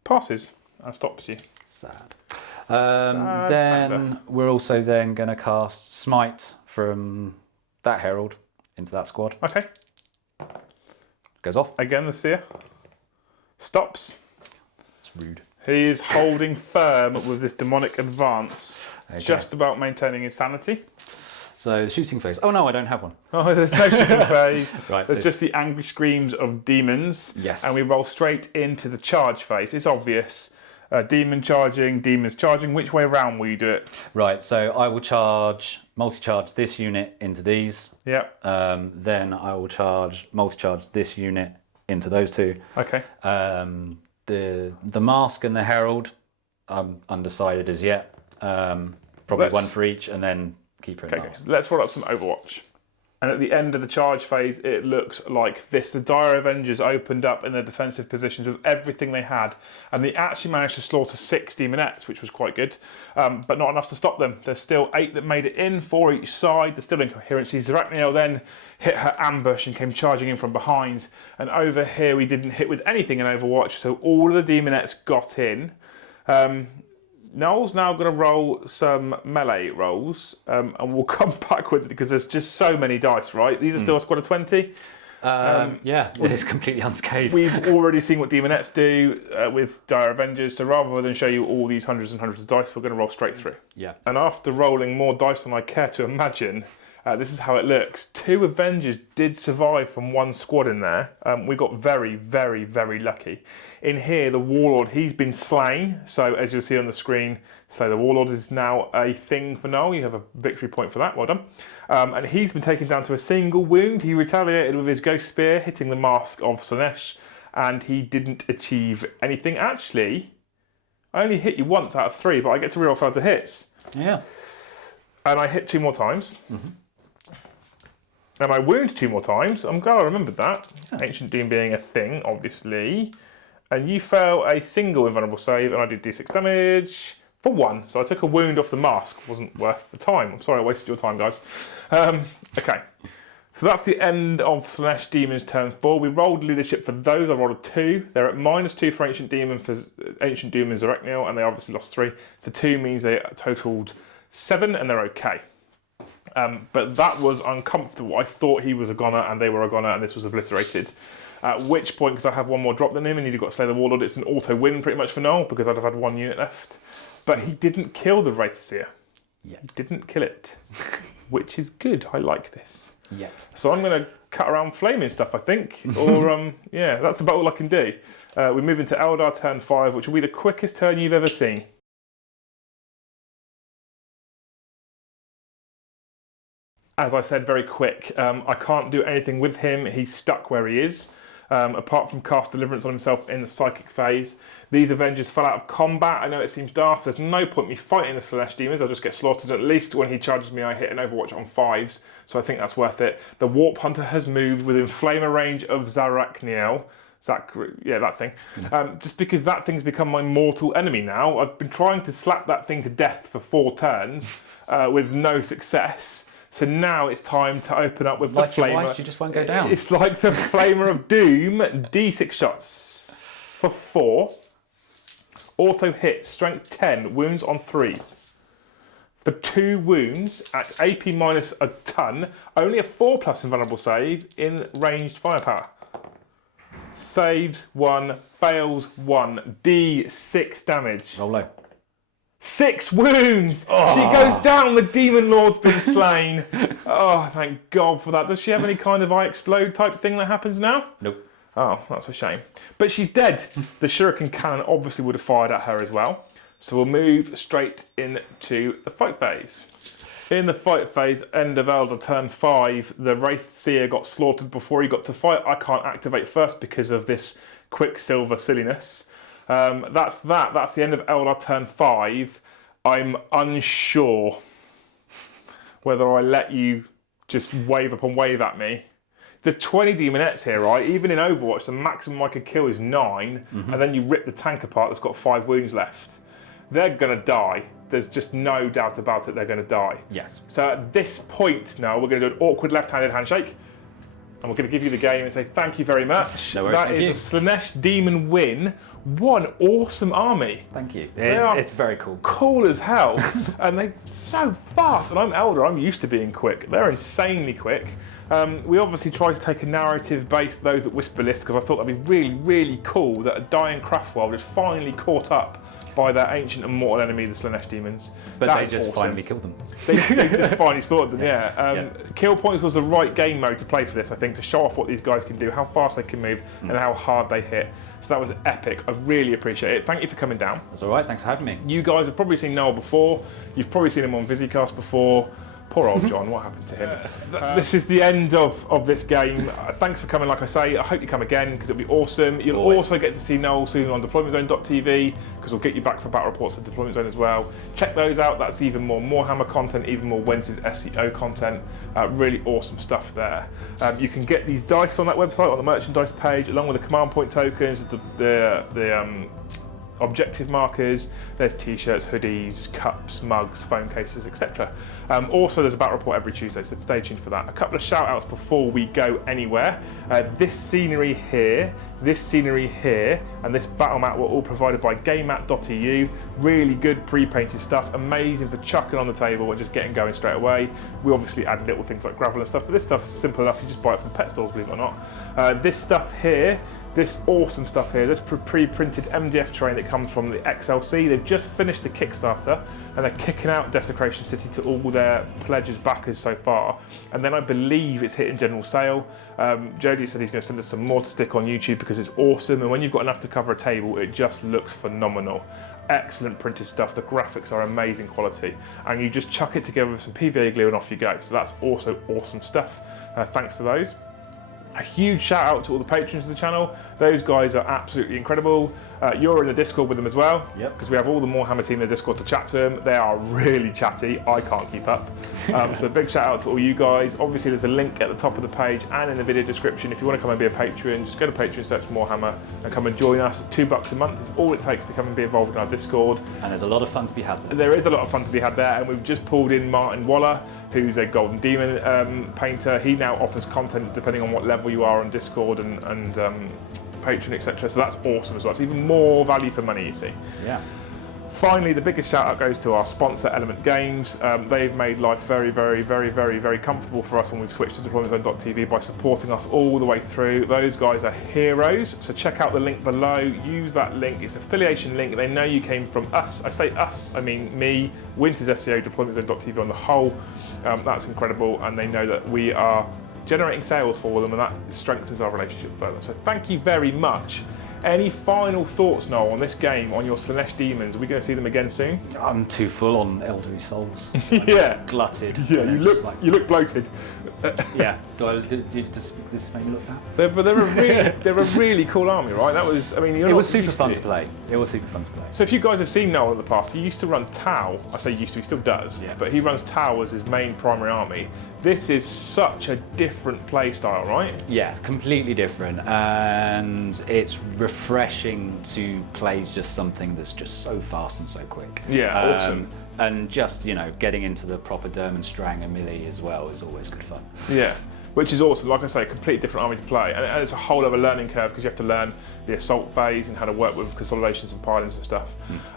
passes and stops you. Sad. Sad Then panda. we're also then going to cast Smite from that Herald into that squad. Okay. Goes off. Again, the Seer stops. It's rude. He is holding firm with this demonic advance, Okay. just about maintaining his sanity. So the shooting phase. Oh no, I don't have one. Oh, there's no shooting phase. Right, There's so- just the angry screams of demons. Yes. And we roll straight into the charge phase. It's obvious. Demons charging. Which way around will you do it? Right, so I will multi-charge this unit into these. Yep. Then I will multi-charge this unit into those two. Okay. The Mask and the Herald, I'm undecided as yet. Probably one for each, and then Keeper and Okay, Mask. let's roll up some Overwatch. And at the end of the charge phase, it looks like this. The Dire Avengers opened up in their defensive positions with everything they had, and they actually managed to slaughter 6 Demonettes, which was quite good, but not enough to stop them. There's still 8 that made it in, 4 each side. There's still incoherency. Zarachniel then hit her ambush and came charging in from behind. And over here, we didn't hit with anything in Overwatch, so all of the Demonettes got in. Noel's now going to roll some melee rolls, and we'll come back with it because there's just so many dice, right? These are still a squad of 20. Yeah, it is completely unscathed. We've already seen what Demonettes do with Dire Avengers, so rather than show you all these hundreds and hundreds of dice, we're going to roll straight through. Yeah. And after rolling more dice than I care to imagine, this is how it looks. 2 Avengers did survive from 1 squad in there. We got very, very, very lucky. In here, the Warlord, he's been slain. So as you'll see on the screen, so the Warlord is now a thing for Noel. You have a victory point for that, well done. And he's been taken down to a single wound. He retaliated with his Ghost Spear, hitting the Mask of Slaanesh, and he didn't achieve anything. Actually, I only hit you once out of 3, but I get to reroll failed hits. Yeah. And I hit 2 more times. And I wound 2 more times. I'm glad I remembered that. Ancient Doom being a thing, obviously. And you fail a single invulnerable save, and I did d6 damage for 1. So I took a wound off the Mask. Wasn't worth the time. I'm sorry I wasted your time, guys. Okay. So that's the end of Slaanesh Daemons turn 4. We rolled leadership for those. I rolled a 2. They're at -2 for Ancient Doom and Zarachniel, and they obviously lost 3. So 2 means they totaled 7, and they're okay. But that was uncomfortable. I thought he was a goner and they were a goner and this was obliterated. At which point, because I have 1 more drop than him and he'd got to slay the Warlord, it's an auto win pretty much for Noel because I'd have had 1 unit left. But he didn't kill the Wraithseer. Yet. He didn't kill it, which is good. I like this. Yet. So I'm going to cut around flaming stuff, I think. Or, yeah, that's about all I can do. We move into Eldar turn 5, which will be the quickest turn you've ever seen. As I said, very quick. I can't do anything with him. He's stuck where he is. Apart from cast Deliverance on himself in the psychic phase. These Avengers fell out of combat. I know it seems daft. There's no point me fighting the Slaanesh Daemons. I'll just get slaughtered. At least when he charges me, I hit an Overwatch on 5s. So I think that's worth it. The Warp Hunter has moved within flamer range of Zarachniel. Yeah, that thing. Just because that thing's become my mortal enemy now. I've been trying to slap that thing to death for 4 turns with no success. So now it's time to open up with Like the your Flamer. wife, she just won't go down. It's like the Flamer of Doom. D6 shots for 4. Auto hit, strength 10, wounds on 3s. For 2 wounds at AP minus a ton, only a 4+ invulnerable save in ranged firepower. Saves 1, fails 1, D6 damage. Roll low. 6 wounds! She goes down, the Demon Lord's been slain. Oh, thank God for that. Does she have any kind of I explode type thing that happens now? Nope. Oh, that's a shame. But she's dead. The Shuriken Cannon obviously would have fired at her as well. So we'll move straight into the fight phase. In the fight phase, end of Eldar turn 5, the Wraithseer got slaughtered before he got to fight. I can't activate first because of this Quicksilver silliness. That's that. That's the end of Eldar turn 5. I'm unsure whether I let you just wave upon wave at me. There's 20 demonettes here, right? Even in Overwatch, the maximum I could kill is 9, and then you rip the tank apart that's got 5 wounds left. They're going to die. There's just no doubt about it, they're going to die. Yes. So at this point now, we're going to do an awkward left-handed handshake, and we're going to give you the game and say thank you very much. No worries, that is a Slaanesh Demon win. What an awesome army. Thank you. Are It's very cool. Cool as hell, and they're so fast. And I'm Eldar, I'm used to being quick. They're insanely quick. We obviously tried to take a narrative based those that Whisper list because I thought that'd be really, really cool that a dying Craftworld is finally caught up by their ancient and mortal enemy, the Slaanesh Demons. But they just finally killed them. They just finally slaughtered them, yeah. Kill Points was the right game mode to play for this, I think, to show off what these guys can do, how fast they can move, and how hard they hit. So that was epic. I really appreciate it. Thank you for coming down. That's all right. Thanks for having me. You guys have probably seen Noel before. You've probably seen him on VisiCast before. Poor old John, what happened to him? This is the end of this game. Thanks for coming, like I say. I hope you come again, because it'll be awesome. You'll also get to see Noel soon on deploymentzone.tv, because we'll get you back for battle reports for Deployment Zone as well. Check those out. That's even more Warhammer content, even more Winter's SEO content. Really awesome stuff there. You can get these dice on that website, on the merchandise page, along with the command point tokens, the objective markers, there's t-shirts, hoodies, cups, mugs, phone cases, etc. Also there's a battle report every Tuesday, so stay tuned for that. A couple of shout outs before we go anywhere. This scenery here, and this battle mat were all provided by gamemat.eu. Really good pre-painted stuff, amazing for chucking on the table and just getting going straight away. We obviously add little things like gravel and stuff, but this stuff's simple enough, you just buy it from pet stores, believe it or not. This stuff here, this awesome stuff here, this pre-printed MDF terrain that comes from the XLC. They've just finished the Kickstarter and they're kicking out Desecration City to all their pledges backers so far. And then I believe it's hitting general sale. Jody said he's going to send us some more to stick on YouTube because it's awesome. And when you've got enough to cover a table, it just looks phenomenal. Excellent printed stuff. The graphics are amazing quality. And you just chuck it together with some PVA glue and off you go. So that's also awesome stuff. Thanks to those. A huge shout out to all the patrons of the channel. Those guys are absolutely incredible. You're in the Discord with them as well. Yep. Because we have all the Warhammer team in the Discord to chat to them. They are really chatty. I can't keep up. So a big shout out to all you guys. Obviously there's a link at the top of the page and in the video description. If you want to come and be a patron, just go to Patreon, search Warhammer and come and join us. $2 a month is all it takes to come and be involved in our Discord. And there's a lot of fun to be had there. There is a lot of fun to be had there, and we've just pulled in Martin Waller, who's a Golden Demon painter. He now offers content depending on what level you are on Discord and Patreon, etc. So that's awesome as well. It's even more value for money, you see. Yeah. Finally, the biggest shout out goes to our sponsor, Element Games. They've made life very, very, very, very, very comfortable for us when we've switched to deploymentzone.tv by supporting us all the way through. Those guys are heroes. So check out the link below. Use that link. It's an affiliation link. They know you came from us. I say us, I mean me, Winter's SEO, deploymentzone.tv on the whole. That's incredible. And they know that we are generating sales for them, and that strengthens our relationship further. So thank you very much. Any final thoughts, Noel, on this game, on your Slaanesh Demons? Are we going to see them again soon? I'm too full on elderly souls. Yeah. Glutted. Yeah, you look bloated. Yeah. Does this make me look fat? They're a really cool army, right? That was, I mean, It was super fun to play. It was super fun to play. So if you guys have seen Noel in the past, he used to run Tau. I say used to, he still does. Yeah. But he runs Tau as his main primary army. This is such a different play style, right? Yeah, completely different, and it's refreshing to play just something that's just so fast and so quick. Yeah, awesome. And just, you know, getting into the proper Dermenstrang and melee as well is always good fun. Yeah, which is awesome. Like I say, a completely different army to play, and it's a whole other learning curve because you have to learn the assault phase and how to work with consolidations and pilings and stuff.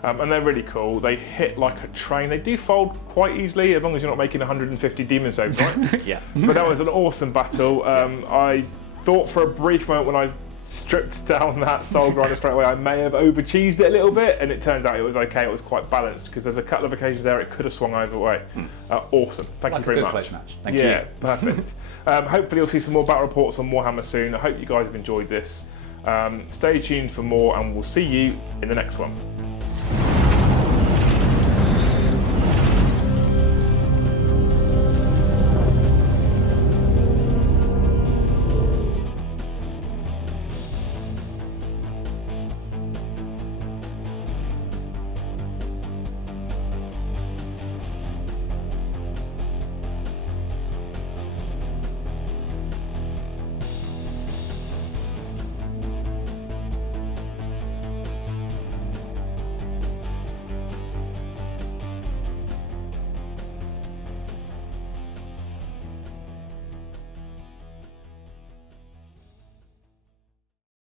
And they're really cool. They hit like a train. They do fold quite easily as long as you're not making 150 demon saves, right? Yeah. But that was an awesome battle. I thought for a brief moment when I stripped down that soul grinder straight away, I may have over-cheesed it a little bit, and it turns out it was okay. It was quite balanced because there's a couple of occasions there it could have swung over way. Awesome. Thank you very much. Close match. Thank you. Yeah, perfect. Hopefully you'll see some more battle reports on Warhammer soon. I hope you guys have enjoyed this. Stay tuned for more, and we'll see you in the next one.